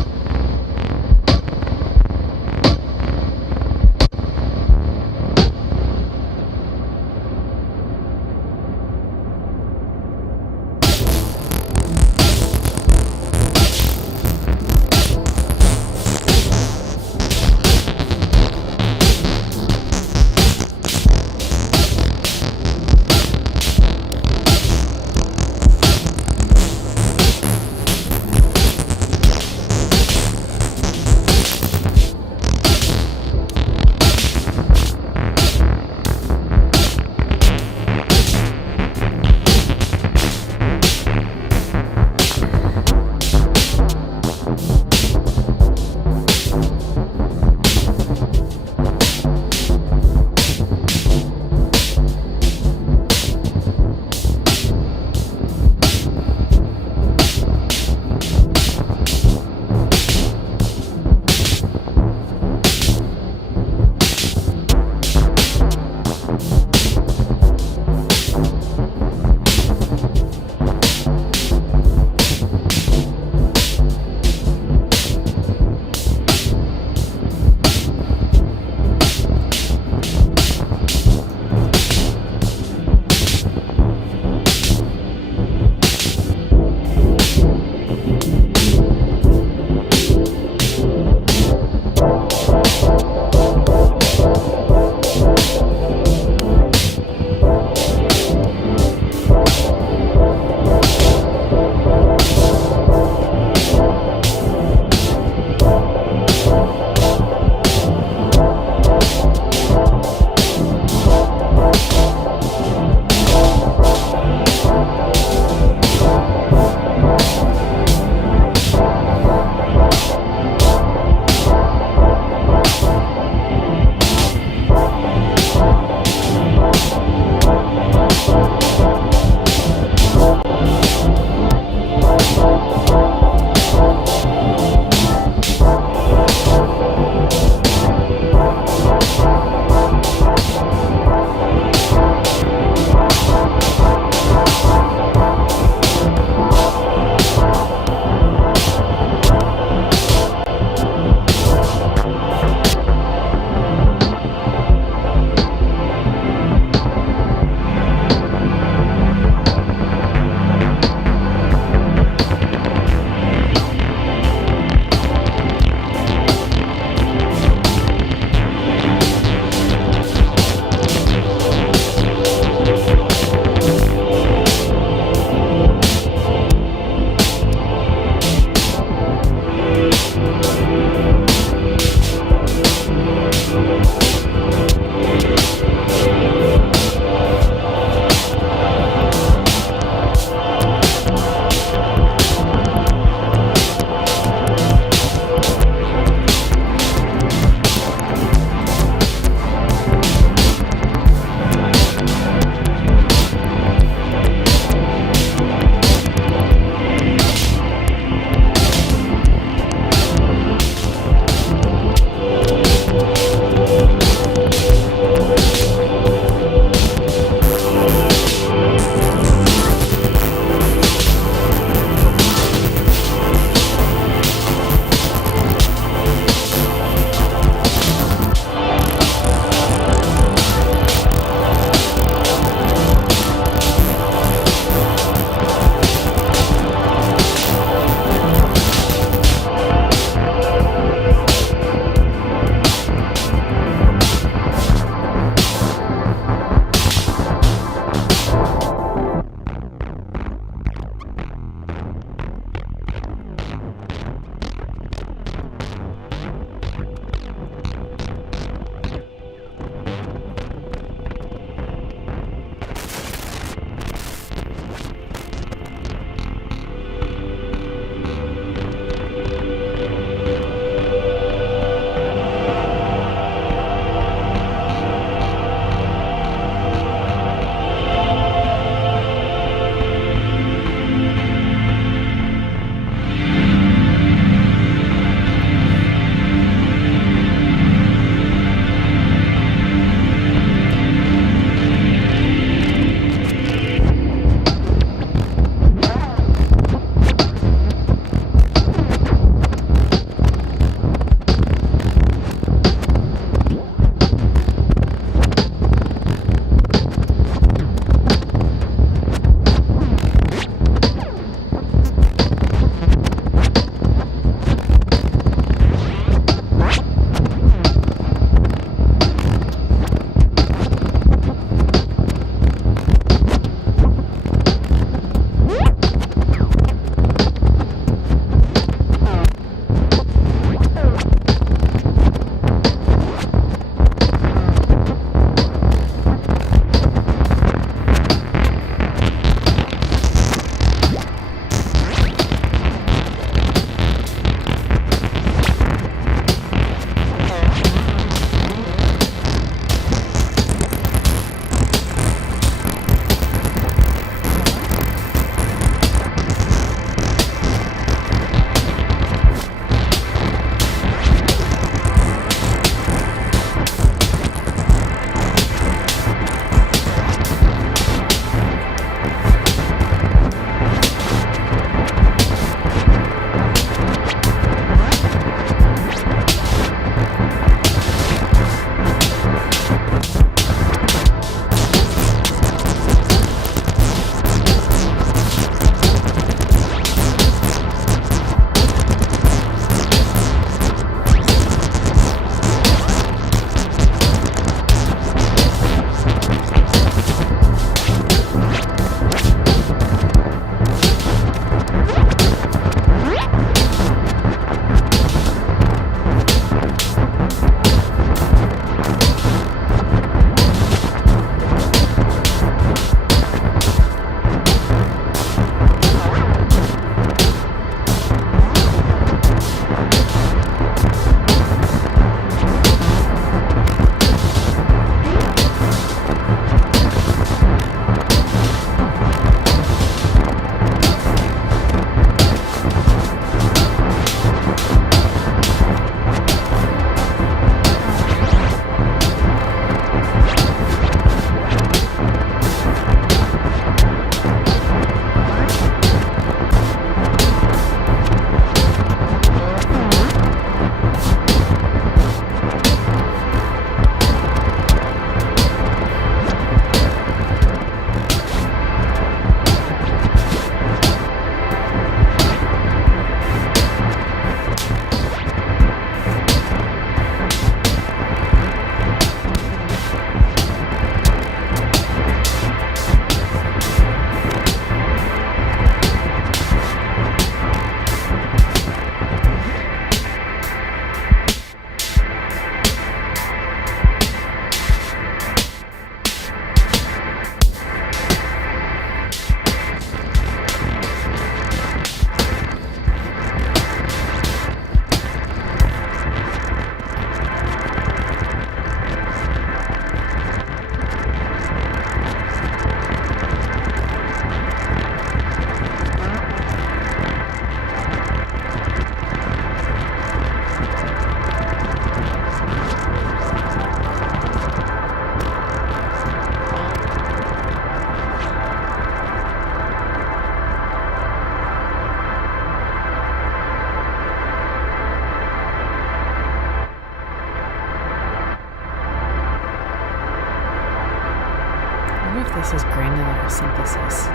This is granular synthesis.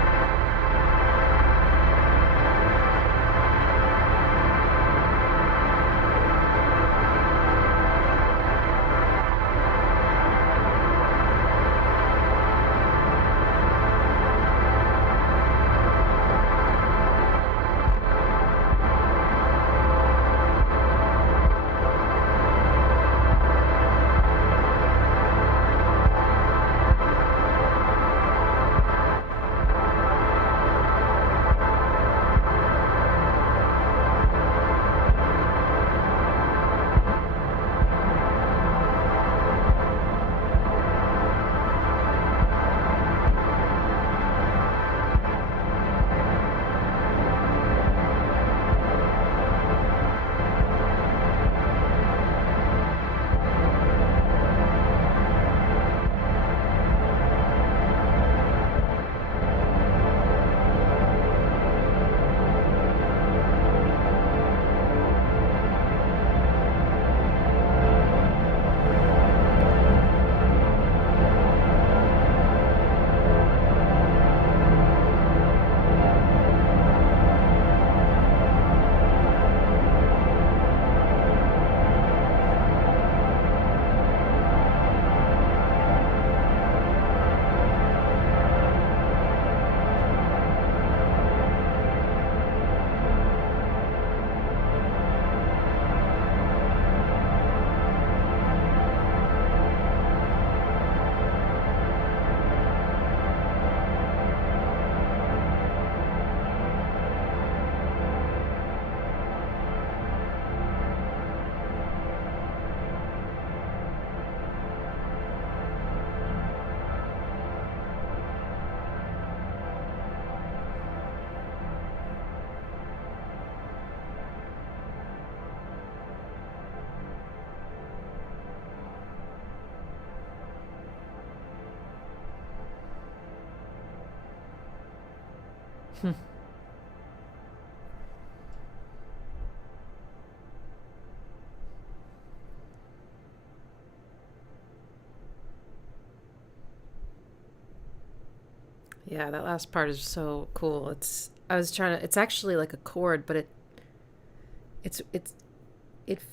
Yeah, that last part is so cool. It's actually like a chord, but it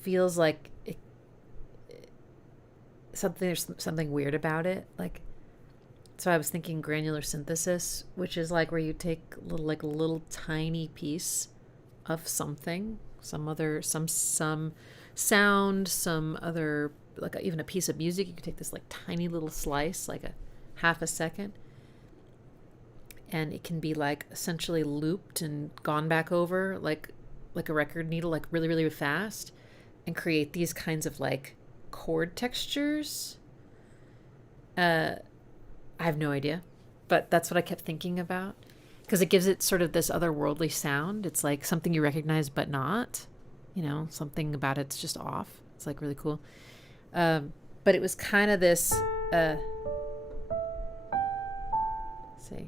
feels like there's something weird about it. Like, so I was thinking granular synthesis, which is like where you take a little tiny piece of something, some sound, some other, like even a piece of music. You could take this like tiny little slice, like a half a second, and it can be like essentially looped and gone back over like a record needle, like really, really fast, and create these kinds of like chord textures. I have no idea, but that's what I kept thinking about, because it gives it sort of this otherworldly sound. It's like something you recognize but not, something about it's just off. It's like really cool. But it was kind of this let's see.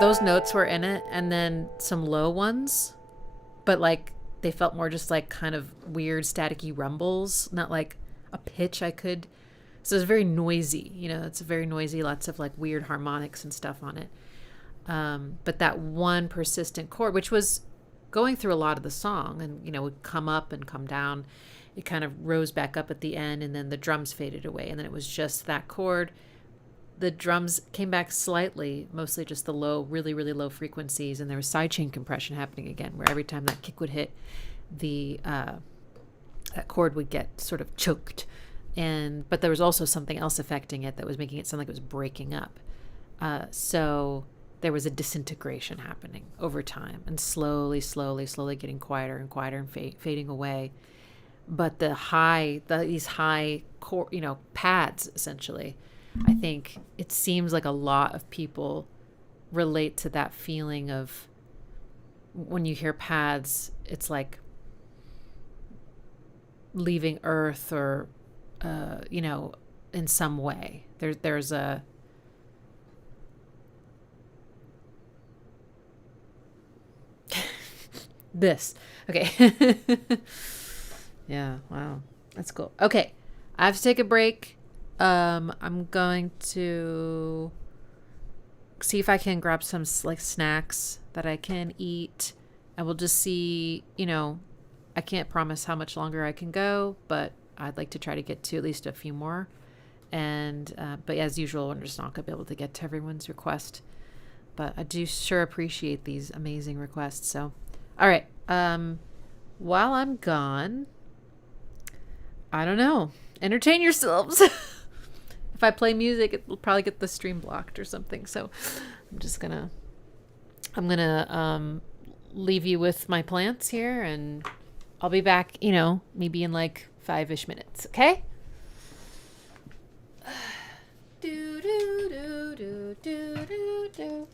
Those notes were in it, and then some low ones, but like they felt more just like kind of weird staticky rumbles, not like a pitch so it's very noisy, it's very noisy, lots of like weird harmonics and stuff on it. But that one persistent chord, which was going through a lot of the song and, would come up and come down, it kind of rose back up at the end, and then the drums faded away, and then it was just that chord. The drums came back slightly, mostly just the low, really, really low frequencies, and there was sidechain compression happening again, where every time that kick would hit, that chord would get sort of choked, but there was also something else affecting it that was making it sound like it was breaking up. So there was a disintegration happening over time, and slowly getting quieter and quieter and fading away. But these high chord, pads essentially. I think it seems like a lot of people relate to that feeling of when you hear pads, it's like leaving Earth or, in some way. There's a... this. Okay. Yeah, wow. That's cool. Okay. I have to take a break. I'm going to see if I can grab some like snacks that I can eat. And we'll just see, I can't promise how much longer I can go, but I'd like to try to get to at least a few more. And, but as usual, we're just not going to be able to get to everyone's request. But I do sure appreciate these amazing requests. So, all right. While I'm gone, I don't know. Entertain yourselves. If I play music, it will probably get the stream blocked or something. So I'm gonna leave you with my plants here, and I'll be back, maybe in like 5-ish minutes. Okay? Do do do do do do do.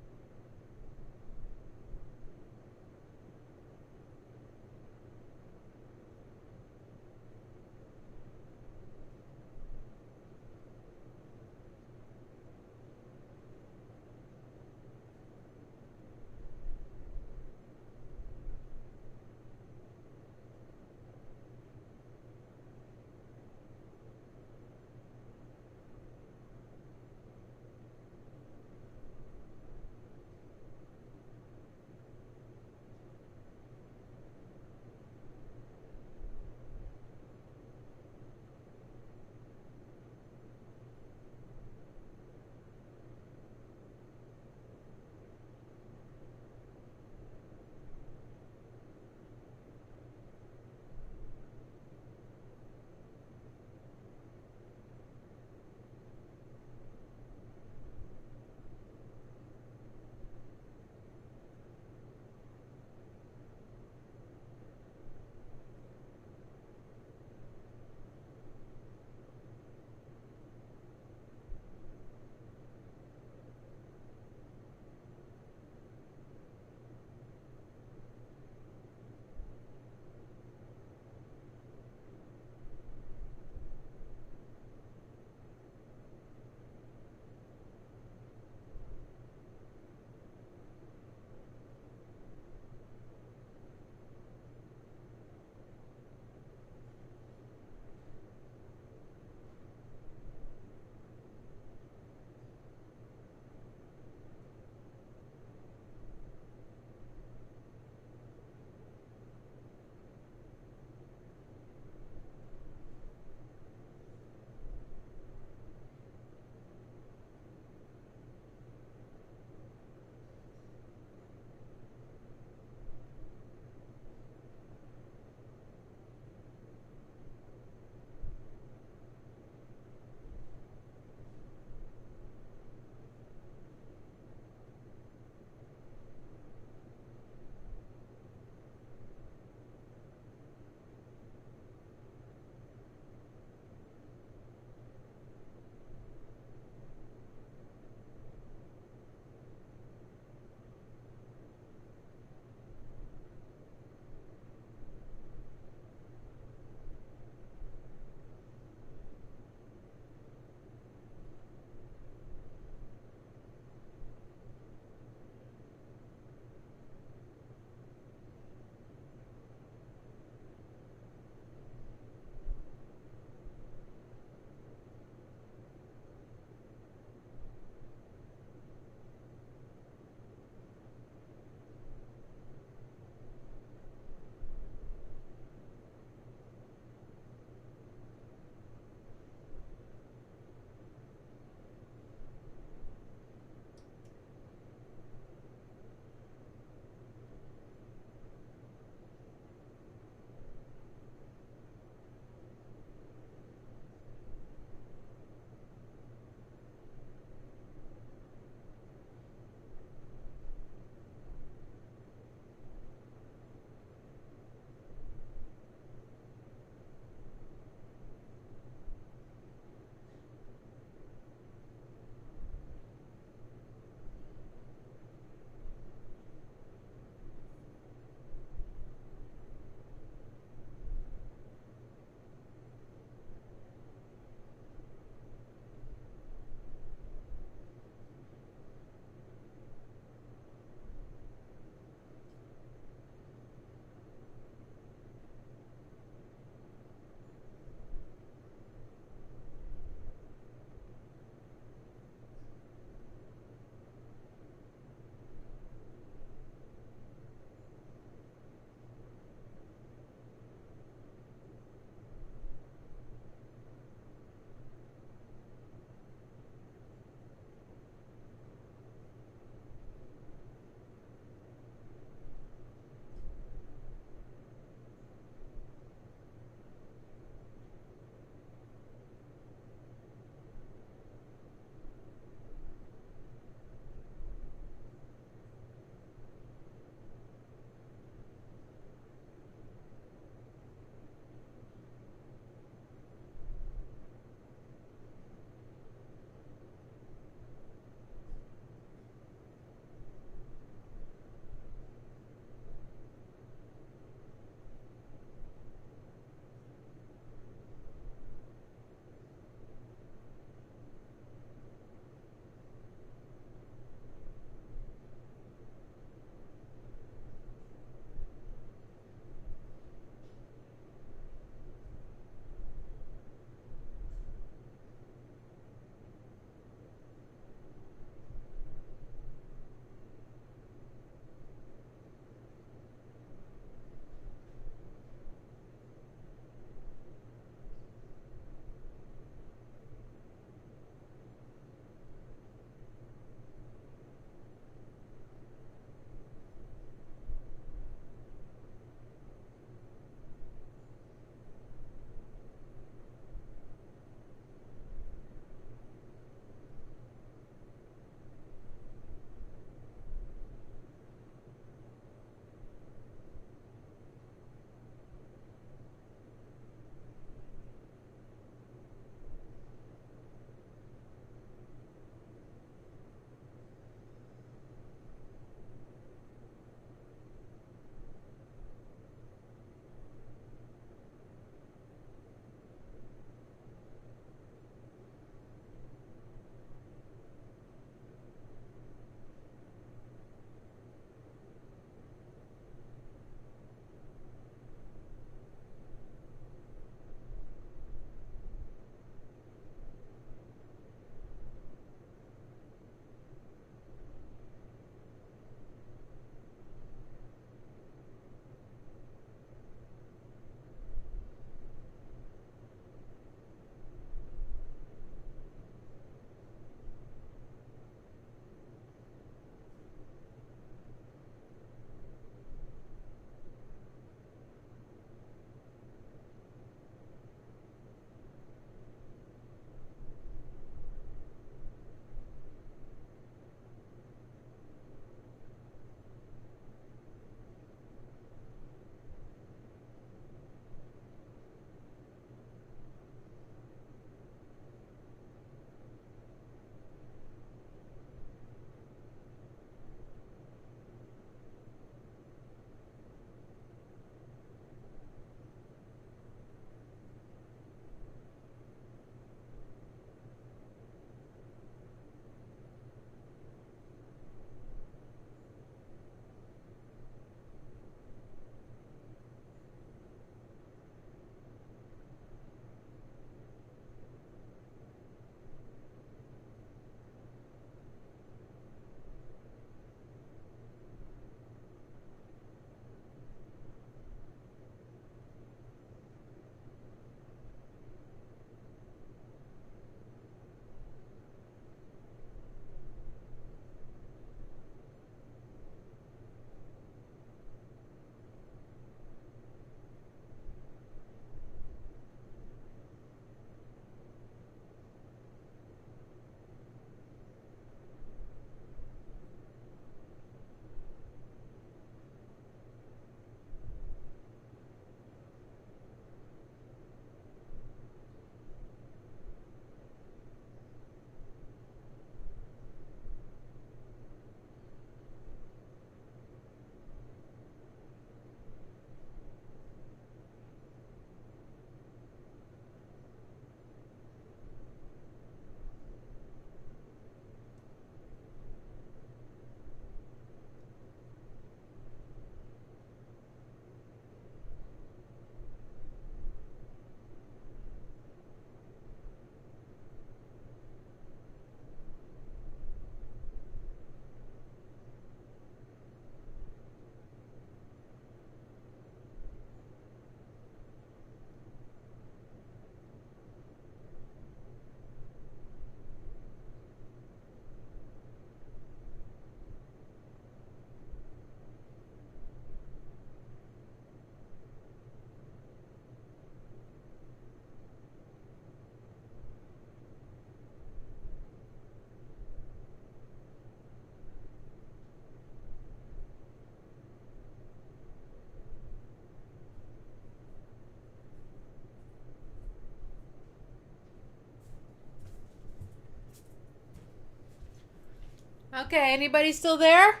Okay, anybody still there?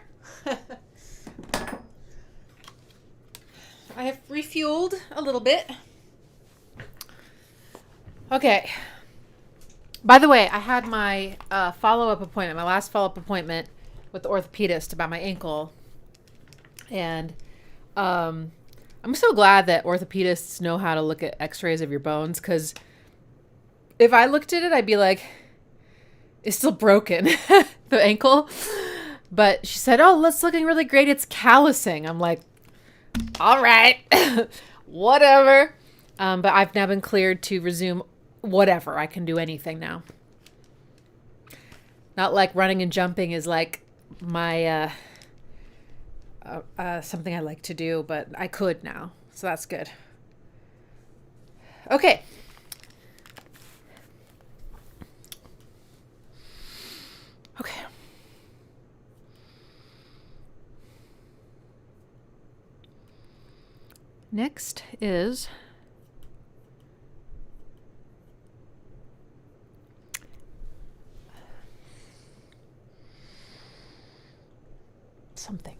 I have refueled a little bit. Okay. By the way, I had my follow-up appointment, my last follow-up appointment with the orthopedist about my ankle. And I'm so glad that orthopedists know how to look at x-rays of your bones, because if I looked at it, I'd be like, it's still broken, the ankle. But she said, oh, that's looking really great. It's callousing. I'm like, all right, whatever. But I've now been cleared to resume whatever. I can do anything now. Not like running and jumping is like my something I like to do, but I could now. So that's good. Okay. Okay. Next is something.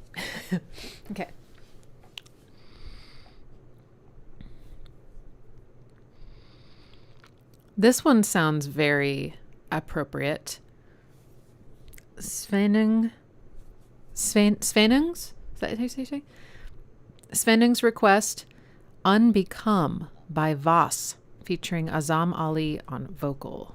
Okay. This one sounds very appropriate. Svenung's? Is that how you say? Svenung's request, Unbecome by Voss, featuring Azam Ali on vocal.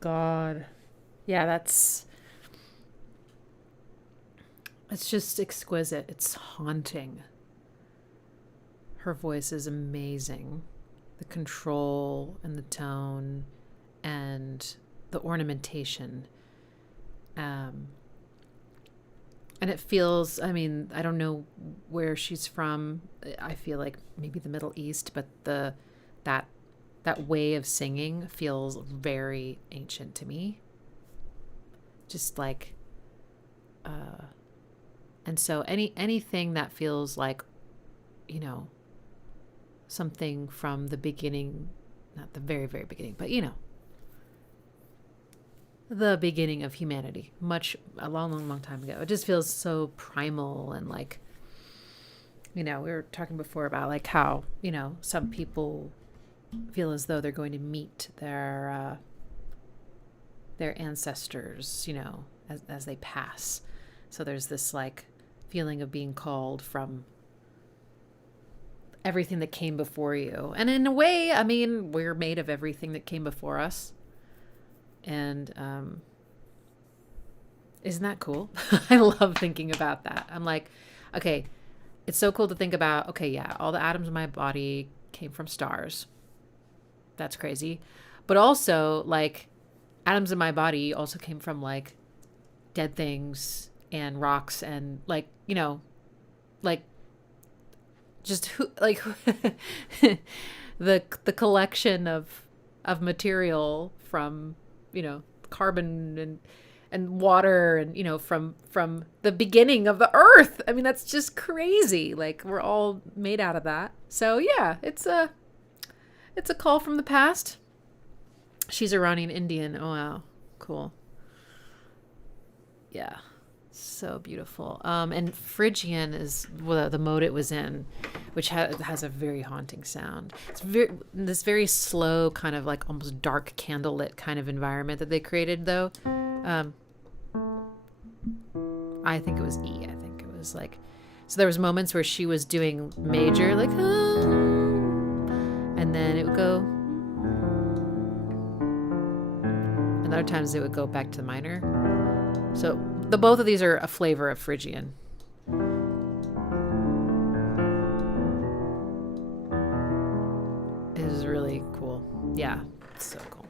God. Yeah, it's just exquisite. It's haunting. Her voice is amazing. The control and the tone and the ornamentation. And it feels, I mean, I don't know where she's from. I feel like maybe the Middle East, but that way of singing feels very ancient to me. Just like, and so anything that feels like, you know, something from the beginning, not the very, very beginning, but, you know, the beginning of humanity, a long time ago. It just feels so primal and like, you know, we were talking before about like how, you know, some people feel as though they're going to meet their ancestors, you know, as they pass. So there's this like feeling of being called from everything that came before you. And in a way, I mean, we're made of everything that came before us. And isn't that cool? I love thinking about that. I'm like, okay, it's so cool to think about, okay, yeah, all the atoms in my body came from stars. That's crazy. But also, like, atoms in my body also came from, like, dead things and rocks and, like, you know, like, just, like, the collection of material from, you know, carbon and water and, you know, from the beginning of the earth. I mean, that's just crazy. Like, we're all made out of that. So yeah, it's a call from the past. She's Iranian Indian. Oh wow, cool. Yeah, so beautiful. And Phrygian is the mode it was in, which has a very haunting sound. It's this very slow, kind of like almost dark candlelit kind of environment that they created, though. I think it was E. I think it was like, so there was moments where she was doing major, like, and then it would go, and other times it would go back to minor. So both of these are a flavor of Phrygian. It is really cool. Yeah, it's so cool.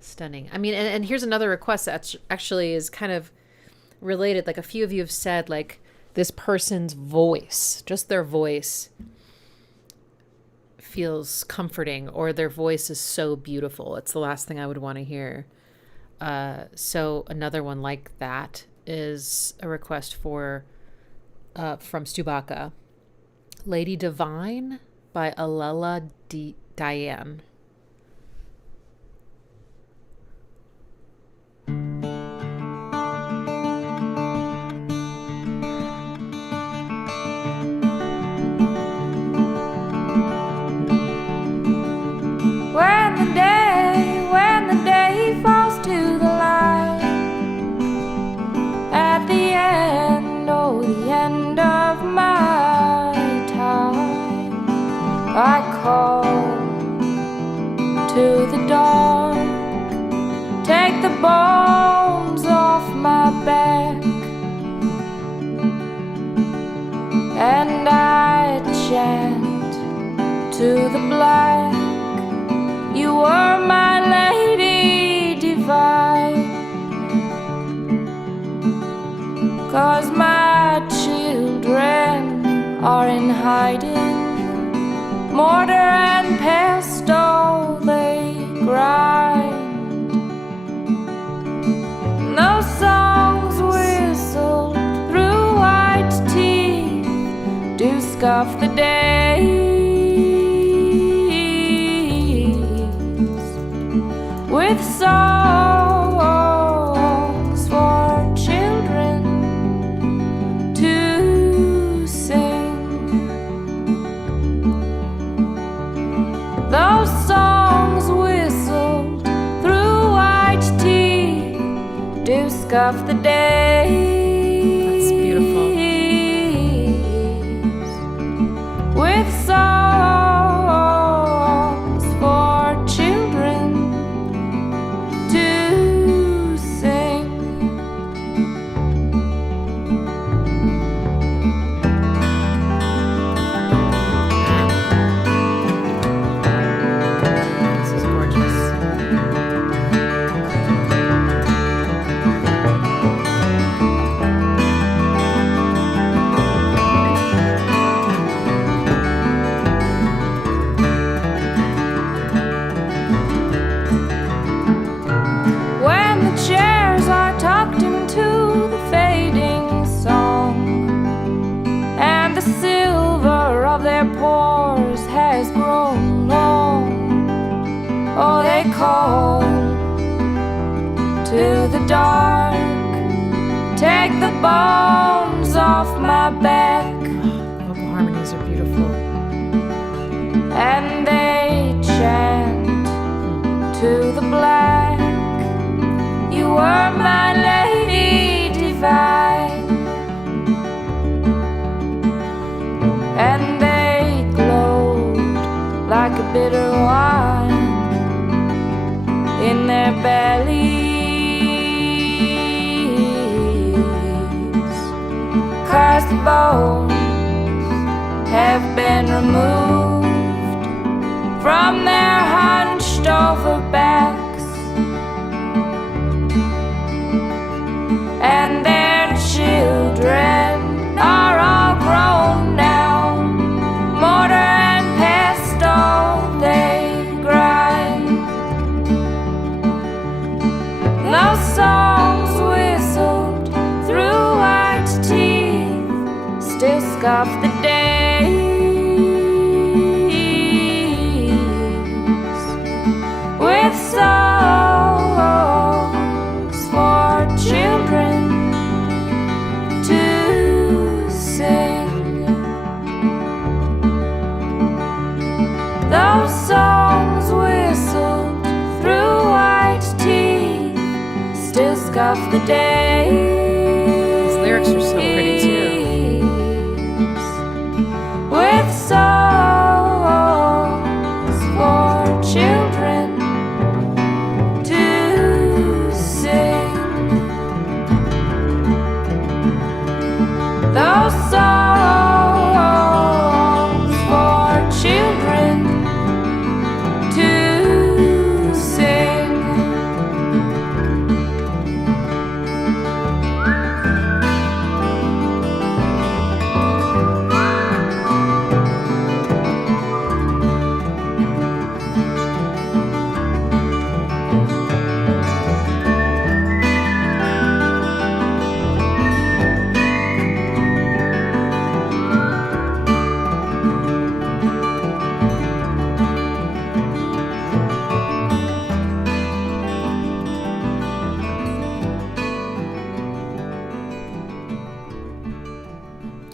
Stunning. I mean, and here's another request that actually is kind of related. Like, a few of you have said, like, this person's voice, just their voice feels comforting, or their voice is so beautiful. It's the last thing I would want to hear. So another one like that is a request for from Stubaka, Lady Divine by Alela Diane. When the day falls to the light, at the end, oh, the end of my time, I call to the dark, take the bones off my back, and I chant to the black. You were my lady divine, 'cause my children are in hiding, mortar and pestle they grind. No songs whistled through white teeth do scuff the day. With songs for children to sing, those songs whistled through white teeth do scuff the day. That's beautiful. With songs for children to the silver of their pores has grown long. Oh, they call to the dark, take the bones off my back. Vocal harmonies are beautiful. And they chant to the black, you were my lady divine. And they glowed like a bitter wine in their bellies. 'Cause the bones have been removed from their hunched over backs, and their children are all grown now. Mortar and pestle they grind. Those songs whistled through white teeth still scoff the days with songs for children to sing. Those songs whistled through white teeth still scoff the days. These lyrics are so pretty too. With songs for children to sing. Those songs for children to sing.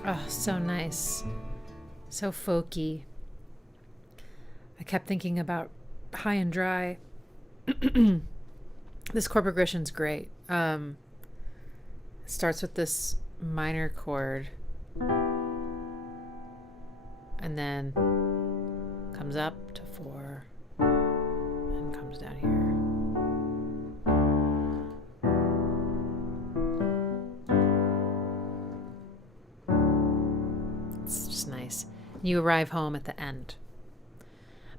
Oh, so nice. So folky. I kept thinking about High and Dry. This chord progression's great. It starts with this minor chord and then comes up to 4 and comes down here. It's just nice. You arrive home at the end,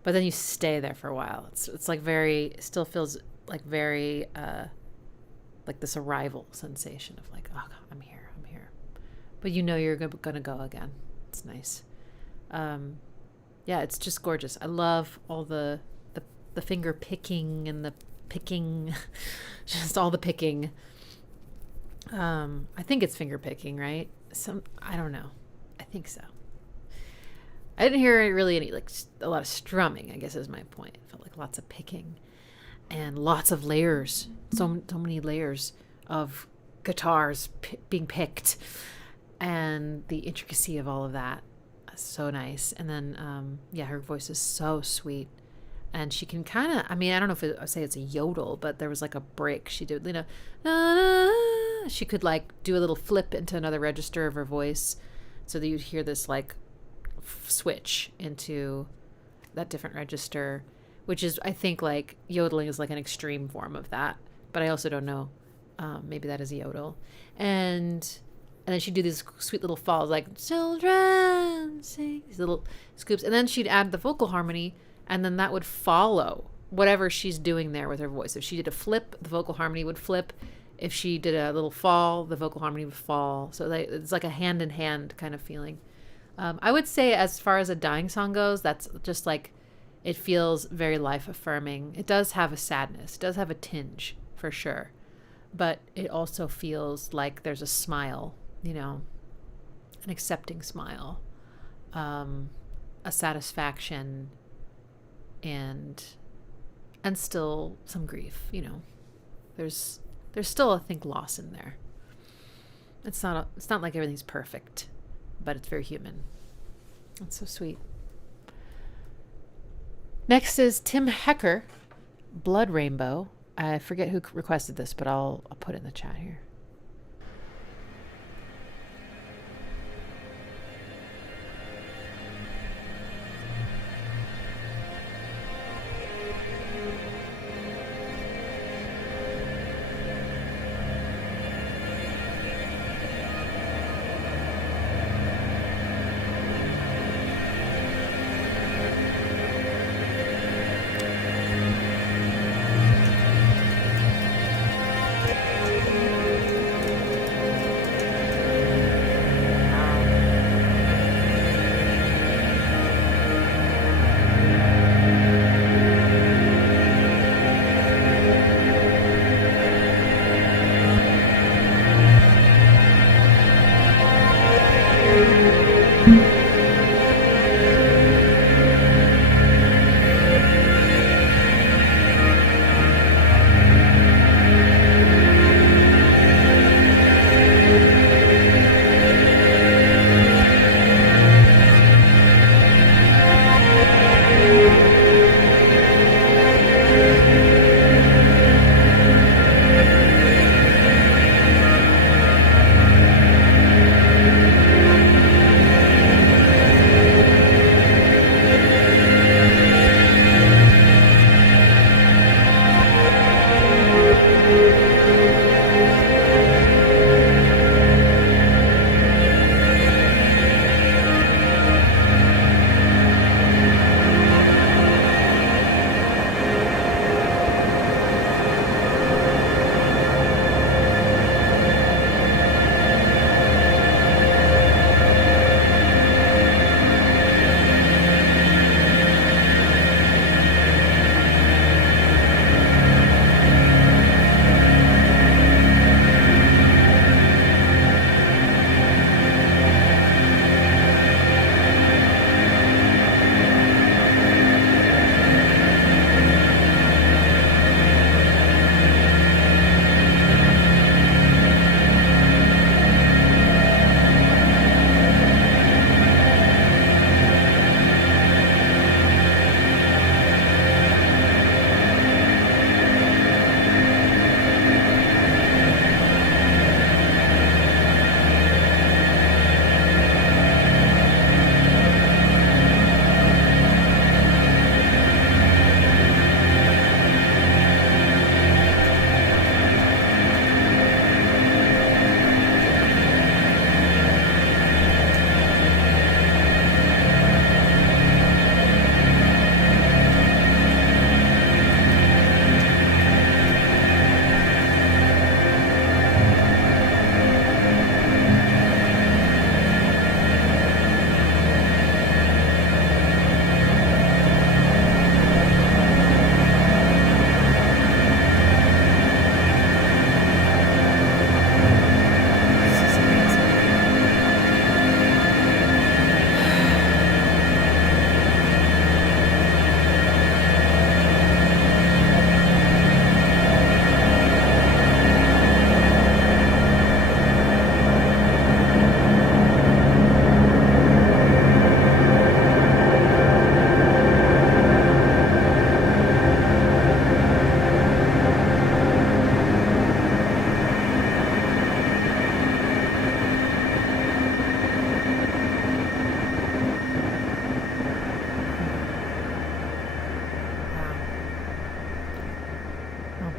but then you stay there for a while. It's like very, still feels like very like this arrival sensation of like, oh, I'm here, but you know you're gonna go again. It's nice. Yeah, it's just gorgeous. I love all the finger picking and the picking, just all the picking. I think it's finger picking, right? I don't know. I think so. I didn't hear really any, like, a lot of strumming, I guess is my point. It felt like lots of picking and lots of layers. So many layers of guitars being picked and the intricacy of all of that. So nice. And then, yeah, her voice is so sweet. And she can kind of, I mean, I don't know if I say it's a yodel, but there was like a break. She did, you know, she could like do a little flip into another register of her voice so that you'd hear this like switch into that different register, which is, I think, like yodeling is like an extreme form of that, but I also don't know. Maybe that is a yodel. And then she'd do these sweet little falls, like children sing, these little scoops, and then she'd add the vocal harmony, and then that would follow whatever she's doing there with her voice. If she did a flip, the vocal harmony would flip. If she did a little fall, the vocal harmony would fall. So it's like a hand-in-hand kind of feeling. I would say as far as a dying song goes, that's just like, it feels very life-affirming. It does have a sadness. It does have a tinge, for sure. But it also feels like there's a smile, you know. an accepting smile, a satisfaction, and still some grief. You know, there's still, I think, loss in there. It's not like everything's perfect, but it's very human. That's so sweet. Next is Tim Hecker, Blood Rainbow. I forget who requested this, but I'll put it in the chat here.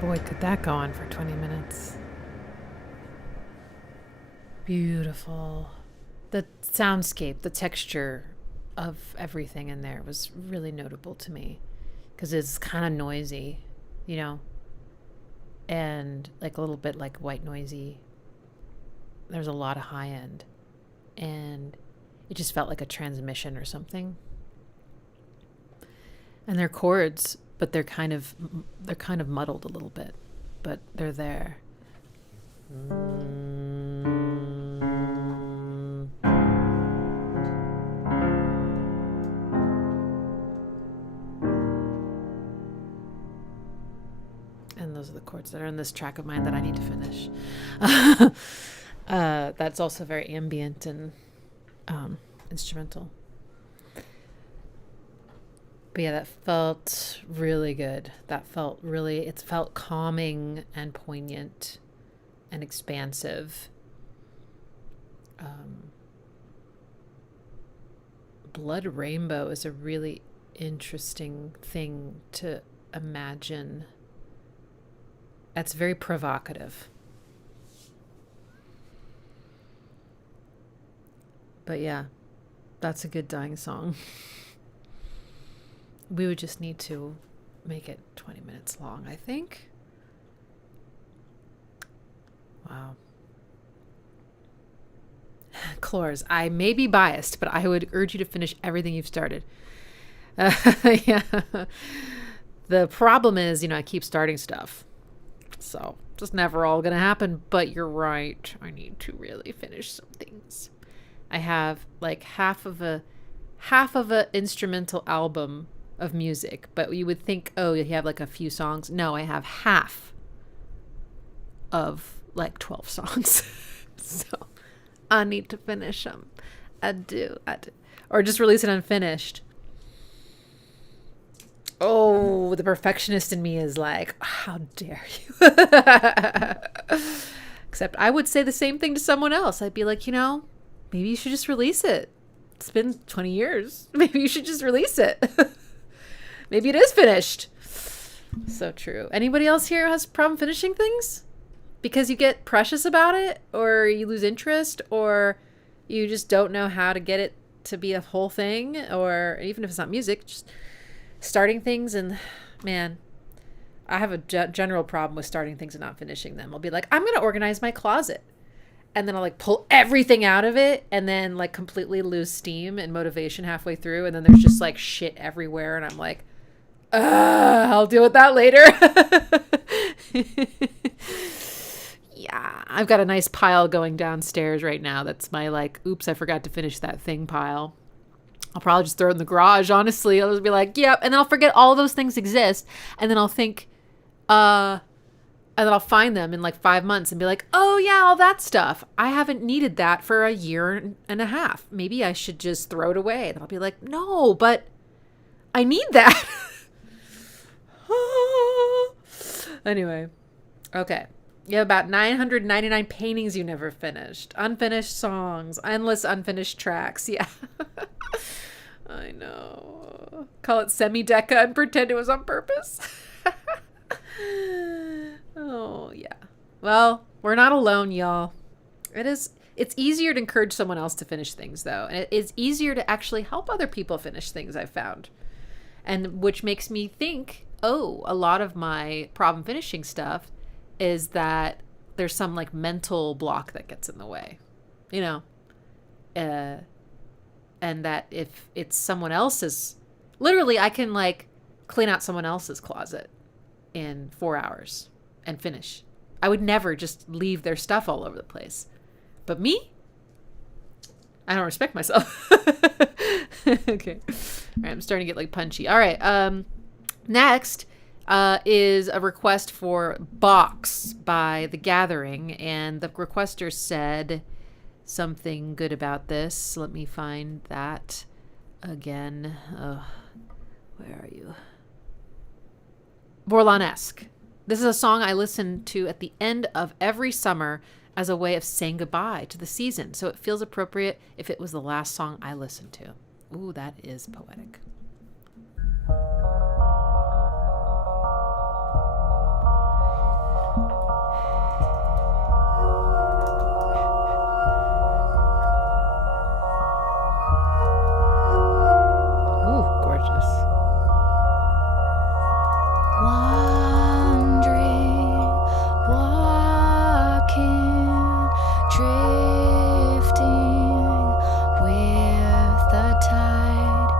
Boy, could that go on for 20 minutes. Beautiful. The soundscape, the texture of everything in there was really notable to me because it's kind of noisy, you know, and like a little bit like white noisy. There's a lot of high end, and it just felt like a transmission or something. And they're chords, but they're kind of muddled a little bit, but they're there. those are the chords that are in this track of mine that I need to finish. That's also very ambient and instrumental. But yeah, that felt really good. It felt calming and poignant and expansive. Blood Rainbow is a really interesting thing to imagine. That's very provocative. But yeah, that's a good dying song. We would just need to make it 20 minutes long, I think. Wow. Couleurs, I may be biased, but I would urge you to finish everything you've started. Yeah. The problem is, I keep starting stuff. So, just never all going to happen. But you're right. I need to really finish some things. I have like half of a instrumental album of music, but you would think, oh, you have like a few songs. No, I have half of like 12 songs. So I need to finish them. I do. Or just release it unfinished. Oh, the perfectionist in me is like, how dare you? Except I would say the same thing to someone else. I'd be like, maybe you should just release it. It's been 20 years. Maybe you should just release it. Maybe it is finished. So true. Anybody else here has a problem finishing things? Because you get precious about it, or you lose interest, or you just don't know how to get it to be a whole thing, or even if it's not music, just starting things. And man, I have a general problem with starting things and not finishing them. I'll be like, I'm going to organize my closet. And then I'll like pull everything out of it and then like completely lose steam and motivation halfway through. And then there's just like shit everywhere. And I'm like, I'll deal with that later. Yeah, I've got a nice pile going downstairs right now. That's my like, oops, I forgot to finish that thing pile. I'll probably just throw it in the garage, honestly. I'll just be like, yep. And then I'll forget all those things exist. And then I'll think, and then I'll find them in like 5 months and be like, oh yeah, all that stuff. I haven't needed that for a year and a half. Maybe I should just throw it away. And I'll be like, no, but I need that. Anyway, okay. You have about 999 paintings you never finished. Unfinished songs. Endless unfinished tracks. Yeah. I know. Call it semi-deca and pretend it was on purpose. Oh, yeah. Well, we're not alone, y'all. It's easier to encourage someone else to finish things, though. And it is easier to actually help other people finish things, I've found. And which makes me think, a lot of my problem finishing stuff is that there's some like mental block that gets in the way, and that if it's someone else's, literally I can like clean out someone else's closet in 4 hours and finish. I would never just leave their stuff all over the place. But me, I don't respect myself. Okay. All right, I'm starting to get like punchy. All right. Next is a request for Box by The Gathering. And the requester said something good about this. Let me find that again. Where are you? Borlanesque. This is a song I listen to at the end of every summer as a way of saying goodbye to the season. So it feels appropriate if it was the last song I listened to. Ooh, that is poetic. Ooh, gorgeous. Drifting with the tide.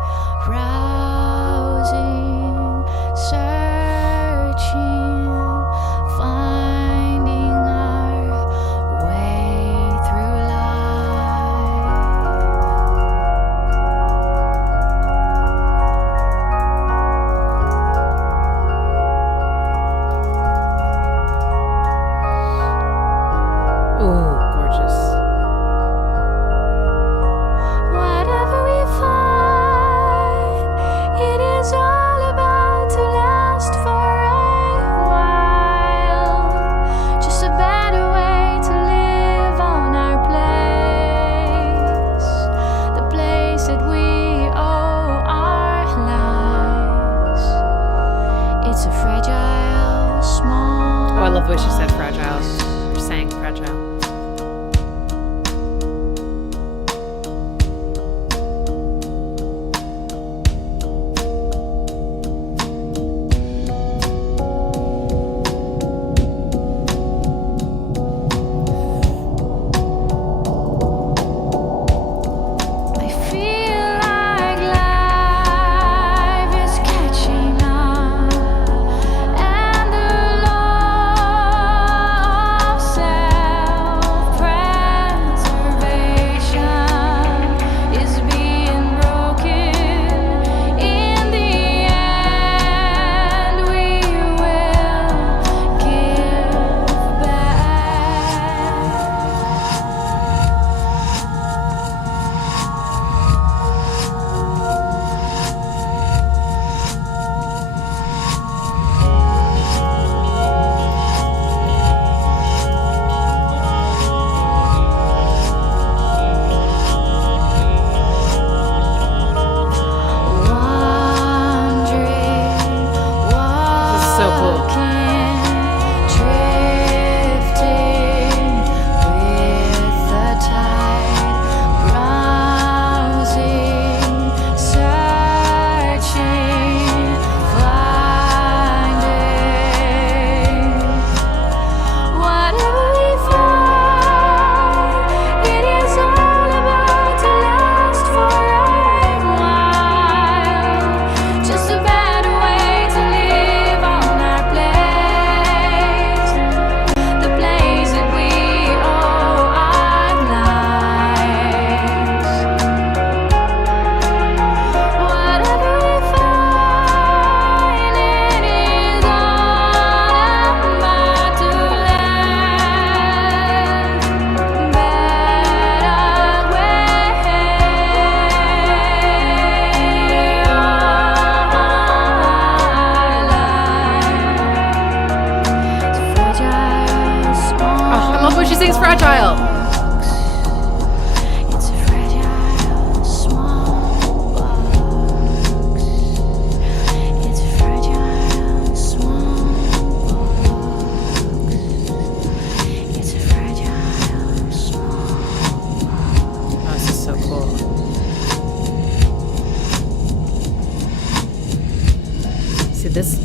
See, this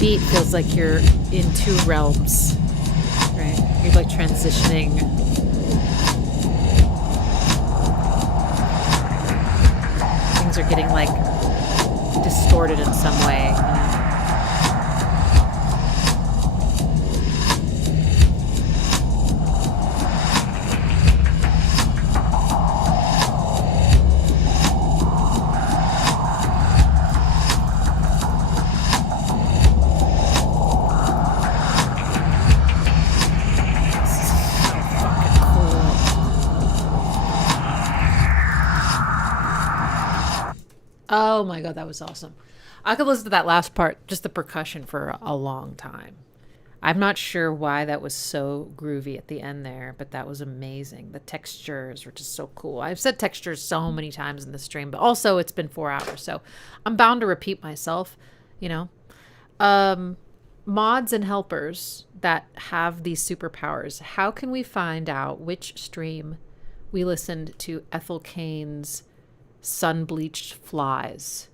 beat feels like you're in two realms, right? You're like transitioning. Things are getting like distorted in some way. You know? Oh my god, that was awesome. I could listen to that last part, just the percussion, for a long time. I'm not sure why that was so groovy at the end there, but that was amazing. The textures were just so cool. I've said textures so many times in the stream, but also it's been 4 hours, so I'm bound to repeat myself, you know. Mods and helpers that have these superpowers, how can we find out which stream we listened to Ethel Cain's Sun-Bleached Flies?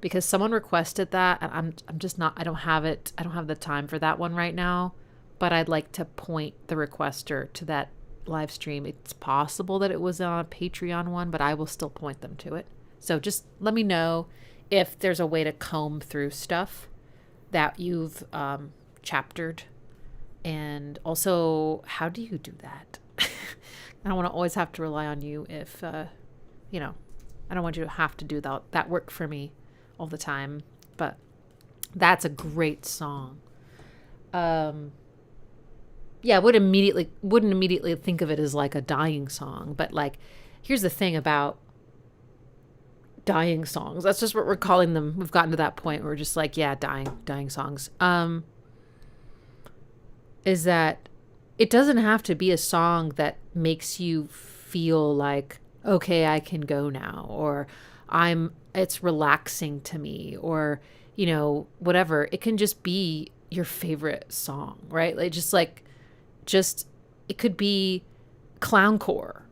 Because someone requested that, and I'm just not, I don't have it. I don't have the time for that one right now, but I'd like to point the requester to that live stream. It's possible that it was on a Patreon one, but I will still point them to it. So just let me know if there's a way to comb through stuff that you've chaptered. And also, how do you do that? I don't want to always have to rely on you if, you know, I don't want you to have to do that work for me all the time, but that's a great song. Yeah, wouldn't immediately think of it as like a dying song, but like, here's the thing about dying songs. That's just what we're calling them. We've gotten to that point where we're just like, yeah, dying songs. Is that it doesn't have to be a song that makes you feel like, okay, I can go now, or it's relaxing to me, or, you know, whatever. It can just be your favorite song, right? Like it could be clowncore.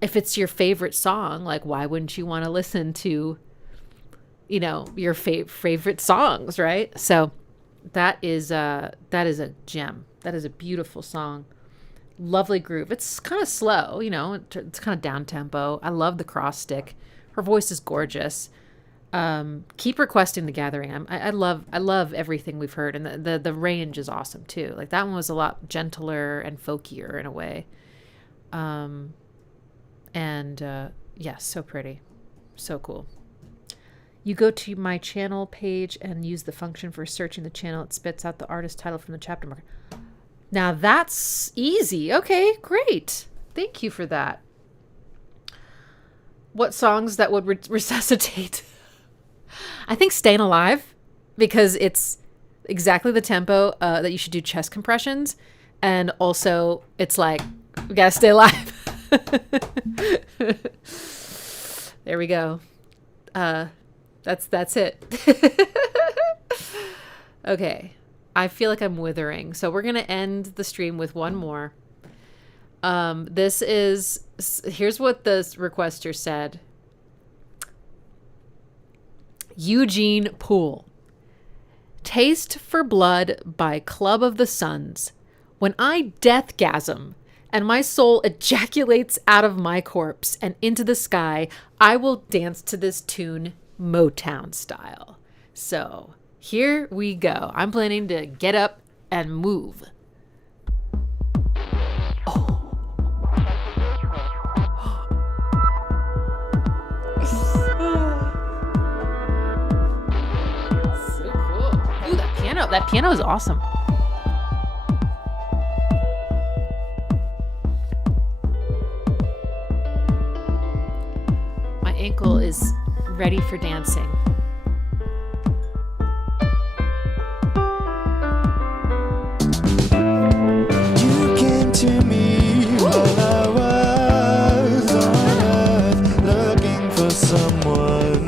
If it's your favorite song, like, why wouldn't you want to listen to, you know, your favorite songs, right? So that is a gem. That is a beautiful song. Lovely groove. It's kind of slow, you know, it's kind of down tempo. I love the cross stick. Her voice is gorgeous. Keep requesting The Gathering. I love everything we've heard, and the range is awesome too. Like, that one was a lot gentler and folkier in a way. Yeah, so pretty, so cool. You go to my channel page and use the function for searching the channel. It spits out the artist title from the chapter marker. Now that's easy. Okay, great. Thank you for that. What songs that would resuscitate? I think Staying Alive, because it's exactly the tempo that you should do chest compressions. And also it's like, we gotta stay alive. There we go. That's it. Okay. I feel like I'm withering. So we're going to end the stream with one more. Here's what the requester said. Eugene Poole. Taste for Blood by Club of the Suns. When I deathgasm and my soul ejaculates out of my corpse and into the sky, I will dance to this tune Motown style. So here we go. I'm planning to get up and move. Oh. So cool. Ooh, that piano is awesome. My ankle is ready for dancing. To me while I was on earth looking for someone,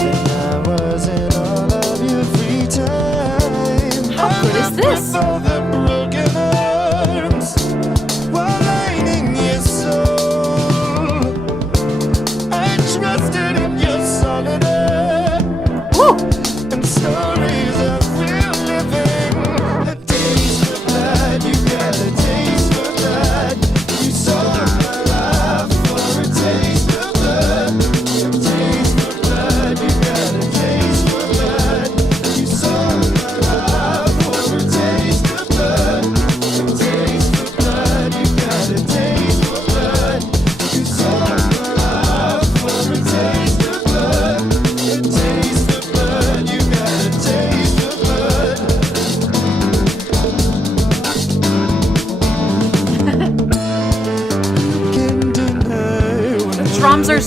and I was in all of your free time. How good is this? All the broken arms while lining your soul. I trusted in your solid earth. And stories of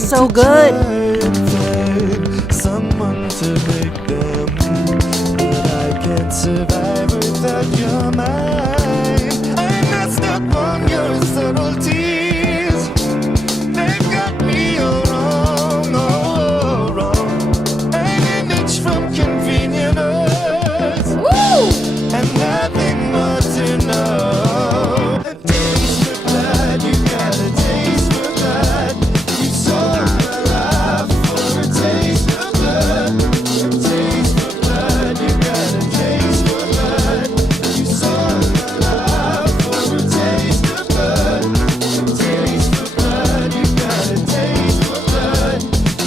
so good. Find someone to make them, but I can't survive without your mind. I'm not stuck on your subtleties. They've got me all wrong, all wrong. An image from convenient earth. Woo! And nothing more to know. A taste for blood, you got a taste for blood. You sold my life for a taste of blood. A taste for blood, you got a taste for blood. You sold my life for a taste of blood. A taste for blood, you got a taste for blood.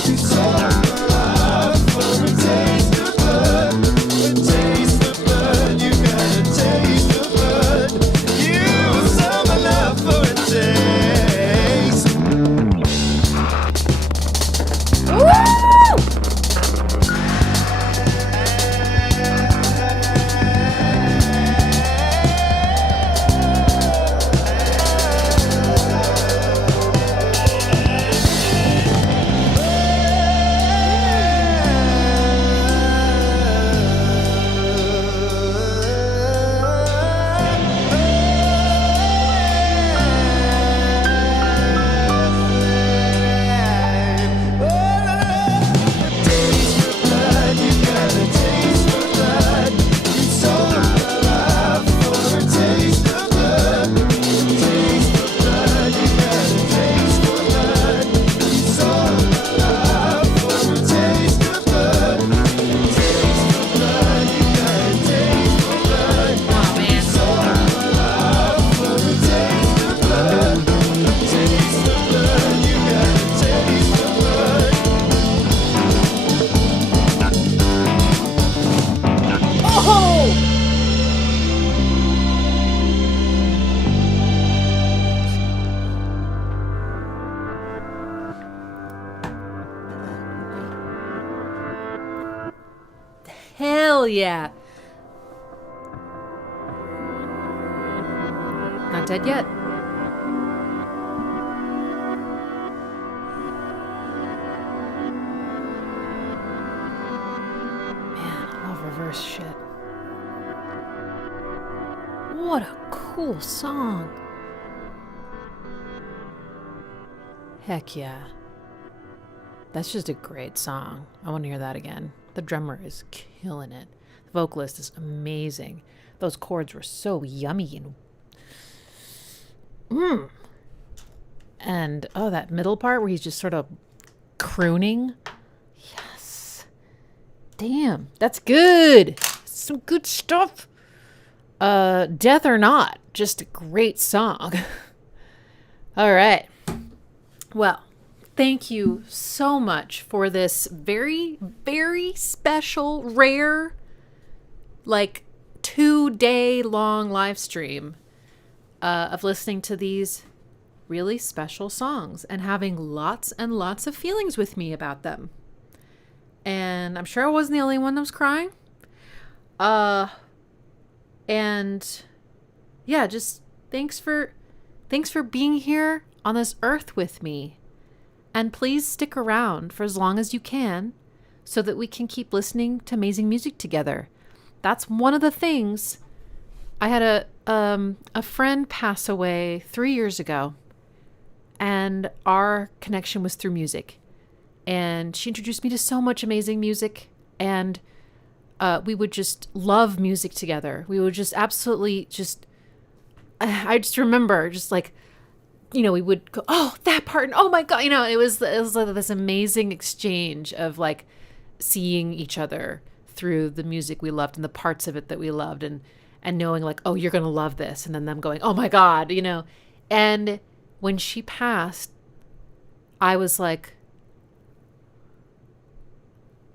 You sold my life for a taste of blood. A taste of blood, you got a taste of blood. You sold my life for a taste. Hell yeah. Not dead yet. Man, I love reverse shit. What a cool song. Heck yeah. That's just a great song. I want to hear that again. The drummer is killing it. The vocalist is amazing. Those chords were so yummy and and oh, that middle part where he's just sort of crooning. Yes. Damn, that's good. Some good stuff. Death or Not, just a great song. All right. Well, thank you so much for this very, very special, rare, like 2-day long live stream of listening to these really special songs and having lots and lots of feelings with me about them. And I'm sure I wasn't the only one that was crying. And yeah, just thanks for being here on this earth with me. And please stick around for as long as you can so that we can keep listening to amazing music together. That's one of the things. I had a friend pass away 3 years ago, and our connection was through music. And she introduced me to so much amazing music, and we would just love music together. We would just absolutely just, I just remember just like, you know, we would go, oh, that part, and oh my God, you know, it was like this amazing exchange of like seeing each other through the music we loved and the parts of it that we loved, and knowing like, oh, you're going to love this. And then them going, oh my God, you know. And when she passed, I was like,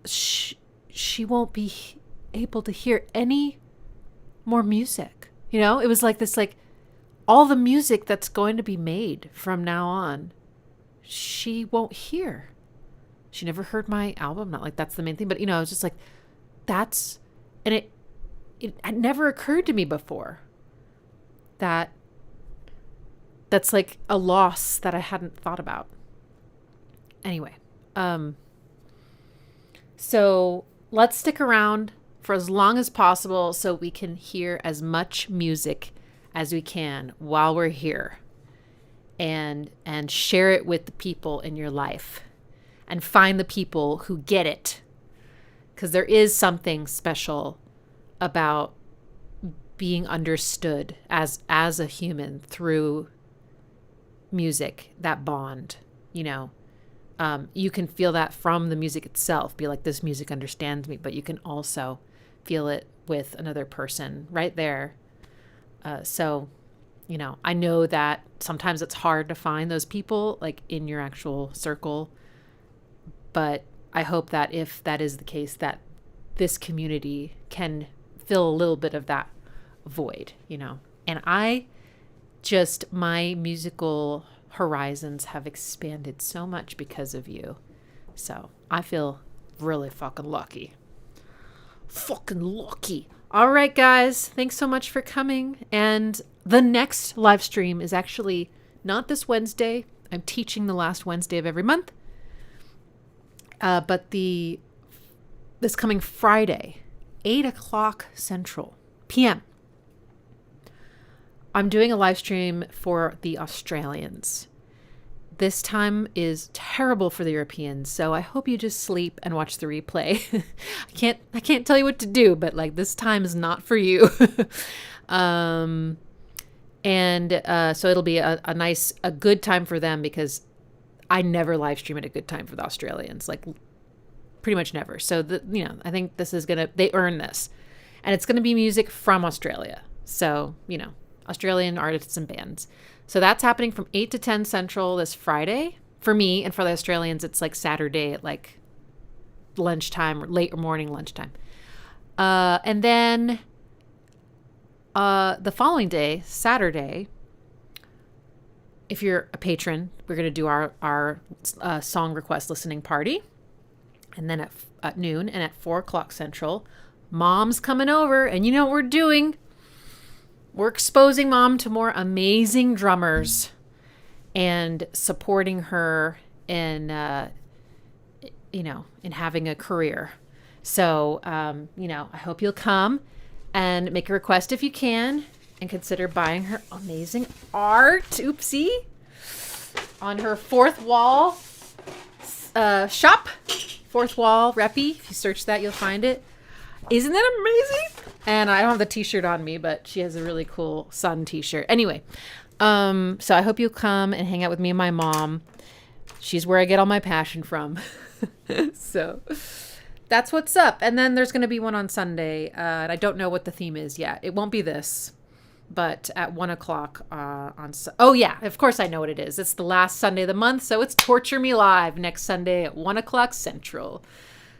she won't be able to hear any more music. You know, it was like this, like all the music that's going to be made from now on, she won't hear. She never heard my album. Not like that's the main thing, but you know, I was just like, that's, and it had never occurred to me before that's like a loss that I hadn't thought about. Anyway, so let's stick around for as long as possible so we can hear as much music as we can while we're here, and share it with the people in your life, and find the people who get it, because there is something special about being understood as a human through music, that bond, you know. You can feel that from the music itself, be like, this music understands me, but you can also feel it with another person right there. So, you know, I know that sometimes it's hard to find those people like in your actual circle, but I hope that if that is the case, that this community can fill a little bit of that void, you know. And my musical horizons have expanded so much because of you. So I feel really fucking lucky. Fucking lucky. All right, guys. Thanks so much for coming. And the next live stream is actually not this Wednesday. I'm teaching the last Wednesday of every month. But this coming Friday, 8 o'clock Central PM. I'm doing a live stream for the Australians. This time is terrible for the Europeans, so I hope you just sleep and watch the replay. I can't tell you what to do, but like, this time is not for you. So it'll be a good time for them, because I never live stream at a good time for the Australians, like pretty much never. So I think they earn this, and it's gonna be music from Australia. So, you know, Australian artists and bands. So that's happening from 8 to 10 Central this Friday for me, and for the Australians, it's like Saturday at like lunchtime, or late morning lunchtime. And then the following day, Saturday, if you're a patron, we're going to do our song request listening party. And then at noon and at 4 o'clock Central, Mom's coming over, and you know what we're doing? We're exposing Mom to more amazing drummers and supporting her in, in having a career. So, I hope you'll come and make a request if you can, and consider buying her amazing art. Oopsie. On her Fourth Wall shop. Fourth Wall Reppy. If you search that, you'll find it. Isn't that amazing? And I don't have the t-shirt on me, but she has a really cool sun t-shirt. Anyway, so I hope you'll come and hang out with me and my mom. She's where I get all my passion from. So that's what's up. And then there's going to be one on Sunday. And I don't know what the theme is yet. It won't be this, but at 1 o'clock oh yeah, of course I know what it is. It's the last Sunday of the month. So it's Torture Me Live next Sunday at 1 o'clock Central.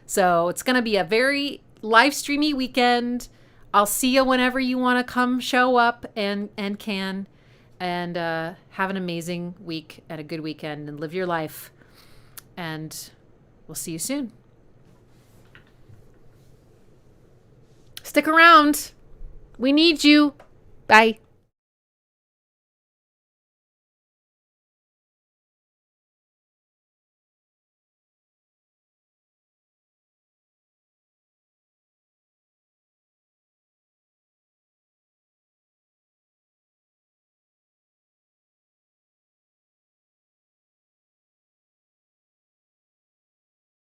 So it's going to be a very live streamy weekend. I'll see you whenever you want to come show up and can. And have an amazing week and a good weekend, and live your life. And we'll see you soon. Stick around. We need you. Bye.